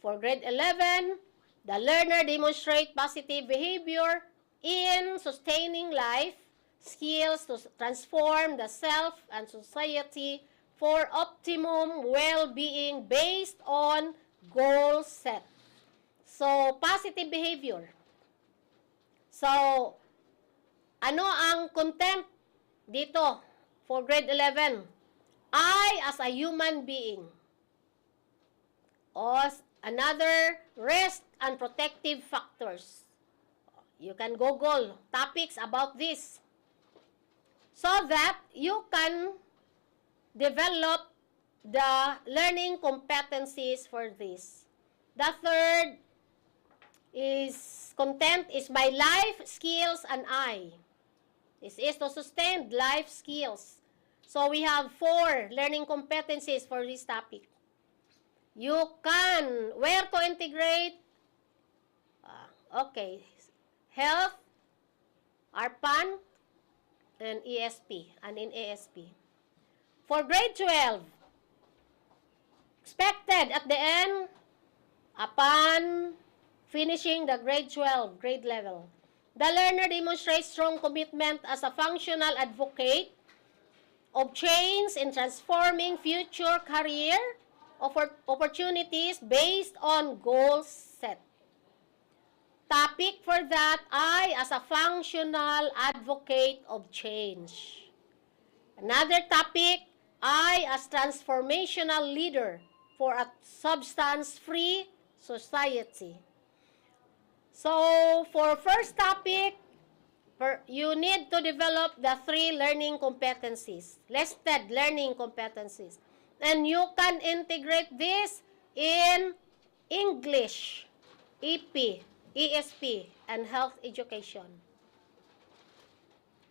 For grade 11, the learner demonstrates positive behavior in sustaining life, skills to transform the self and society for optimum well-being based on goals set. So, positive behavior. So, ano ang content dito for grade 11? I as a human being. O another risk and protective factors. You can Google topics about this so that you can develop the learning competencies for this. The third content is my life skills and I. This is to sustain life skills. So we have 4 learning competencies for this topic. You can, where to integrate? Okay, health, ARPAN, and ESP, and in ASP. For grade 12, expected at the end, upon finishing the grade 12 grade level. The learner demonstrates strong commitment as a functional advocate of change in transforming future career opportunities based on goals set. Topic for that ay as a functional advocate of change. Another topic ay as transformational leader for a substance-free society. So, for first topic, you need to develop the 3 learning competencies, listed learning competencies. And you can integrate this in English, EP, ESP, and health education.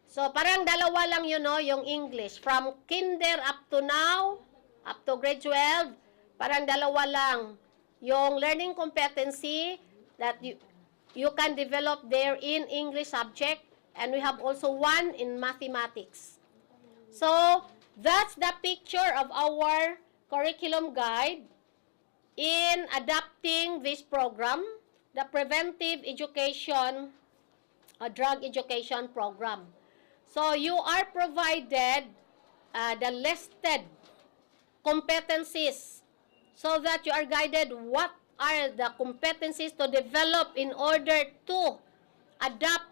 So, parang dalawa lang yun, no, yung English. From kinder up to now, up to grade 12, parang dalawa lang yung learning competency that you can develop there in English subject, and we have also one in mathematics. So, that's the picture of our curriculum guide in adapting this program, the Preventive Education, Drug Education Program. So, you are provided the listed competencies so that you are guided what are the competencies to develop in order to adapt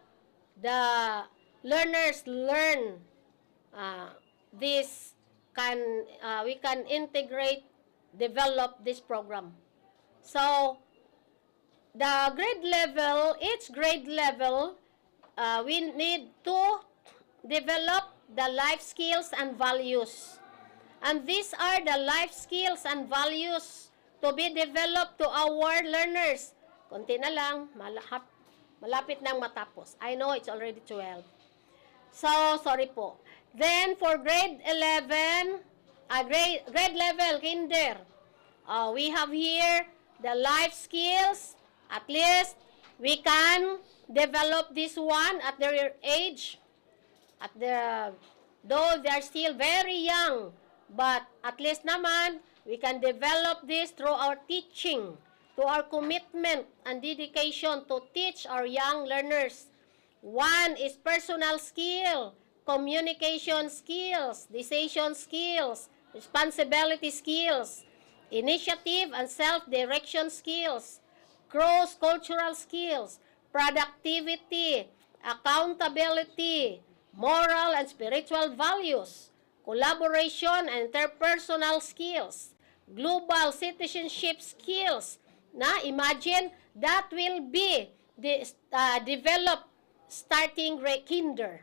the learners learn this we can integrate, develop this program. So, the grade level, each grade level, we need to develop the life skills and values. And these are the life skills and values to be developed to our learners. Konti na lang, malapit nang matapos. I know it's already 12. So, sorry po. Then, for grade 11, grade level, kinder, we have here the life skills. At least, we can develop this one at their age. Though they are still very young, but at least naman, we can develop this through our teaching, to our commitment and dedication to teach our young learners. One is personal skill, communication skills, decision skills, responsibility skills, initiative and self-direction skills, cross-cultural skills, productivity, accountability, moral and spiritual values, collaboration and interpersonal skills, global citizenship skills. Na imagine that will be developed starting kinder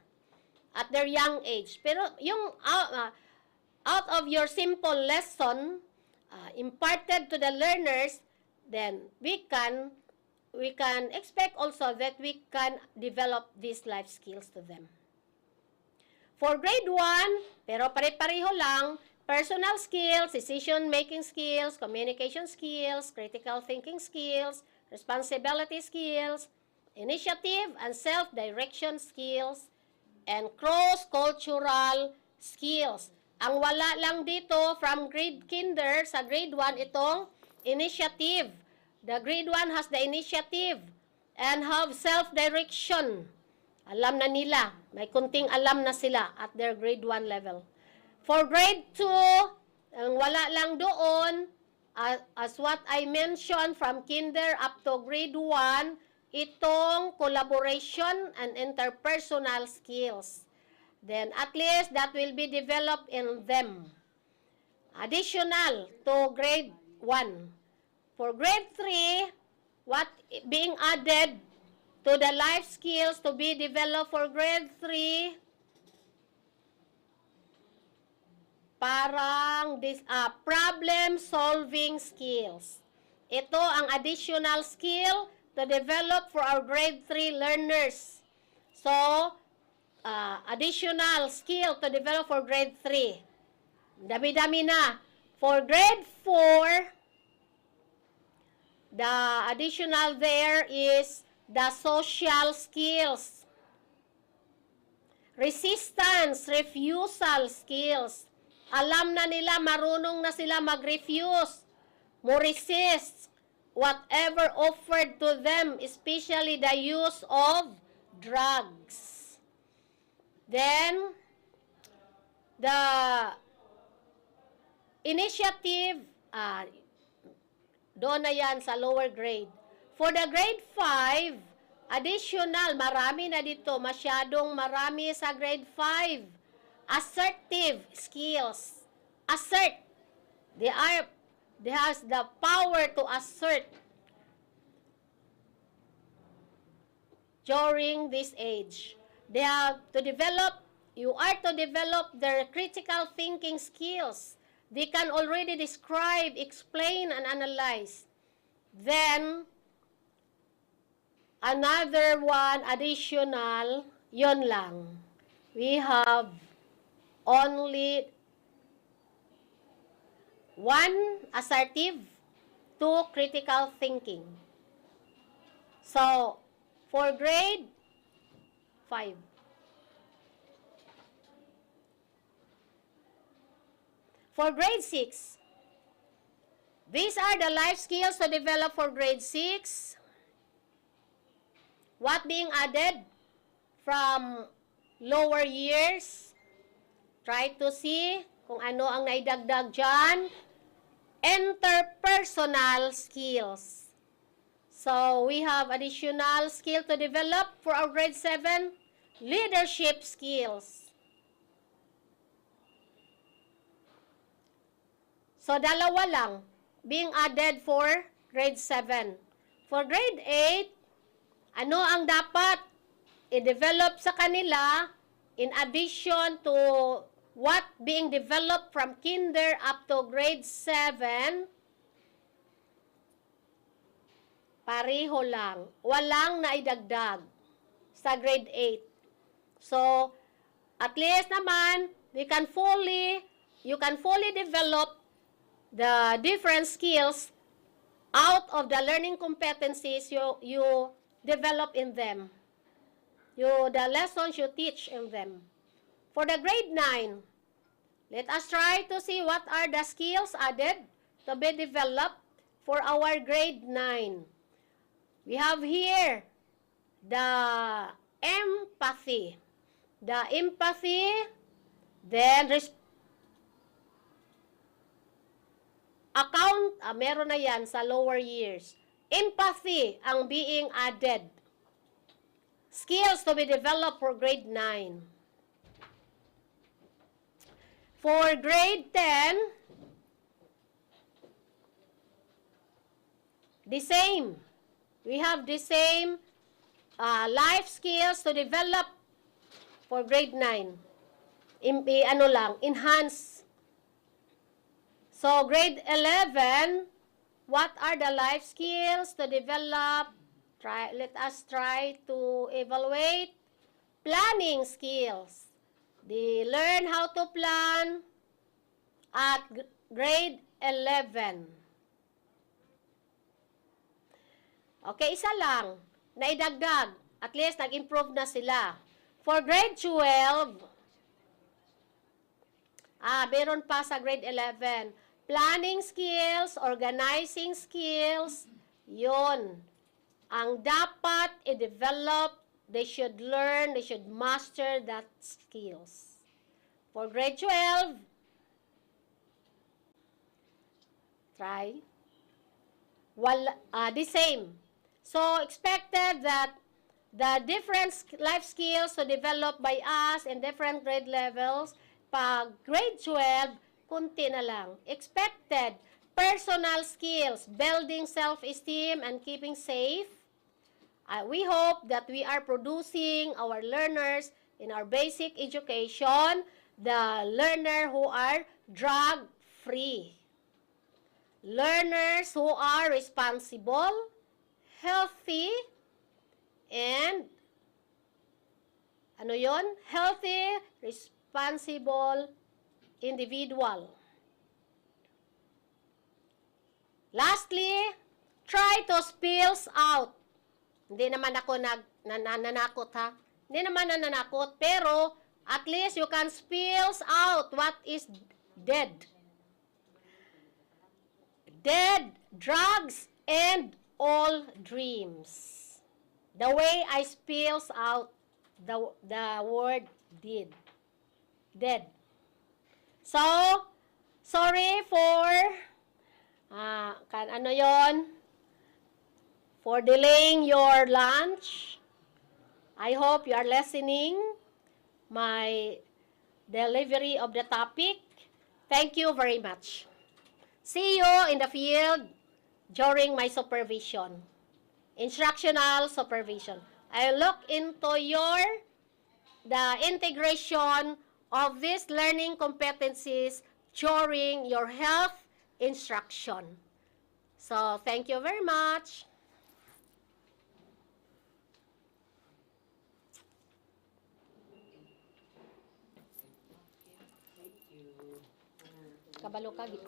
at their young age. Pero yung out of your simple lesson imparted to the learners, then we can expect also that we can develop these life skills to them. For grade 1, pero pare-pareho lang, personal skills, decision-making skills, communication skills, critical thinking skills, responsibility skills, initiative and self-direction skills, and cross-cultural skills. Ang wala lang dito from grade kinder sa grade 1 itong initiative. The grade 1 has the initiative and have self-direction. Alam na nila. May kunting alam na sila at their grade 1 level. For grade 2, ang wala lang doon, as what I mentioned from kinder up to grade 1, itong collaboration and interpersonal skills. Then at least that will be developed in them. Additional to grade 1. For grade 3, what being added to the life skills to be developed for grade 3, parang problem-solving skills. Ito ang additional skill to develop for our grade 3 learners. So, additional skill to develop for grade 3. Dami-dami na. For grade 4, the additional there is the social skills. Resistance, refusal skills. Alam na nila, marunong na sila mag-refuse, mo resist, whatever offered to them, especially the use of drugs. Then, the initiative, doon na yan sa lower grade. For the grade 5, additional, marami na dito, masyadong marami sa grade 5. Assertive skills. Assert. They has the power to assert during this age. They have to develop, you are to develop their critical thinking skills. They can already describe, explain, and analyze. Then, another one, additional, yon lang. We have only 1 assertive, 2 critical thinking. So, for grade 5. For grade 6, these are the life skills to develop for grade 6. What being added from lower years? Try to see kung ano ang naidagdag dyan. Interpersonal skills. So, we have additional skill to develop for our grade 7, leadership skills. So, dalawa lang being added for grade 7. For grade 8, ano ang dapat i-develop sa kanila in addition to what being developed from kinder up to grade 7? Pareho lang. Walang naidagdag sa grade 8. So, at least naman, you can fully develop the different skills out of the learning competencies you develop in them. The lessons you teach in them. For the grade 9, let us try to see what are the skills added to be developed for our grade 9. We have here the empathy. The empathy, then meron na yan sa lower years. Empathy ang being added. Skills to be developed for grade 9. For grade 10, the same. We have the same life skills to develop for grade 9. Enhance. So, grade 11, what are the life skills to develop? Let us try to evaluate. Planning skills. They learn how to plan at grade 11. Okay, isa lang. Naidagdag. At least, nag-improve na sila. For grade 12, meron pa sa grade 11. Planning skills, organizing skills, yun. Ang dapat i-develop, they should learn, they should master that skills. For grade 12, try. The same. So, expected that the different life skills to develop by us in different grade levels, pag grade 12, kunti na lang. Expected, personal skills, building self-esteem and keeping safe. We hope that we are producing our learners in our basic education, the learner who are drug-free. Learners who are responsible, healthy, and healthy, responsible individual. Lastly, try to spills out. Hindi naman ako nananakot ha. Hindi naman nananakot, pero at least you can spills out what is dead. Dead drugs end all dreams. The way I spells out the word dead. So, sorry for for delaying your lunch. I hope you are listening my delivery of the topic. Thank you very much. See you in the field during my supervision, instructional supervision. I look into the integration of these learning competencies during your health instruction. So, thank you very much. Kabalo kagi.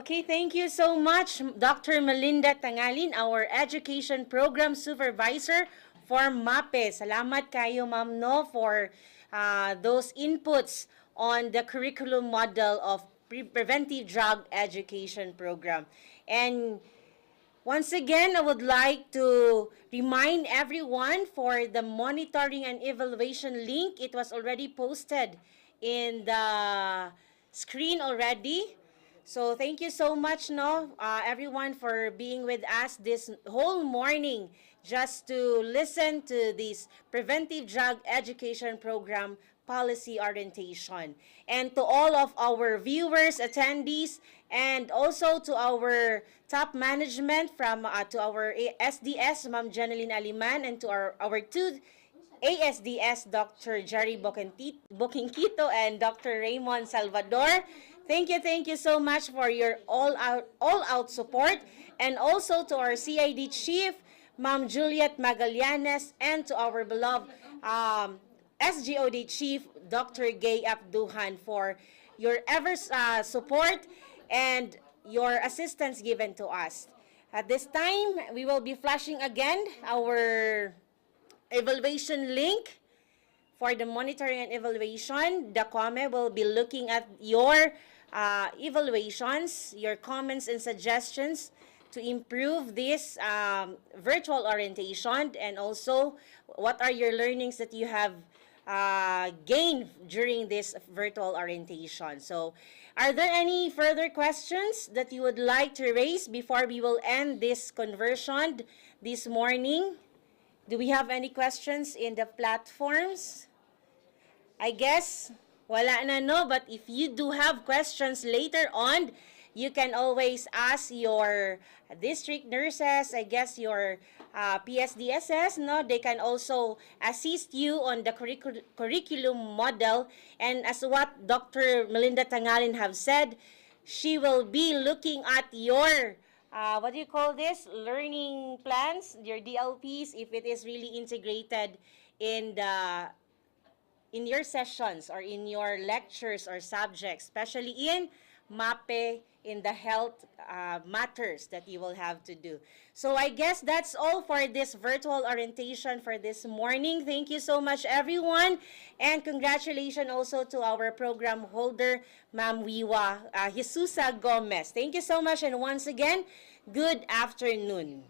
Okay, thank you so much, Dr. Melinda Tangalin, our Education Program Supervisor for MAPE. Salamat kayo, ma'am, no, for those inputs on the curriculum model of Preventive Drug Education Program. And once again, I would like to remind everyone for the monitoring and evaluation link. It was already posted in the screen already. So thank you so much, no, everyone, for being with us this whole morning just to listen to this Preventive Drug Education Program policy orientation. And to all of our viewers, attendees, and also to our top management from to our SDS, Ma'am Janeline Aliman, and to our two ASDS, Dr. Jerry Boquinquito and Dr. Raymond Salvador. Thank you so much for your all-out support, and also to our CID Chief, Ma'am Juliet Magallanes, and to our beloved SGOD Chief, Dr. Gay Abduhan, for your ever support and your assistance given to us. At this time, we will be flashing again our evaluation link for the monitoring and evaluation. The COME will be looking at your evaluations, your comments and suggestions to improve this virtual orientation, and also what are your learnings that you have gained during this virtual orientation. So, are there any further questions that you would like to raise before we will end this conversion this morning? Do we have any questions in the platforms? I guess wala na, no, but if you do have questions later on, you can always ask your district nurses, I guess your PSDSS, no? They can also assist you on the curriculum model. And as what Dr. Melinda Tangalin have said, she will be looking at your, what do you call this? Learning plans, your DLPs, if it is really integrated in your sessions or in your lectures or subjects, especially in MAPE, in the health matters that you will have to do. So I guess that's all for this virtual orientation for this morning. Thank you so much, everyone. And congratulations also to our program holder, Ma'am Wiwa Jesusa Gomez. Thank you so much. And once again, good afternoon.